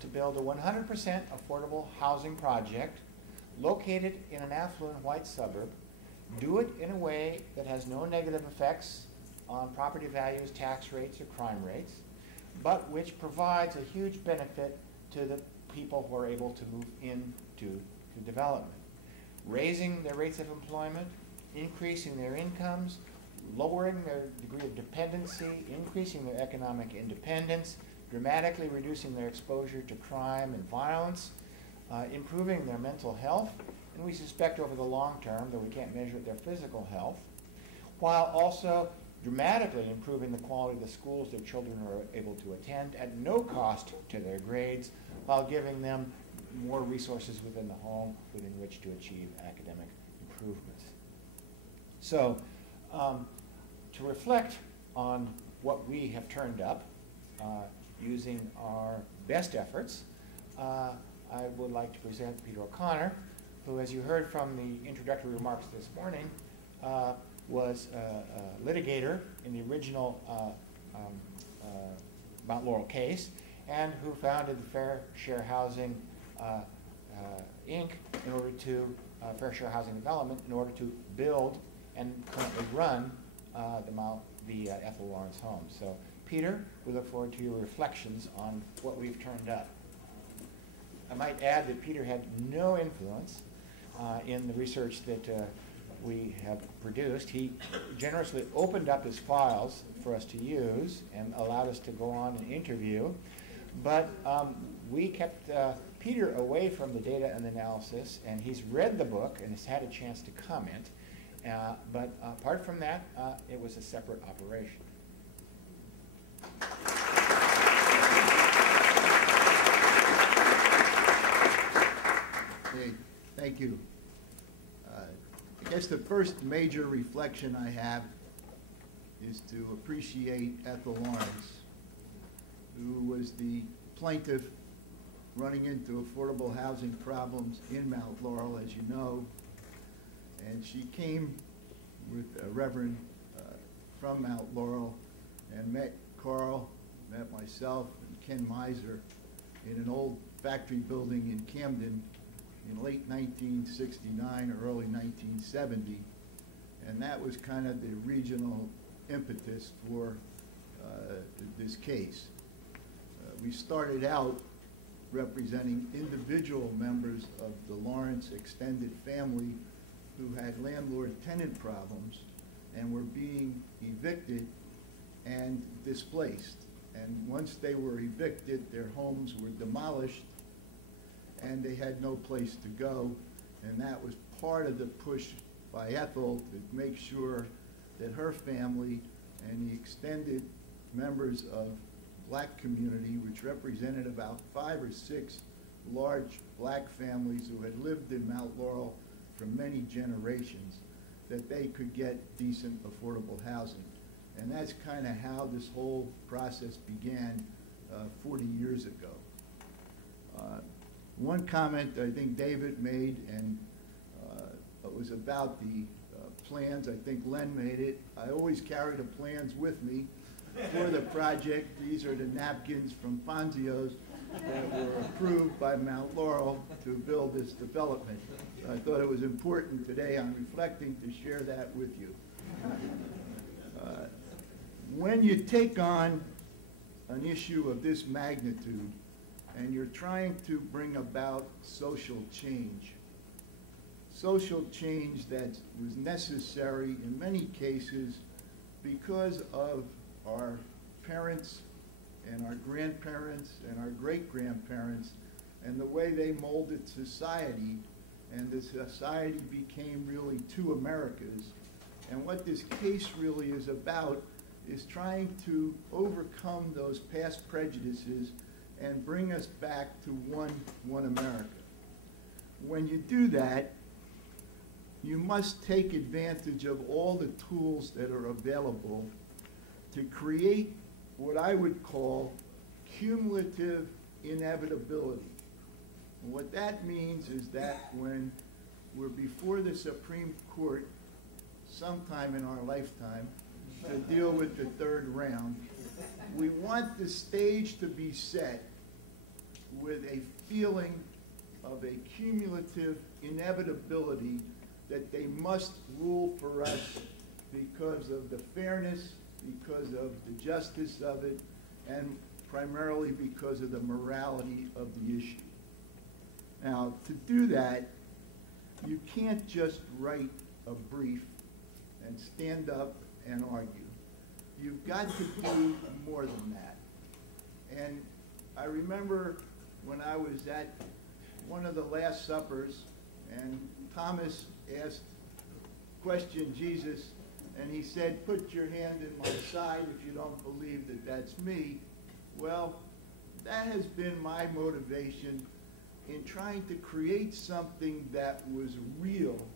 to build a 100% affordable housing project located in an affluent white suburb, do it in a way that has no negative effects on property values, tax rates, or crime rates, but which provides a huge benefit to the people who are able to move into development, raising their rates of employment, increasing their incomes, lowering their degree of dependency, increasing their economic independence, dramatically reducing their exposure to crime and violence, improving their mental health, and we suspect over the long term, though we can't measure their physical health, while also dramatically improving the quality of the schools their children are able to attend at no cost to their grades, while giving them more resources within the home within which to achieve academic improvements. So, to reflect on what we have turned up using our best efforts, I would like to present Peter O'Connor, who, as you heard from the introductory remarks this morning, was a litigator in the original Mount Laurel case, and who founded the Fair Share Housing Inc. in order to Fair Share Housing Development in order to build and currently run the Ethel Lawrence home. So, Peter, we look forward to your reflections on what we've turned up. I might add that Peter had no influence in the research that we have produced. He generously opened up his files for us to use and allowed us to go on and interview. But we kept Peter away from the data and analysis, and he's read the book and has had a chance to comment. But apart from that, it was a separate operation. Okay, thank you. I guess the first major reflection I have is to appreciate Ethel Lawrence, who was the plaintiff running into affordable housing problems in Mount Laurel, as you know. And she came with a reverend from Mount Laurel and met Carl, met myself, and Ken Miser in an old factory building in Camden in late 1969 or early 1970. And that was kind of the regional impetus for this case. We started out representing individual members of the Lawrence extended family who had landlord-tenant problems and were being evicted and displaced. And once they were evicted, their homes were demolished and they had no place to go. And that was part of the push by Ethel to make sure that her family and the extended members of black community, which represented about 5 or 6 large black families who had lived in Mount Laurel for many generations, that they could get decent, affordable housing. And that's kind of how this whole process began 40 years ago. One comment I think David made, and it was about the plans. I think Len made it. I always carry the plans with me for the project. These are the napkins from Fonzio's that were approved by Mount Laurel to build this development. I thought it was important today on reflecting to share that with you. When you take on an issue of this magnitude and you're trying to bring about social change, social change that was necessary in many cases because of our parents and our grandparents and our great-grandparents and the way they molded society, and the society became really two Americas. And what this case really is about is trying to overcome those past prejudices and bring us back to one America. When you do that, you must take advantage of all the tools that are available to create what I would call cumulative inevitability. And what that means is that when we're before the Supreme Court sometime in our lifetime to deal with the third round, we want the stage to be set with a feeling of a cumulative inevitability that they must rule for us because of the fairness, because of the justice of it, and primarily because of the morality of the issue. Now, to do that, you can't just write a brief and stand up and argue. You've got to do more than that. And I remember when I was at one of the Last Suppers, and Thomas questioned Jesus, and he said, "Put your hand in my side if you don't believe that that's me." Well, that has been my motivation in trying to create something that was real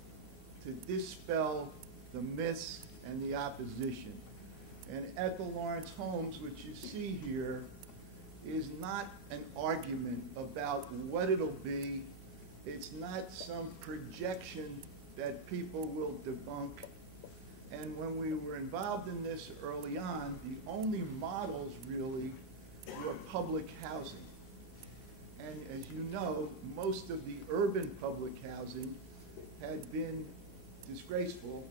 to dispel the myths and the opposition. And Ethel Lawrence Holmes, which you see here, is not an argument about what it'll be. It's not some projection that people will debunk. And when we were involved in this early on, the only models really were public housing. And as you know, most of the urban public housing had been disgraceful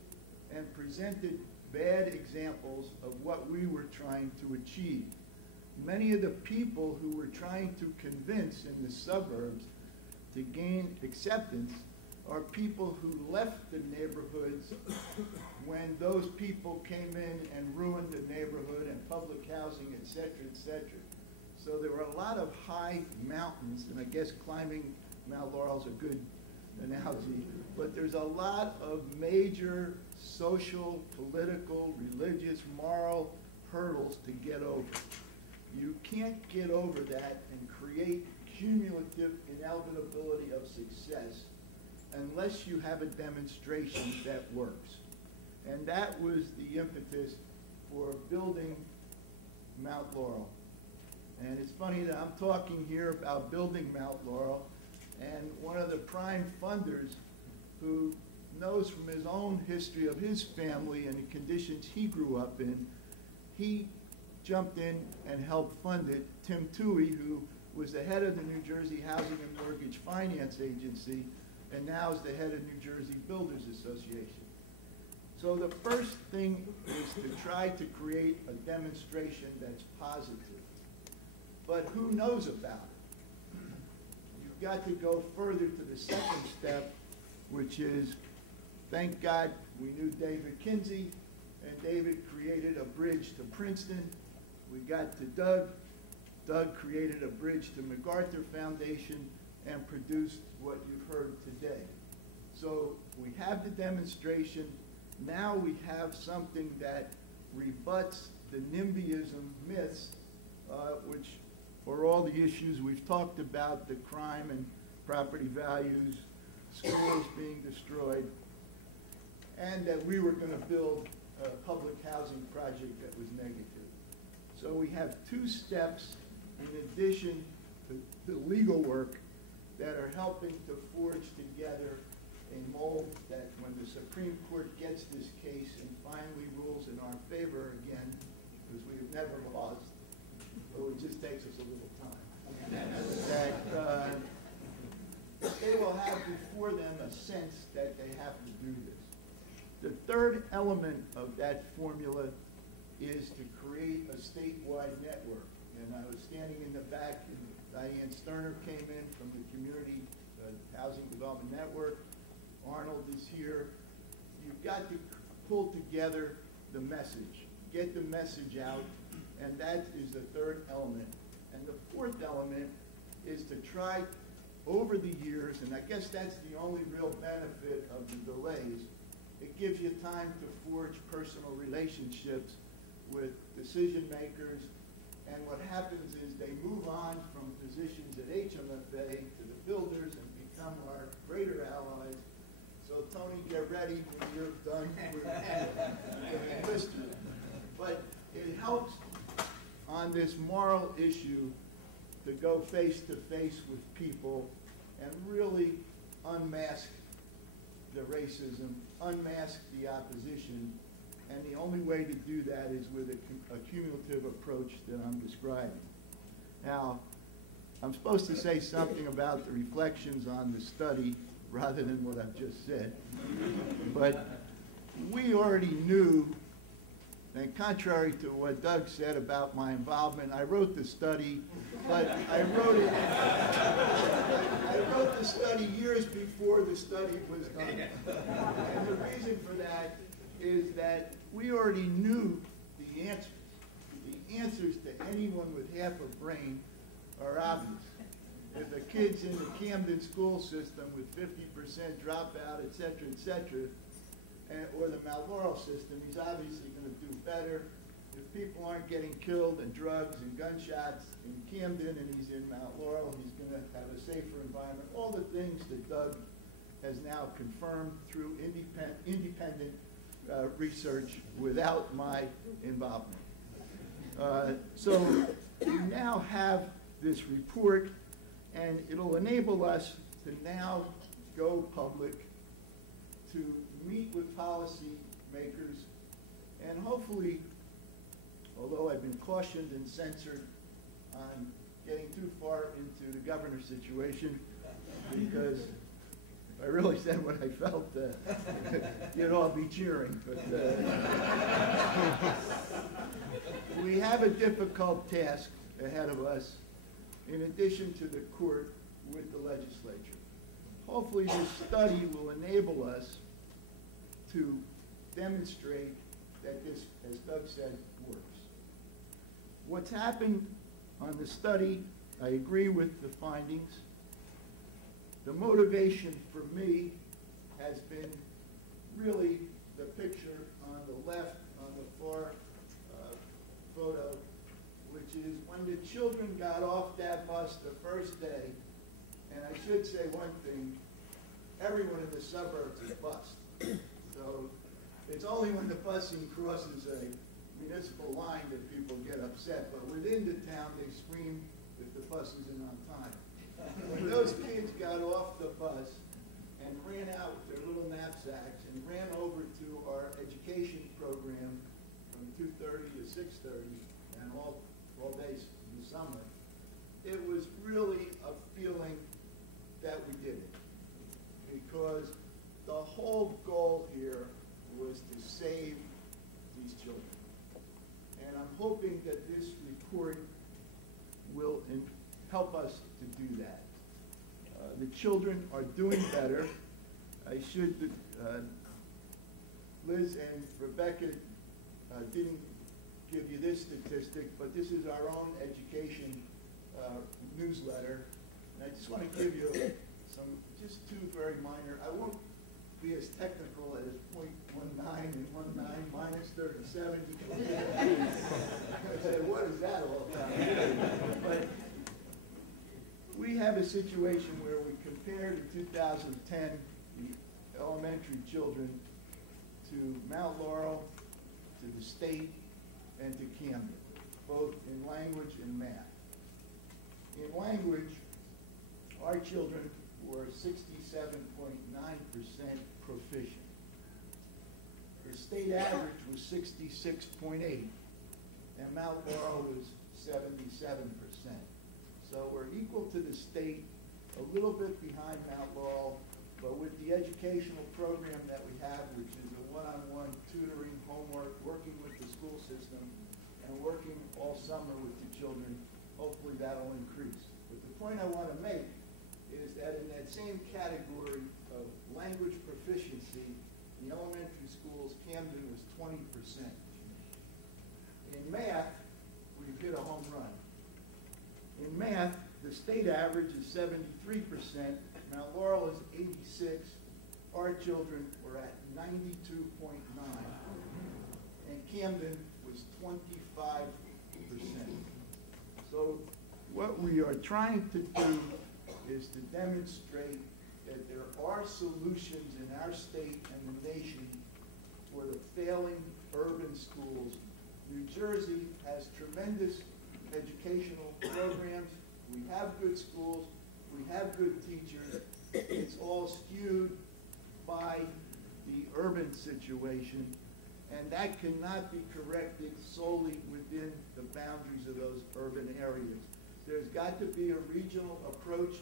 and presented bad examples of what we were trying to achieve. Many of the people who were trying to convince in the suburbs to gain acceptance are people who left the neighborhoods when those people came in and ruined the neighborhood and public housing, et cetera, et cetera. So there were a lot of high mountains, and I guess climbing Mount Laurel is a good analogy, but there's a lot of major social, political, religious, moral hurdles to get over. You can't get over that and create cumulative inevitability of success unless you have a demonstration that works. And that was the impetus for building Mount Laurel. And it's funny that I'm talking here about building Mount Laurel, and one of the prime funders who knows from his own history of his family and the conditions he grew up in, he jumped in and helped fund it. Tim Toohey, who was the head of the New Jersey Housing and Mortgage Finance Agency, and now is the head of New Jersey Builders Association. So the first thing is to try to create a demonstration that's positive. But who knows about it? You've got to go further to the second step, which is, thank God we knew David Kinsey, and David created a bridge to Princeton. We got to Doug. Doug created a bridge to MacArthur Foundation and produced what you've heard today. So we have the demonstration. Now we have something that rebuts the NIMBYism myths, which are all the issues we've talked about, the crime and property values, schools being destroyed, and that we were going to build a public housing project that was negative. So we have two steps in addition to the legal work that are helping to forge together a mold that when the Supreme Court gets this case and finally rules in our favor again, because we have never lost, so it just takes us a little time, that they will have before them a sense that they have to do this. The third element of that formula is to create a statewide network. And I was standing in the back, and Diane Sterner came in from the Community Housing Development Network, Arnold is here. You've got to pull together the message, get the message out, and that is the third element. And the fourth element is to try over the years, and I guess that's the only real benefit of the delays, it gives you time to forge personal relationships with decision makers, and what happens is they move on from positions at HMFA to the builders and become our greater allies. So Tony, get ready when you're done with enlisted. But it helps on this moral issue to go face to face with people and really unmask the racism, unmask the opposition, and the only way to do that is with a cumulative approach that I'm describing. Now, I'm supposed to say something about the reflections on the study rather than what I've just said, but we already knew, and contrary to what Doug said about my involvement, I wrote the study, but I wrote the study years before the study was done. And the reason for that is that we already knew the answers. The answers to anyone with half a brain are obvious. If a kid's in the Camden school system with 50% dropout, et cetera, or the Mount Laurel system, he's obviously going to do better. If people aren't getting killed and drugs and gunshots in Camden and he's in Mount Laurel, he's going to have a safer environment. All the things that Doug has now confirmed through independent research without my involvement. So we now have this report, and it'll enable us to now go public, to meet with policy makers, and hopefully, although I've been cautioned and censored on getting too far into the governor's situation, because if I really said what I felt, you'd all be cheering. But we have a difficult task ahead of us, in addition to the court with the legislature. Hopefully this study will enable us to demonstrate that this, as Doug said, works. What's happened on the study, I agree with the findings. The motivation for me has been really the picture on the left, on the far photo, which is when the children got off that bus the first day, and I should say one thing, everyone in the suburbs is bused. So it's only when the busing crosses a municipal line that people get upset, but within the town they scream if the bus isn't on time. When those kids got off the bus and ran out with their little knapsacks and ran over to our education program from 2:30 to 6:30 and all days in the summer, it was really a feeling that we did it. Because the whole goal here was to save these children. And I'm hoping that this report will help us to do that. The children are doing better. I should, Liz and Rebecca didn't give you this statistic, but this is our own education newsletter. And I just want to give you just two very minor, I won't be as technical as 0.19 and 19 minus 37. I said, what is that all about? But we have a situation where we compare to 2010 the elementary children to Mount Laurel, to the state, and to Camden, both in language and math. In language, our children were 67.9% proficient. The state average was 66.8, and Mount Laurel was 77%. So we're equal to the state, a little bit behind Mount Laurel, but with the educational program that we have, which is a one-on-one tutoring, homework, working with the school system, and working all summer with the children, hopefully that'll increase. But the point I want to make is that in that same category of language proficiency, the elementary schools, Camden was 20%. In math, we've hit a home run. In math, the state average is 73%, Mount Laurel is 86, our children were at 92.9, and Camden was 25%. So what we are trying to do is to demonstrate that there are solutions in our state and the nation for the failing urban schools. New Jersey has tremendous educational programs. We have good schools. We have good teachers. It's all skewed by the urban situation, and that cannot be corrected solely within the boundaries of those urban areas. There's got to be a regional approach.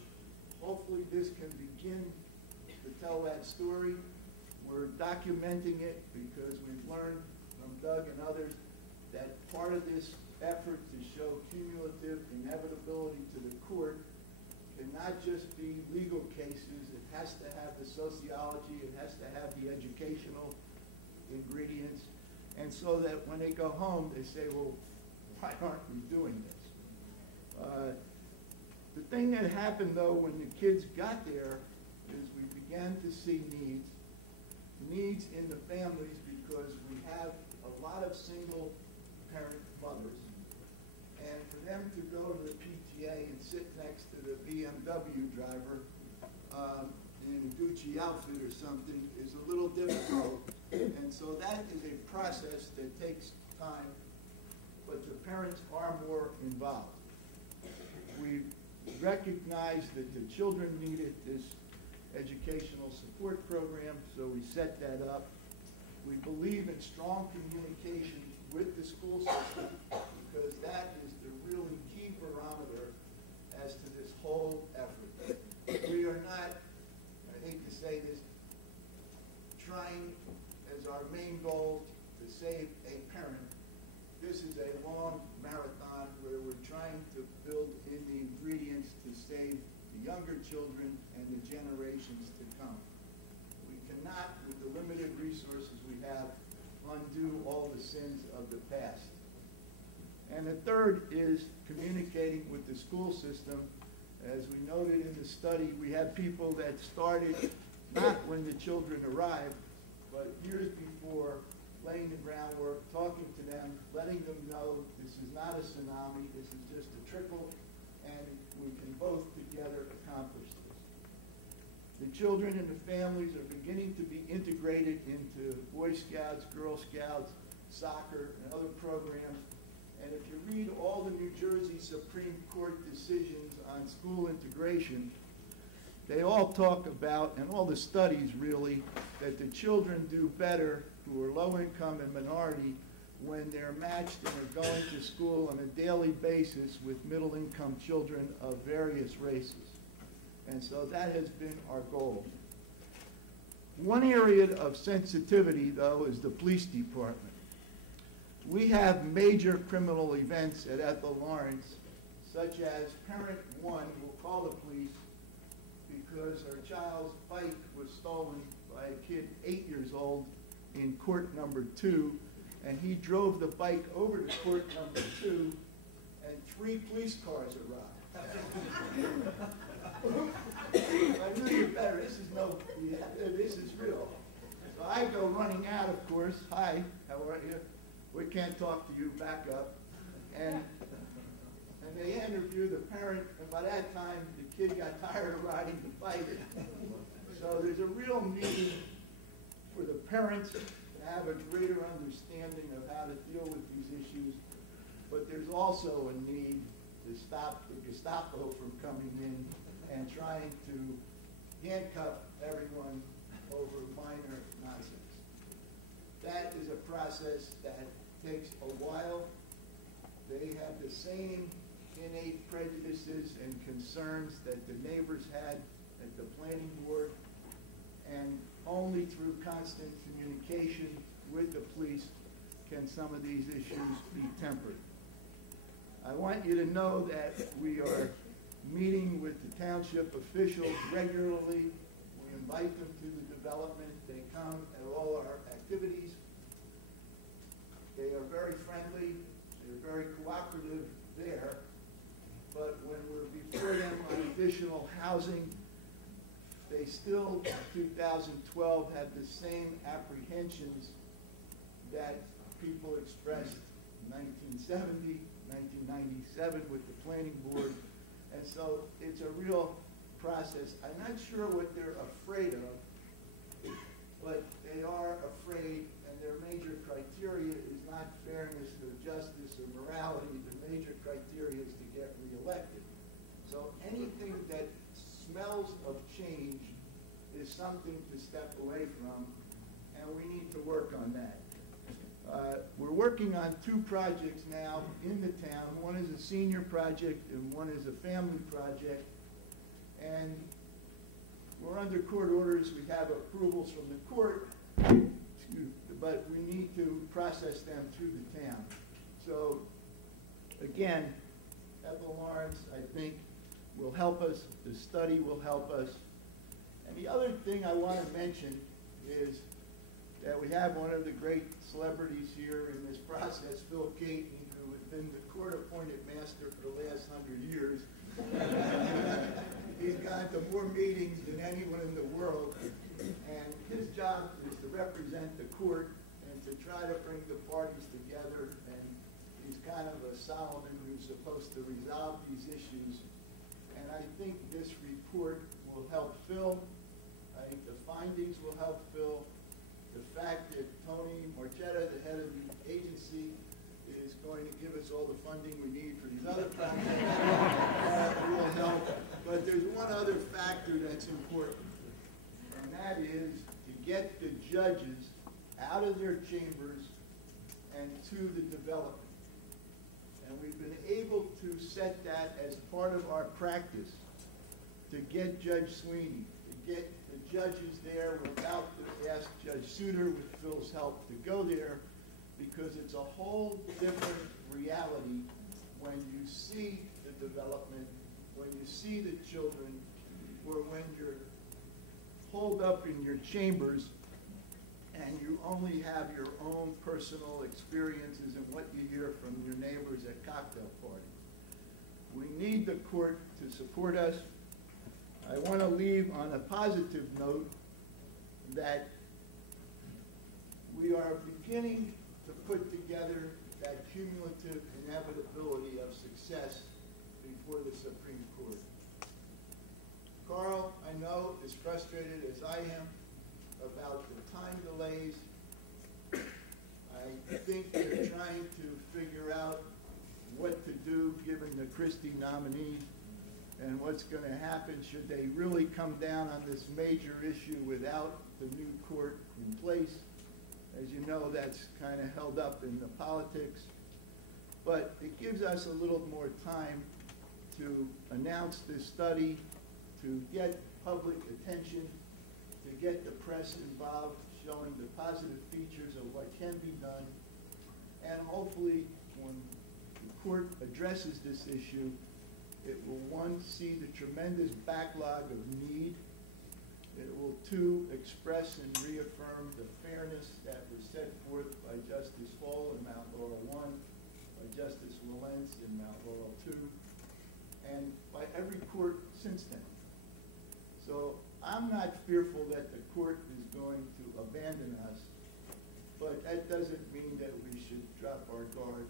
Hopefully this can begin to tell that story. We're documenting it because we've learned from Doug and others that part of this effort to show cumulative inevitability to the court cannot just be legal cases. It has to have the sociology, it has to have the educational ingredients, and so that when they go home, they say, well, why aren't we doing this? The thing that happened, though, when the kids got there is we began to see needs in the families, because we have a lot of single parent mothers, and for them to go to the PTA and sit next to the BMW driver in a Gucci outfit or something is a little difficult, and so that is a process that takes time, but the parents are more involved. We recognize that the children needed this educational support program, so we set that up. We believe in strong communication with the school system, because that is the really key barometer as to this whole effort. We are not, I hate to say this, trying as our main goal to save a parent. This is a long marathon where we're trying to build in the ingredients to save the younger children and the generations to come. We cannot, with the limited resources we have, undo all the sins of the past. And the third is communicating with the school system. As we noted in the study, we had people that started not when the children arrived, but years before, laying the groundwork, talking to them, letting them know this is not a tsunami, this is just a trickle, and we can both together accomplish this. The children and the families are beginning to be integrated into Boy Scouts, Girl Scouts, soccer, and other programs. And if you read all the New Jersey Supreme Court decisions on school integration, they all talk about, and all the studies really, that the children do better who are low income and minority when they're matched and are going to school on a daily basis with middle income children of various races. And so that has been our goal. One area of sensitivity, though, is the police department. We have major criminal events at Ethel Lawrence, such as parent one will call the police because her child's bike was stolen by a kid 8 years old in court number 2, and he drove the bike over to court number 2, and 3 police cars arrived. I knew you better. This is real. So I go running out, of course. Hi, how are you? We can't talk to you. Back up. And they interview the parent, and by that time, the kid got tired of riding the bike. So there's a real need for the parents to have a greater understanding of how to deal with these issues, but there's also a need to stop the Gestapo from coming in and trying to handcuff everyone over minor nonsense. That is a process that takes a while. They have the same innate prejudices and concerns that the neighbors had at the planning board, and only through constant communication with the police can some of these issues be tempered. I want you to know that we are meeting with the township officials regularly. We invite them to the development. They come at all our activities. They are very friendly. They're very cooperative there. But when we're before them on additional housing, they still, in 2012, have the same apprehensions that people expressed in 1970, 1997 with the planning board. And so it's a real process. I'm not sure what they're afraid of, but they are afraid, and their major criteria is not fairness or justice or morality. The major criteria is to get reelected. So anything that smells of change is something to step away from, and we need to work on that. We're working on 2 projects now in the town. One is a senior project and one is a family project. And we're under court orders. We have approvals from the court, but we need to process them through the town. So again, Ethel Lawrence, I think, will help us. The study will help us. And the other thing I want to mention is that we have one of the great celebrities here in this process, Phil Caton, who has been the court-appointed master for the last 100 years. He's gone to more meetings than anyone in the world, and his job is to represent the court and to try to bring the parties together, and he's kind of a Solomon who's supposed to resolve these issues. And I think this report will help Phil. I think the findings will help Phil. The fact that Tony Marchetta, the head of the agency, is going to give us all the funding we need for these other projects will help. But there's one other factor that's important, and that is to get the judges out of their chambers and to the development. And we've been able to set that as part of our practice to get Judge Sweeney, to get the judges there. We're about to ask Judge Souter, with Phil's help, to go there, because it's a whole different reality when you see the development, when you see the children, or when you're holed up in your chambers and you only have your own personal experiences and what you hear from your neighbors at cocktail parties. We need the court to support us. I want to leave on a positive note that we are beginning to put together that cumulative inevitability of success before the Supreme Court. Carl, I know, is frustrated as I am about the time delays. I think they're trying to figure out what to do given the Christie nominees and what's going to happen should they really come down on this major issue without the new court in place. As you know, that's kind of held up in the politics. But it gives us a little more time to announce this study, to get public attention, to get the press involved, showing the positive features of what can be done. And hopefully, when the court addresses this issue, it will, 1, see the tremendous backlog of need. It will, 2, express and reaffirm the fairness that was set forth by Justice Hall in Mount Laurel I, by Justice Wilentz in Mount Laurel II, and by every court since then. So I'm not fearful that the court is going to abandon us, but that doesn't mean that we should drop our guard.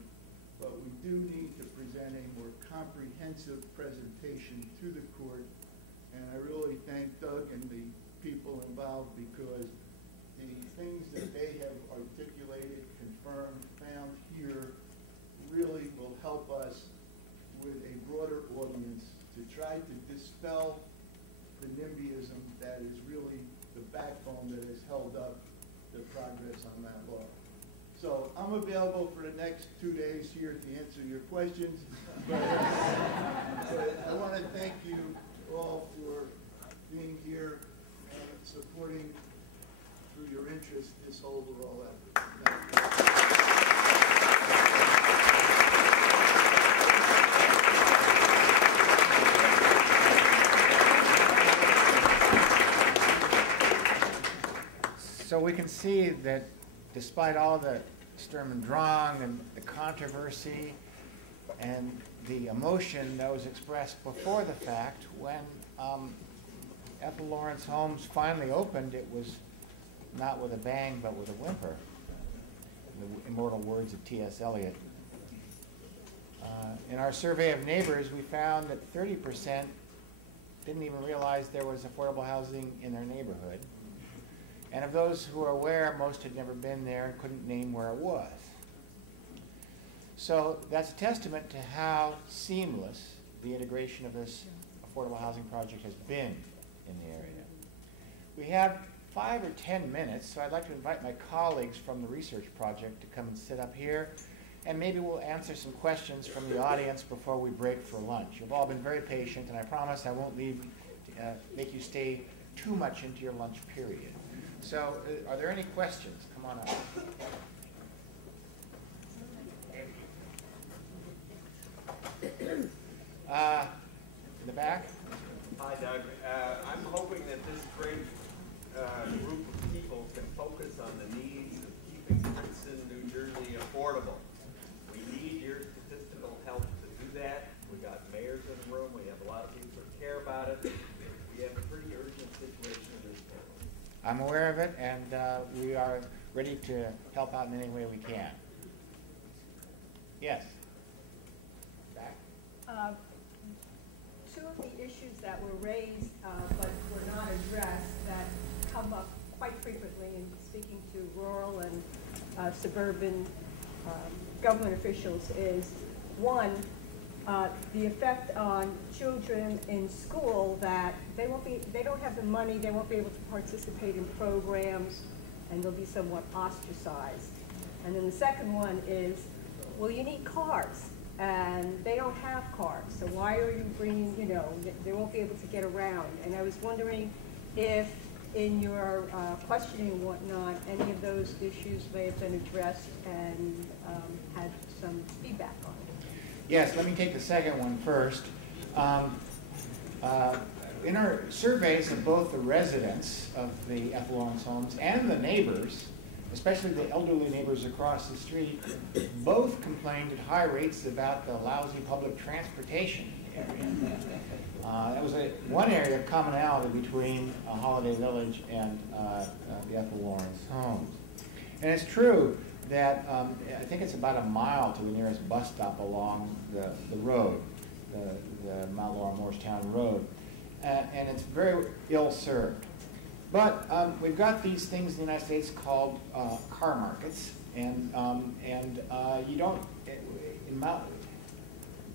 But we do need to present a more comprehensive presentation to the court. And I really thank Doug and the people involved, because the things that they have articulated, confirmed, found here really will help us with a broader audience to try to dispel the NIMBYism that is really the backbone that has held up the progress on Mount Laurel. So I'm available for the next 2 days here to answer your questions. But I want to thank you all for being here and supporting, through your interest, this overall effort. Thank you. So we can see that despite all the Sturm und Drang and the controversy and the emotion that was expressed before the fact, when Ethel Lawrence Homes finally opened, it was not with a bang, but with a whimper. In the immortal words of T.S. Eliot. In our survey of neighbors, we found that 30% didn't even realize there was affordable housing in their neighborhood. And of those who are aware, most had never been there and couldn't name where it was. So that's a testament to how seamless the integration of this affordable housing project has been in the area. We have 5 or 10 minutes, so I'd like to invite my colleagues from the research project to come and sit up here, and maybe we'll answer some questions from the audience before we break for lunch. You've all been very patient, and I promise I won't make you stay too much into your lunch period. So are there any questions? Come on up. In the back? Hi, Doug. I'm hoping that this great group of people can focus on the needs of keeping Princeton, New Jersey affordable. We need your statistical help to do that. We got mayors in the room. We have a lot of people who care about it. We have a pretty urgent situation in this town. I'm aware of it, and we are ready to help out in any way we can. Yes? Back? Two of the issues that were raised but were not addressed that come up quite frequently in speaking to rural and suburban government officials is, one, the effect on children in school that they don't have the money, they won't be able to participate in programs, and they'll be somewhat ostracized. And then the second one is, well, you need cars, and they don't have cars, so why are you bringing, they won't be able to get around. And I was wondering if in your questioning and whatnot, any of those issues may have been addressed and had some feedback on it. Yes, let me take the second one first. In our surveys of both the residents of the Ethel Lawrence Homes and the neighbors, especially the elderly neighbors across the street, both complained at high rates about the lousy public transportation area. That was one area of commonality between Holiday Village and the Ethel Lawrence Homes. And it's true that I think it's about a mile to the nearest bus stop along the road, the Mount Laurel Morristown Road. And it's very ill-served. But we've got these things in the United States called car markets, and you don't.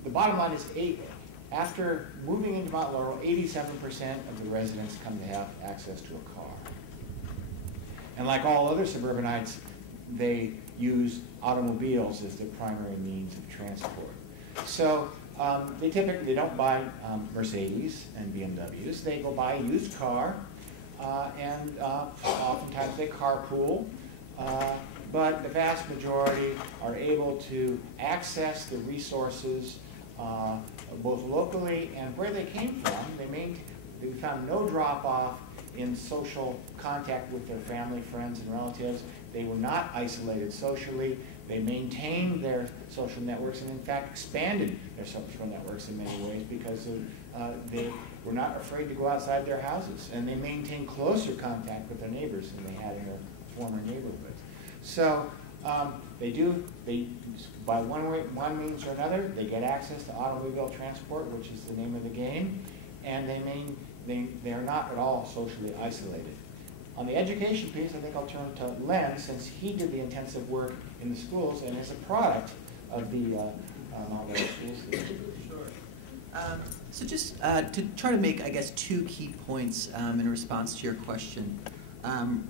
The bottom line is, after moving into Mount Laurel, 87% of the residents come to have access to a car. And like all other suburbanites, they use automobiles as their primary means of transport. So they don't buy Mercedes and BMWs. They go buy a used car. And oftentimes they carpool, but the vast majority are able to access the resources both locally and where they came from. They found no drop-off in social contact with their family, friends, and relatives. They were not isolated socially. They maintained their social networks and, in fact, expanded their social networks in many ways because they were not afraid to go outside their houses. And they maintained closer contact with their neighbors than they had in their former neighborhoods. So by one means or another, they get access to automobile transport, which is the name of the game, and they are not at all socially isolated. On the education piece, I think I'll turn to Len, since he did the intensive work in the schools and is a product of the Mount Laurel schools. Sure. So just to try to make, I guess, two key points in response to your question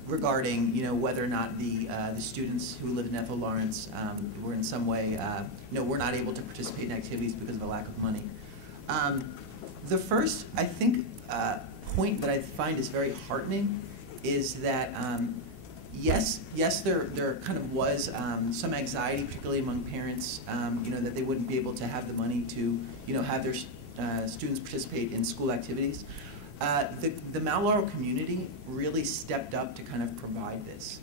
regarding, whether or not the students who live in Ethel Lawrence were in some way, were not able to participate in activities because of a lack of money. The first, I think, point that I find is very heartening is that yes, there kind of was some anxiety, particularly among parents, that they wouldn't be able to have the money to, have their students participate in school activities. The Mount Laurel community really stepped up to kind of provide this.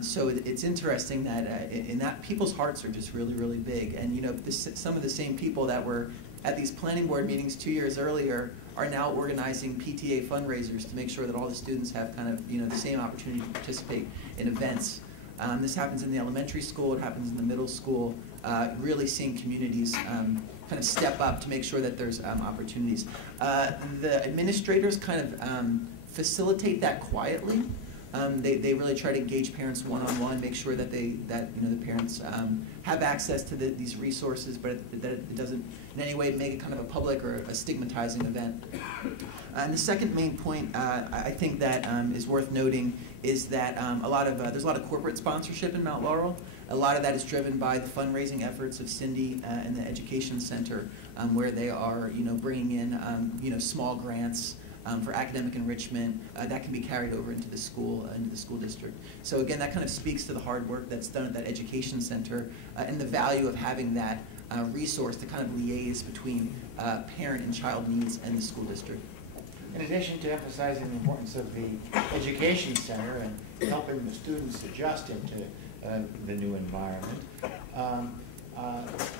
So it's interesting that in that people's hearts are just really, really big. And you know, some of the same people that were at these planning board meetings 2 years earlier are now organizing PTA fundraisers to make sure that all the students have kind of, you know, the same opportunity to participate in events. This happens in the elementary school, it happens in the middle school, really seeing communities kind of step up to make sure that there's opportunities. The administrators kind of facilitate that quietly. They really try to engage parents one-on-one, make sure that the parents have access to these resources, but that it doesn't in any way make it kind of a public or a stigmatizing event. And the second main point I think that is worth noting is that there's a lot of corporate sponsorship in Mount Laurel. A lot of that is driven by the fundraising efforts of Cindy and the Education Center, where they are, you know, bringing in, small grants for academic enrichment that can be carried over into the school district. So again, that kind of speaks to the hard work that's done at that Education Center and the value of having that resource to kind of liaise between parent and child needs and the school district. In addition to emphasizing the importance of the Education Center and helping the students adjust into the new environment,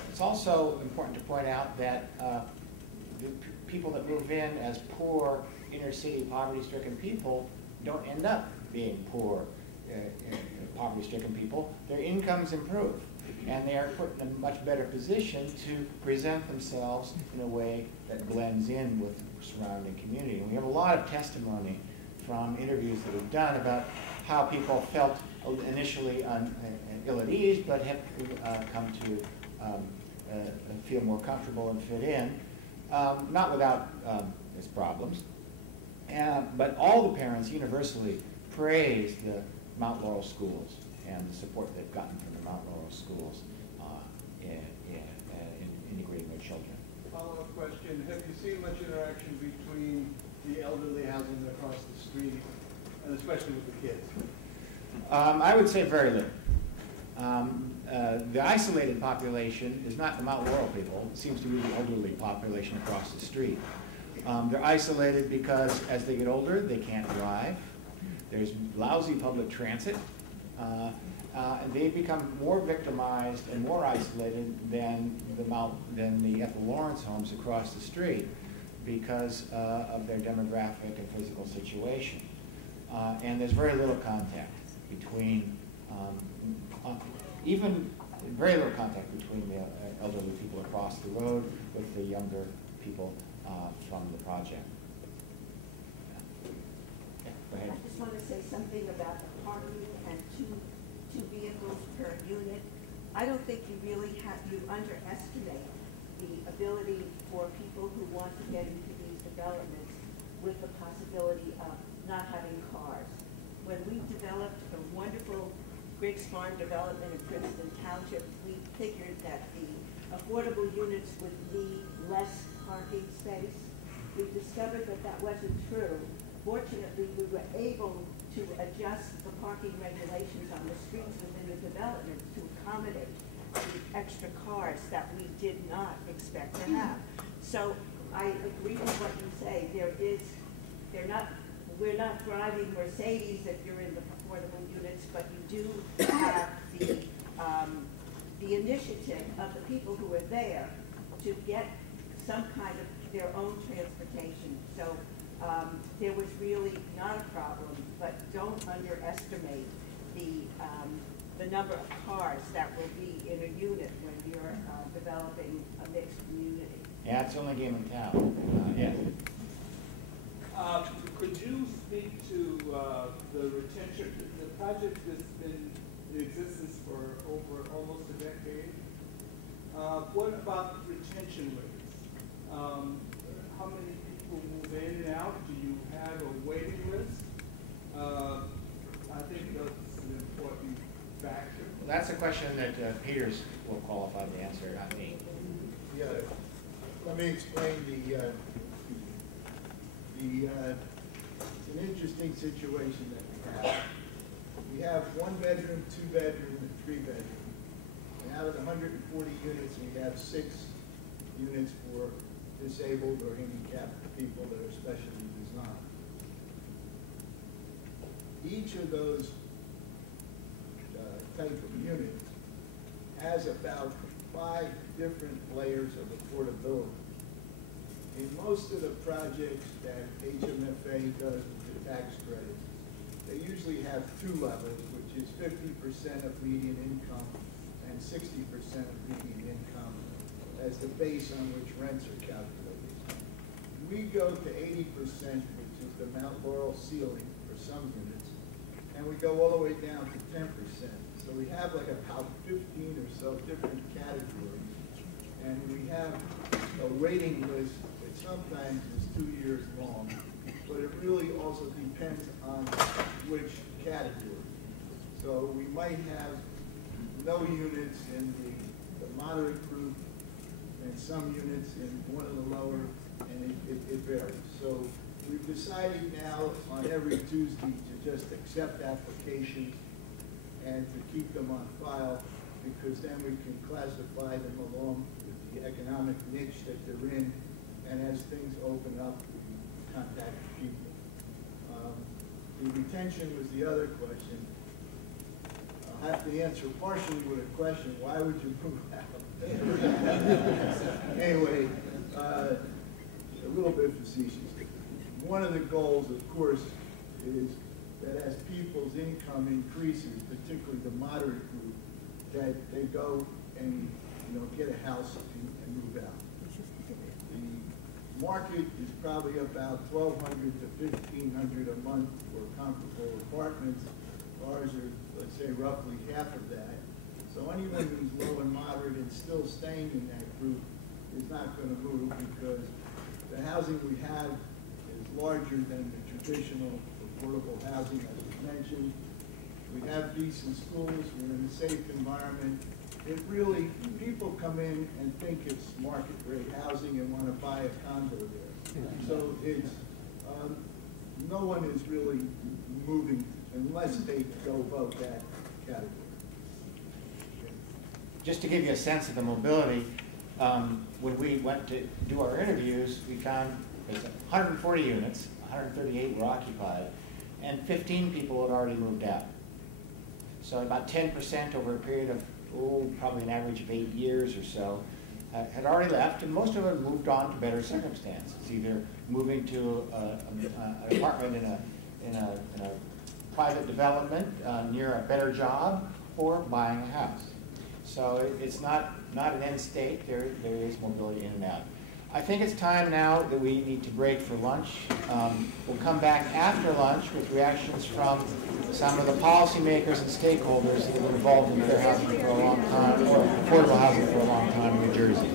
it's also important to point out that the people that move in as poor, inner-city, poverty-stricken people don't end up being poor, poverty-stricken people. Their incomes improve, and they are put in a much better position to present themselves in a way that blends in with the surrounding community. And we have a lot of testimony from interviews that we've done about how people felt initially ill at ease, but have come to feel more comfortable and fit in, not without its problems. But all the parents universally praise the Mount Laurel schools and the support they've gotten from the Mount Laurel schools in integrating their children. Follow-up question, have you seen much interaction between the elderly housing across the street, and especially with the kids? I would say very little. The isolated population is not the Mount Laurel people. It seems to be the elderly population across the street. They're isolated because as they get older, they can't drive. There's lousy public transit. And they become more victimized and more isolated than the Ethel Lawrence homes across the street because of their demographic and physical situation. And there's very little contact between, very little contact between the elderly people across the road with the younger people from the project. Yeah, go ahead. I just want to say something about the parking and two vehicles per unit. I don't think you underestimate the ability for people who want to get into these developments with the possibility of not having cars. When we developed a wonderful Griggs Farm development in Princeton Township, we figured that the affordable units would need less parking space. We discovered that that wasn't true. Fortunately, we were able to adjust the parking regulations on the streets within the development to accommodate the extra cars that we did not expect to have. So I agree with what you say. We're not driving Mercedes if you're in the affordable units, but you do have the initiative of the people who are there to get some kind of their own transportation. So there was really not a problem, but don't underestimate the number of cars that will be in a unit when you're developing a mixed community. Yeah, it's the only game in town. Yeah. Could you speak to the retention? The project has been in existence for over almost a decade. What about retention rates? How many people move in and out? Do you have a waiting list? I think that's an important factor. Well, that's a question that Peters will qualify to answer, not me. Yeah, let me explain it's an interesting situation that we have. We have 1 bedroom, 2 bedroom, and 3 bedroom. And out of the 140 units, we have 6 units for disabled or handicapped people that are specially design. Each of those type of units has about 5 different layers of affordability. In most of the projects that HMFA does with the tax credits, they usually have 2 levels, which is 50% of median income and 60% of median income as the base on which rents are calculated. We go to 80%, which is the Mount Laurel ceiling for some units, and we go all the way down to 10%. So we have like about 15 or so different categories, and we have a waiting list that sometimes is 2 years long, but it really also depends on which category. So we might have no units in the moderate group and some units in one of the lower, and it varies. So we've decided now on every Tuesday to just accept applications and to keep them on file, because then we can classify them along with the economic niche that they're in, and as things open up, we contact people. The retention was the other question. I'll have to answer partially with a question: why would you move out? Anyway, a little bit facetious. One of the goals, of course, is that as people's income increases, particularly the moderate group, that they go and get a house and move out. The market is probably about $1,200 to $1,500 a month for comparable apartments. Ours are, let's say, roughly half of that. So anyone who's low and moderate and still staying in that group is not going to move, because the housing we have is larger than the traditional affordable housing, as was mentioned. We have decent schools, we're in a safe environment. It really, people come in and think it's market rate housing and want to buy a condo there. So it's, no one is really moving unless they go above that category. Just to give you a sense of the mobility, when we went to do our interviews, we found there's 140 units, 138 were occupied, and 15 people had already moved out. So about 10% over a period of, probably an average of 8 years or so, had already left, and most of them moved on to better circumstances, either moving to an apartment in a private development near a better job, or buying a house. So it's not an end state. There is mobility in and out. I think it's time now that we need to break for lunch. We'll come back after lunch with reactions from some of the policymakers and stakeholders that have been involved in fair housing for a long time, or affordable housing for a long time in New Jersey.